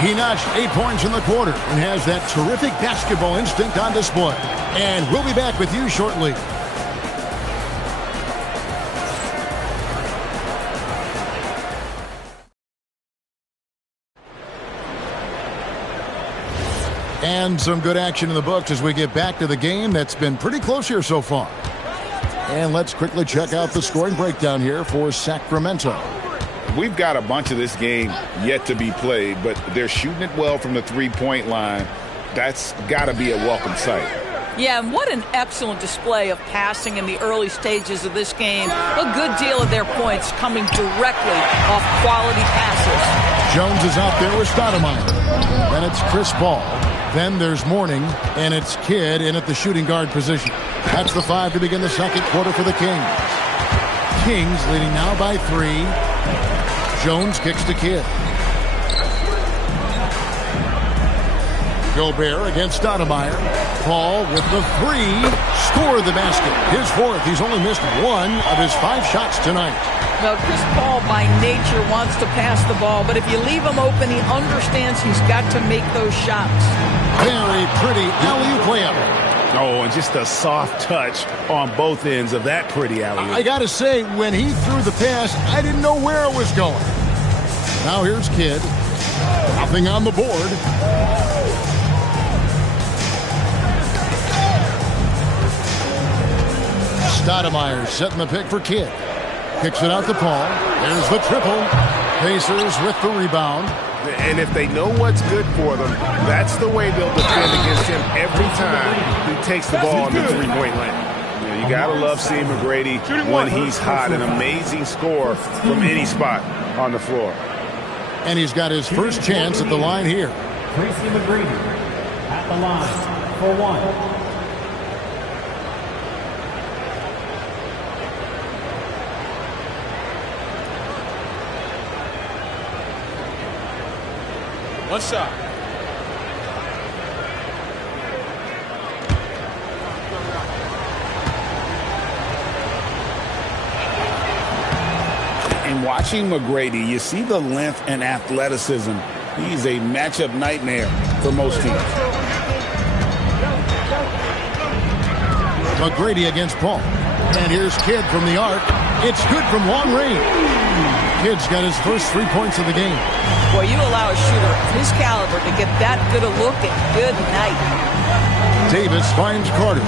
He notched 8 points in the quarter and has that terrific basketball instinct on display. And we'll be back with you shortly. And some good action in the books as we get back to the game that's been pretty close here so far. And let's quickly check out the scoring breakdown here for Sacramento. We've got a bunch of this game yet to be played, but they're shooting it well from the three-point line. That's got to be a welcome sight. Yeah, and what an excellent display of passing in the early stages of this game. A good deal of their points coming directly off quality passes. Jones is out there with Stoudemire. Then it's Chris Paul. Then there's Mourning, and it's Kidd in at the shooting guard position. That's the 5 to begin the second quarter for the Kings. Kings leading now by 3. Jones kicks to Kidd. Gobert against Stoudemire. Paul with the 3. Scored the basket. His 4th. He's only missed 1 of his 5 shots tonight. Well, Chris Paul by nature wants to pass the ball, but if you leave him open, he understands he's got to make those shots. Very pretty alley-oop layup. Oh, and just a soft touch on both ends of that pretty alley-oop. I got to say, when he threw the pass, I didn't know where it was going. Now here's Kidd. Nothing on the board. Stoudemire setting the pick for Kidd. Kicks it out to Paul. There's the triple. Pacers with the rebound. And if they know what's good for them, that's the way they'll defend against him every time he takes the ball in the three-point lane. You got to love seeing McGrady when he's hot. An amazing score from any spot on the floor. And he's got his first chance at the line here. Tracy McGrady at the line for 1. One shot. In watching McGrady, you see the length and athleticism. He's a matchup nightmare for most teams. McGrady against Paul. And here's Kidd from the arc. It's good from long range. Kidd's got his first 3 points of the game. Boy, you allow a shooter of his caliber to get that good a look, and good night. Davis finds Carter.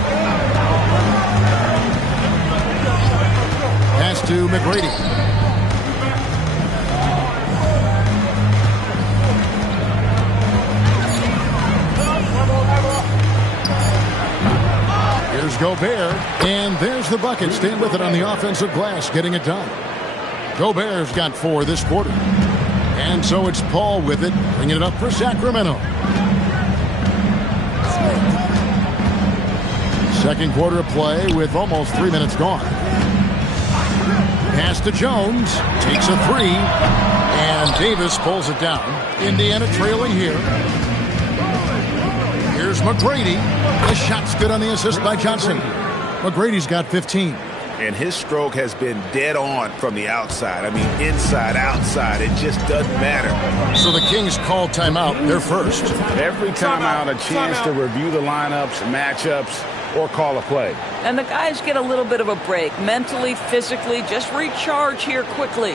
Pass to McGrady. Here's Gobert, and there's the bucket. Staying with it on the offensive glass, getting it done. Gobert's got 4 this quarter. And so it's Paul with it, bringing it up for Sacramento. Second quarter of play with almost 3 minutes gone. Pass to Jones, takes a 3, and Davis pulls it down. Indiana trailing here. Here's McGrady. The shot's good on the assist by Johnson. McGrady's got 15. And his stroke has been dead on from the outside. I mean, inside, outside, it just doesn't matter. So the Kings call timeout. They're first. Every timeout, a chance to review the lineups, matchups, or call a play. And the guys get a little bit of a break. Mentally, physically, just recharge here quickly.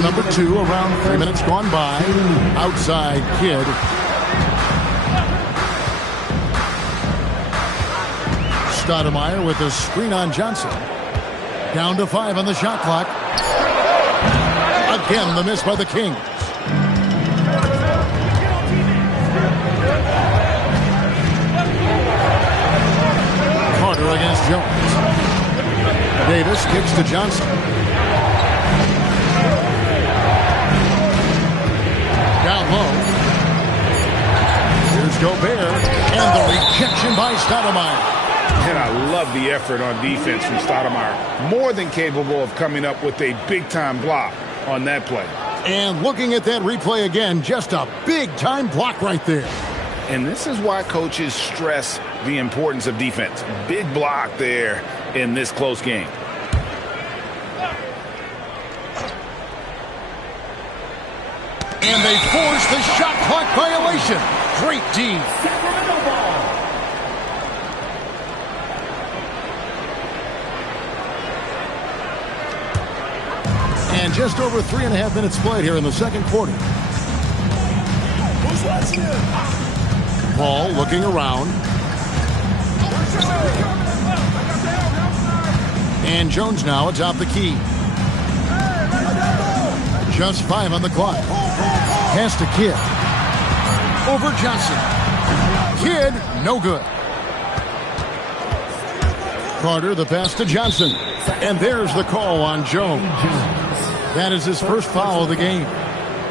Quarter number 2, around 3 minutes gone by. Outside Kidd. Stoudemire with a screen on Johnson. Down to 5 on the shot clock. Again, the miss by the Kings. Carter against Jones. Davis kicks to Johnson. Down low. Here's Gobert. And the rejection by Stoudemire. And I love the effort on defense from Stoudemire. More than capable of coming up with a big-time block on that play. And looking at that replay again, just a big-time block right there. And this is why coaches stress the importance of defense. Big block there in this close game. And they force the shot clock violation. Great D. And just over 3.5 minutes played here in the second quarter. Paul looking around. And Jones now atop the key. Just 5 on the clock. Pass to Kidd. Over Johnson. Kidd, no good. Carter, the pass to Johnson. And there's the call on Jones. That is his first foul of the game.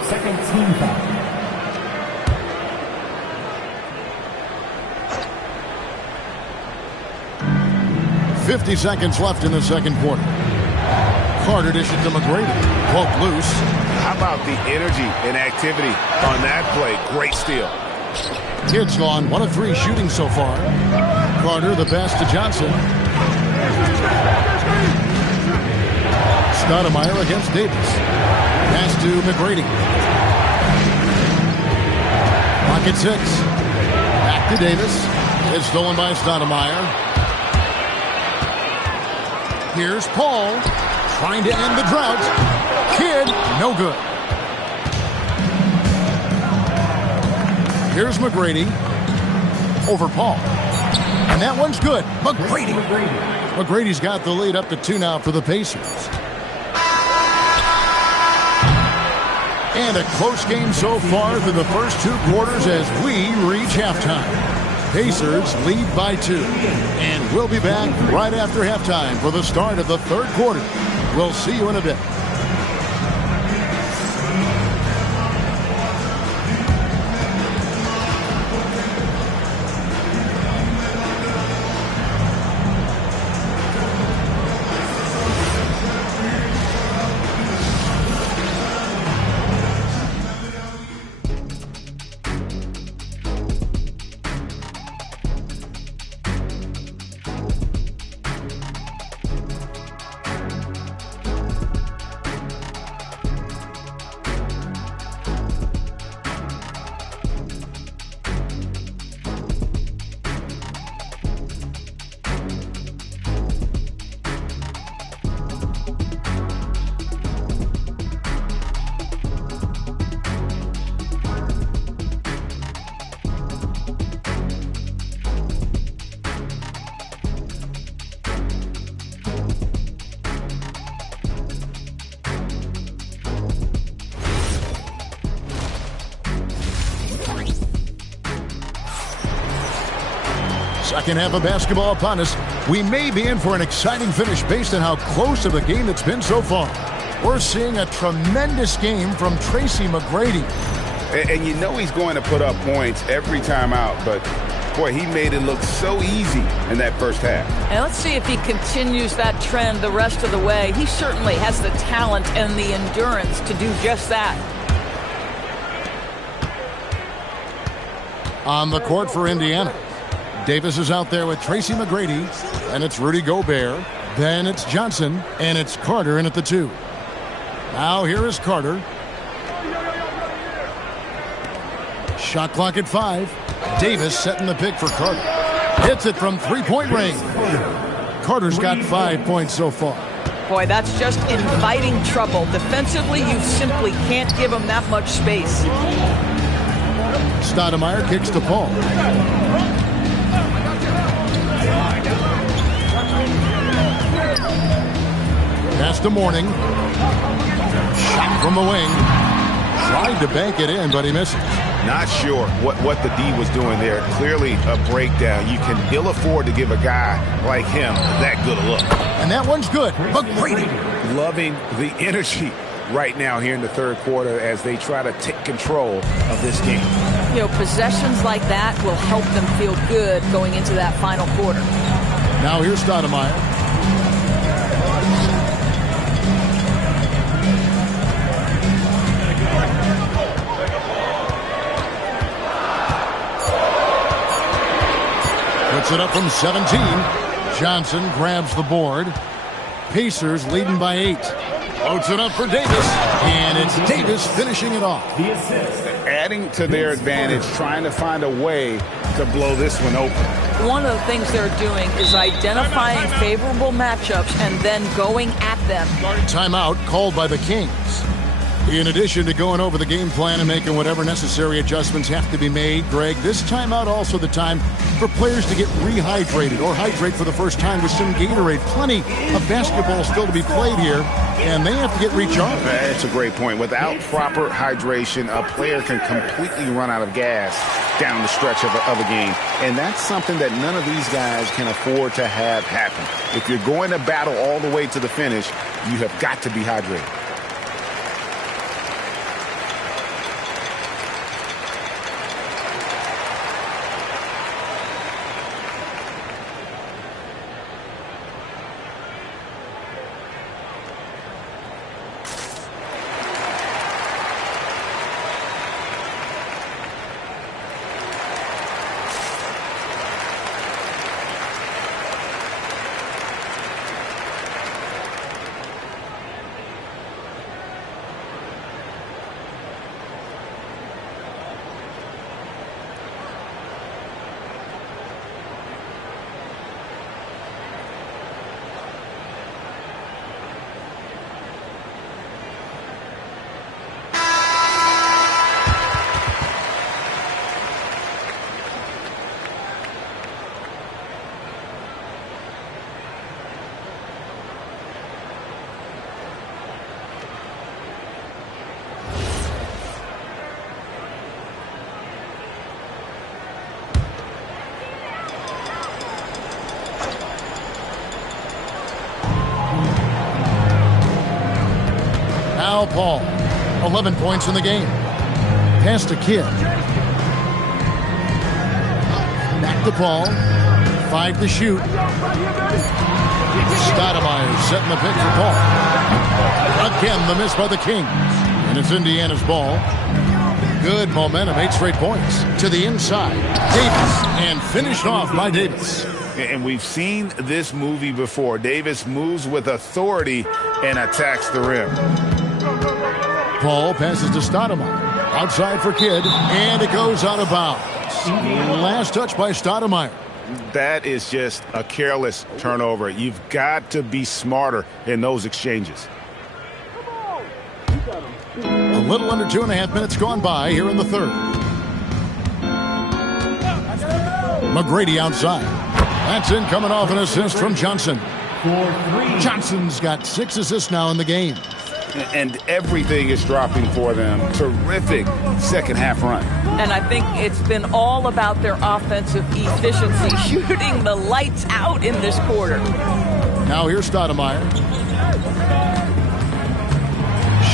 Second team foul. .50 seconds left in the second quarter. Carter dishes to McGrady. Poke loose. How about the energy and activity on that play? Great steal. Kidd's gone 1 of 3 shooting so far. Carter, the pass to Johnson. Stoudemire against Davis. Pass to McGrady. Pocket 6. Back to Davis. It's stolen by Stoudemire. Here's Paul. Trying to end the drought. Kidd, no good. Here's McGrady. Over Paul. And that one's good. McGrady. McGrady's got the lead up to 2 now for the Pacers. And a close game so far through the first 2 quarters as we reach halftime. Pacers lead by 2. And we'll be back right after halftime for the start of the third quarter. We'll see you in a bit. Second half of basketball upon us. We may be in for an exciting finish based on how close of a game it's been so far. We're seeing a tremendous game from Tracy McGrady. And you know he's going to put up points every time out, but boy, he made it look so easy in that first half. And let's see if he continues that trend the rest of the way. He certainly has the talent and the endurance to do just that. On the court for Indiana. Davis is out there with Tracy McGrady, and it's Rudy Gobert. Then it's Johnson, and it's Carter in at the 2. Now here is Carter. Shot clock at 5. Davis setting the pick for Carter. Hits it from 3-point range. Carter's got 5 points so far. Boy, that's just inviting trouble. Defensively, you simply can't give him that much space. Stoudemire kicks to Paul. Pass to Mourning. Shot from the wing. Tried to bank it in, but he misses. Not sure what the D was doing there. Clearly a breakdown. You can ill afford to give a guy like him that good a look. And that one's good. McGrady. Loving the energy right now here in the third quarter as they try to take control of this game. You know, possessions like that will help them feel good going into that final quarter. Now here's Stoudemire. Puts it up from 17. Johnson grabs the board. Pacers leading by 8. Floats it up for Davis. And it's Davis finishing it off. Adding to their advantage, trying to find a way to blow this one open. One of the things they're doing is identifying favorable matchups and then going at them. Timeout called by the Kings. In addition to going over the game plan and making whatever necessary adjustments have to be made, Greg, this timeout also the time for players to get rehydrated or hydrate for the first time with some Gatorade. Plenty of basketball still to be played here, and they have to get recharged. That's a great point. Without proper hydration, a player can completely run out of gas down the stretch of a game. And that's something that none of these guys can afford to have happen. If you're going to battle all the way to the finish, you have got to be hydrated. Now Paul, 11 points in the game. Pass to Kidd. Back to Paul. 5 to shoot. Stoudemire setting the pick for Paul. Again, the miss by the Kings. And it's Indiana's ball. Good momentum, 8 straight points. To the inside, Davis, and finished off by Davis. And we've seen this movie before. Davis moves with authority and attacks the rim. Paul passes to Stoudemire. Outside for Kidd, and it goes out of bounds. Last touch by Stoudemire. That is just a careless turnover. You've got to be smarter in those exchanges. A little under 2.5 minutes gone by here in the third. McGrady outside. That's in, coming off an assist from Johnson. Johnson's got 6 assists now in the game. And everything is dropping for them. Terrific second half run. And I think it's been all about their offensive efficiency, shooting the lights out in this quarter. Now here's Stoudemire.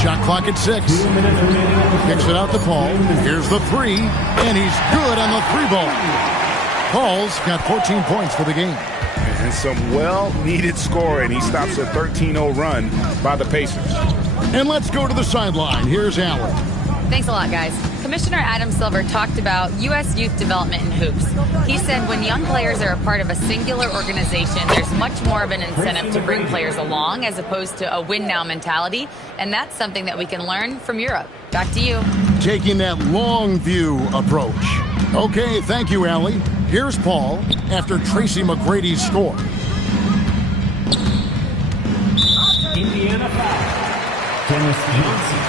Shot clock at 6. Kicks it out to Paul. Here's the 3, and he's good on the 3-ball. Paul's got 14 points for the game. And some well-needed scoring. He stops a 13-0 run by the Pacers. And let's go to the sideline. Here's Allen. Thanks a lot, guys. Commissioner Adam Silver talked about U.S. youth development in hoops. He said when young players are a part of a singular organization, there's much more of an incentive to bring players along as opposed to a win-now mentality, and that's something that we can learn from Europe. Back to you. Taking that long view approach. Okay, thank you, Allie. Here's Paul after Tracy McGrady's score. Gus Johnson.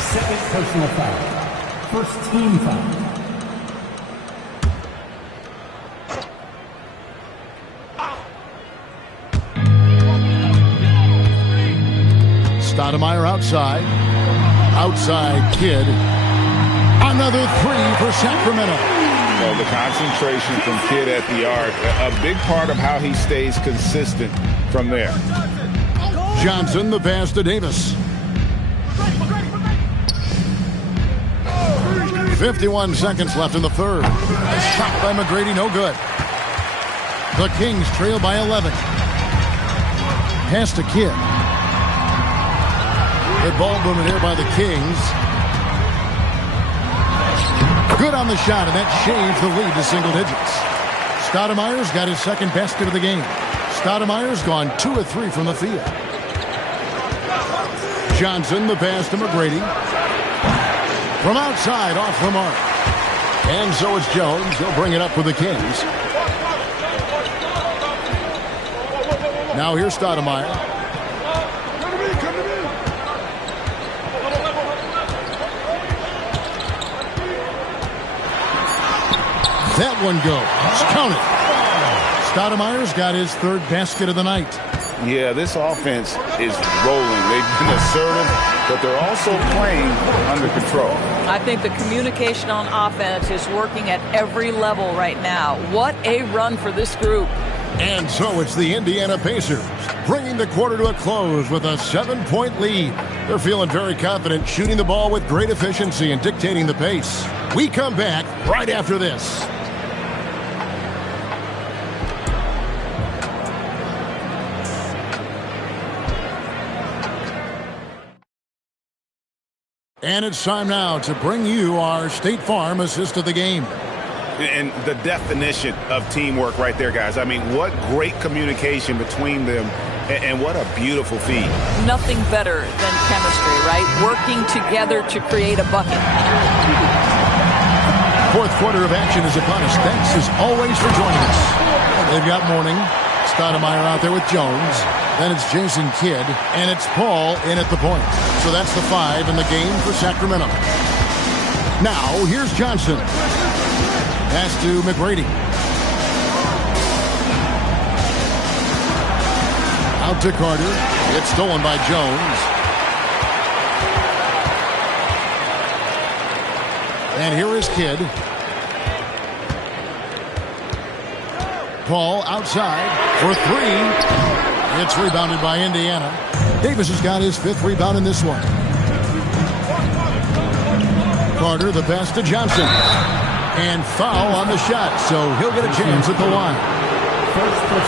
Second personal foul. First team foul. Stoudemire outside. Outside Kidd. Another three for Sacramento. Well, the concentration from Kidd at the arc, a big part of how he stays consistent from there. Johnson, the pass to Davis. 51 seconds left in the third. A shot by McGrady, no good. The Kings trail by 11. Pass to Kidd. Good ball movement here by the Kings. Good on the shot, and that shaves the lead to single digits. Stoudemire's got his second basket of the game. Stoudemire's gone 2 of 3 from the field. Johnson, the pass to McGrady. From outside, off the mark. And so it's Jones. He'll bring it up for the Kings. Now here's Stoudemire. That one goes. Count it. Stoudemire's got his third basket of the night. Yeah, this offense is rolling. They've been assertive, but they're also playing under control. I think the communication on offense is working at every level right now. What a run for this group. And so it's the Indiana Pacers, bringing the quarter to a close with a 7-point lead. They're feeling very confident, shooting the ball with great efficiency and dictating the pace. We come back right after this. And it's time now to bring you our State Farm assist of the game. And the definition of teamwork right there, guys. I mean, what great communication between them, and what a beautiful feed. Nothing better than chemistry, right? Working together to create a bucket. Fourth quarter of action is upon us. Thanks as always for joining us. They've got Mourning. Stoudemire out there with Jones. Then it's Jason Kidd, and it's Paul in at the point. So that's the 5 in the game for Sacramento. Now, here's Johnson. Pass to McGrady. Out to Carter. It's stolen by Jones. And here is Kidd. Paul outside for 3. It's rebounded by Indiana. Davis has got his 5th rebound in this one. Carter, the pass to Johnson. And foul on the shot, so he'll get a chance at the line.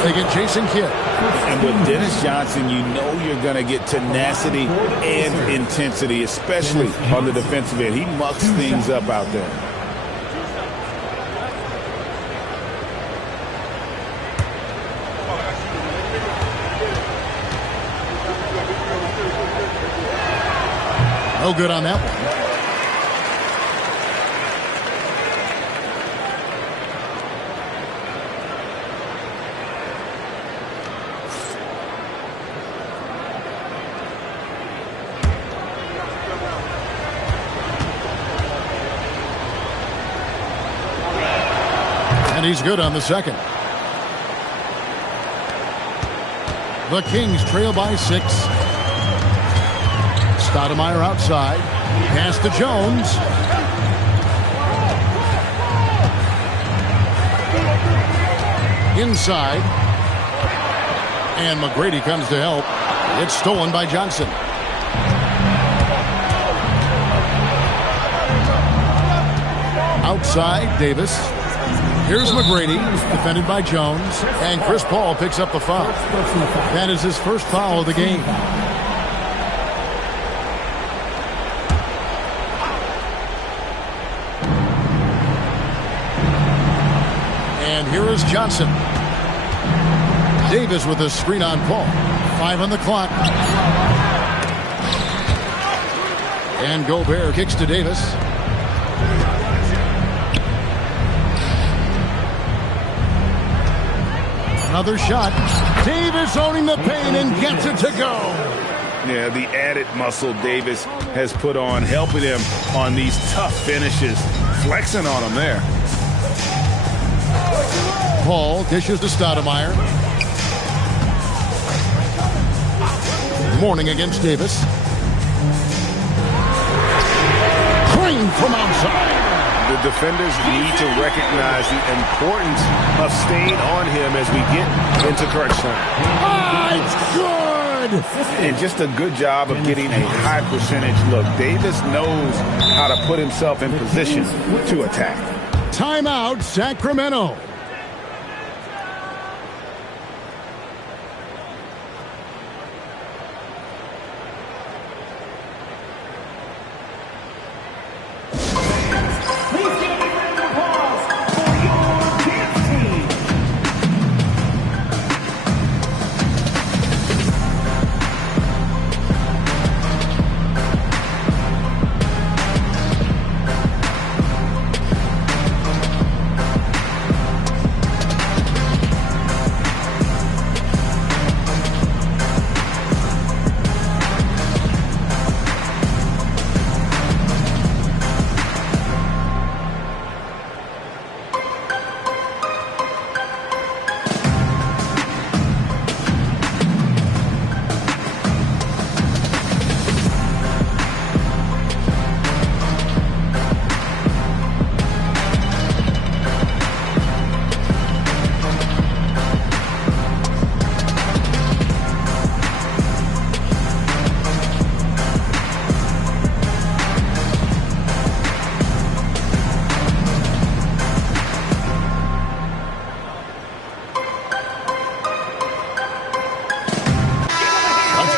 They get Jason Kidd. And with Dennis Johnson, you know you're going to get tenacity and intensity, especially on the defensive end. He mucks things up out there. No good on that one. And he's good on the second. The Kings trail by 6. Stoudemire outside. Pass to Jones. Inside. And McGrady comes to help. It's stolen by Johnson. Outside, Davis. Here's McGrady, defended by Jones. And Chris Paul picks up the foul. That is his first foul of the game. And here is Johnson. Davis with a screen on Paul. 5 on the clock. And Gobert kicks to Davis. Another shot. Davis owning the paint and gets it to go. Yeah, the added muscle Davis has put on, helping him on these tough finishes. Flexing on him there. Paul dishes to Stoudemire. Mourning against Davis. Crane from outside. The defenders need to recognize the importance of staying on him as we get into crunch time. Oh, it's good! And just a good job of getting a high percentage look. Davis knows how to put himself in position to attack. Timeout, Sacramento.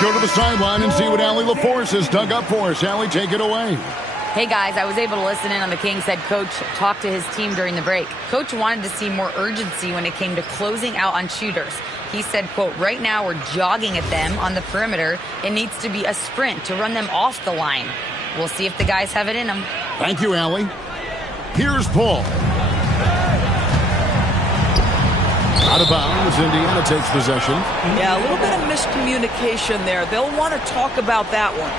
Go to the sideline and see what Allie LaForce has dug up for us. Allie, take it away. Hey, guys, I was able to listen in on the Kings head coach talk to his team during the break. Coach wanted to see more urgency when it came to closing out on shooters. He said, quote, right now we're jogging at them on the perimeter. It needs to be a sprint to run them off the line. We'll see if the guys have it in them. Thank you, Allie. Here's Paul. Out of bounds, Indiana takes possession. Yeah, a little bit of miscommunication there. They'll want to talk about that one.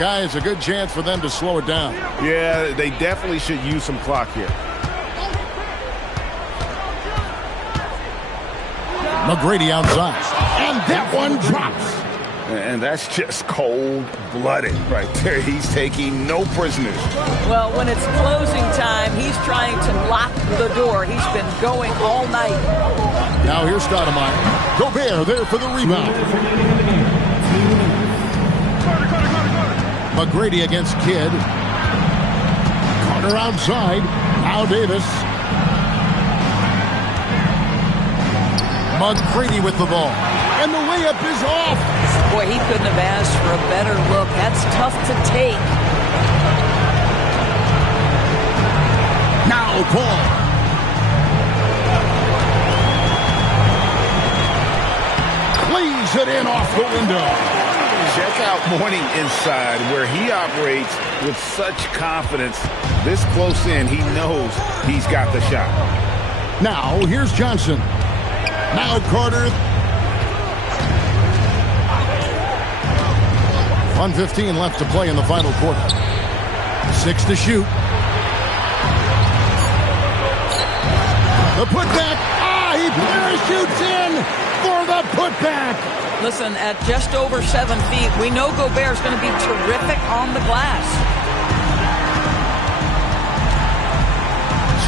Guys, a good chance for them to slow it down. Yeah, they definitely should use some clock here. McGrady outside. And that one drops. And that's just cold-blooded right there. He's taking no prisoners. Well, when it's closing time, he's trying to lock the door. He's been going all night. Now here's Stoudemire. Gobert there for the rebound. McGrady against Kidd. Carter outside. Now Davis. McGrady with the ball. And the layup is off. Boy, he couldn't have asked for a better look. That's tough to take. Now Paul. Plays it in off the window. Check out Mourning inside, where he operates with such confidence. This close in, he knows he's got the shot. Now here's Johnson. Now Carter. 1:15 left to play in the final quarter. 6 to shoot. The putback. He parachutes in for the putback. Listen, at just over 7 feet, we know Gobert's going to be terrific on the glass.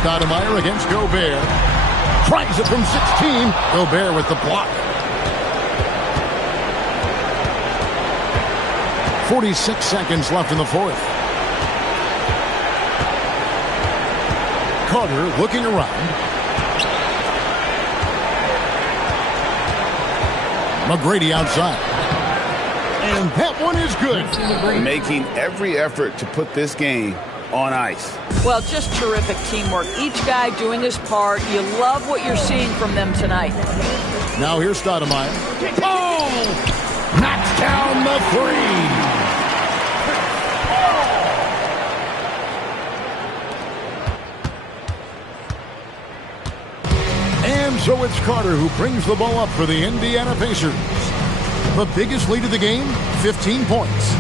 Stoudemire against Gobert. Tries it from 16. Gobert with the block. 46 seconds left in the fourth. Carter looking around. McGrady outside. And that one is good. Making every effort to put this game on ice. Well, just terrific teamwork. Each guy doing his part. You love what you're seeing from them tonight. Now here's Stoudemire. Oh! Knocks down the three. Now it's Carter who brings the ball up for the Indiana Pacers. The biggest lead of the game, 15 points.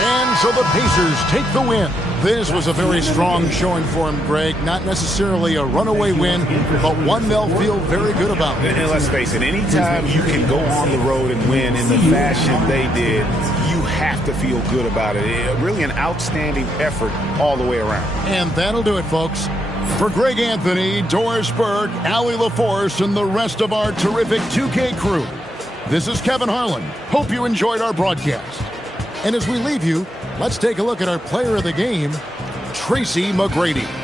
And so the Pacers take the win. This was a very strong showing for him, Greg. Not necessarily a runaway win, but one they'll feel very good about. And let's face it, anytime you can go on the road and win in the fashion they did, you have to feel good about it. Really an outstanding effort all the way around. And that'll do it, folks. For Greg Anthony, Doris Burke, Allie LaForce, and the rest of our terrific 2K crew, this is Kevin Harlan. Hope you enjoyed our broadcast. And as we leave you, let's take a look at our player of the game, Tracy McGrady.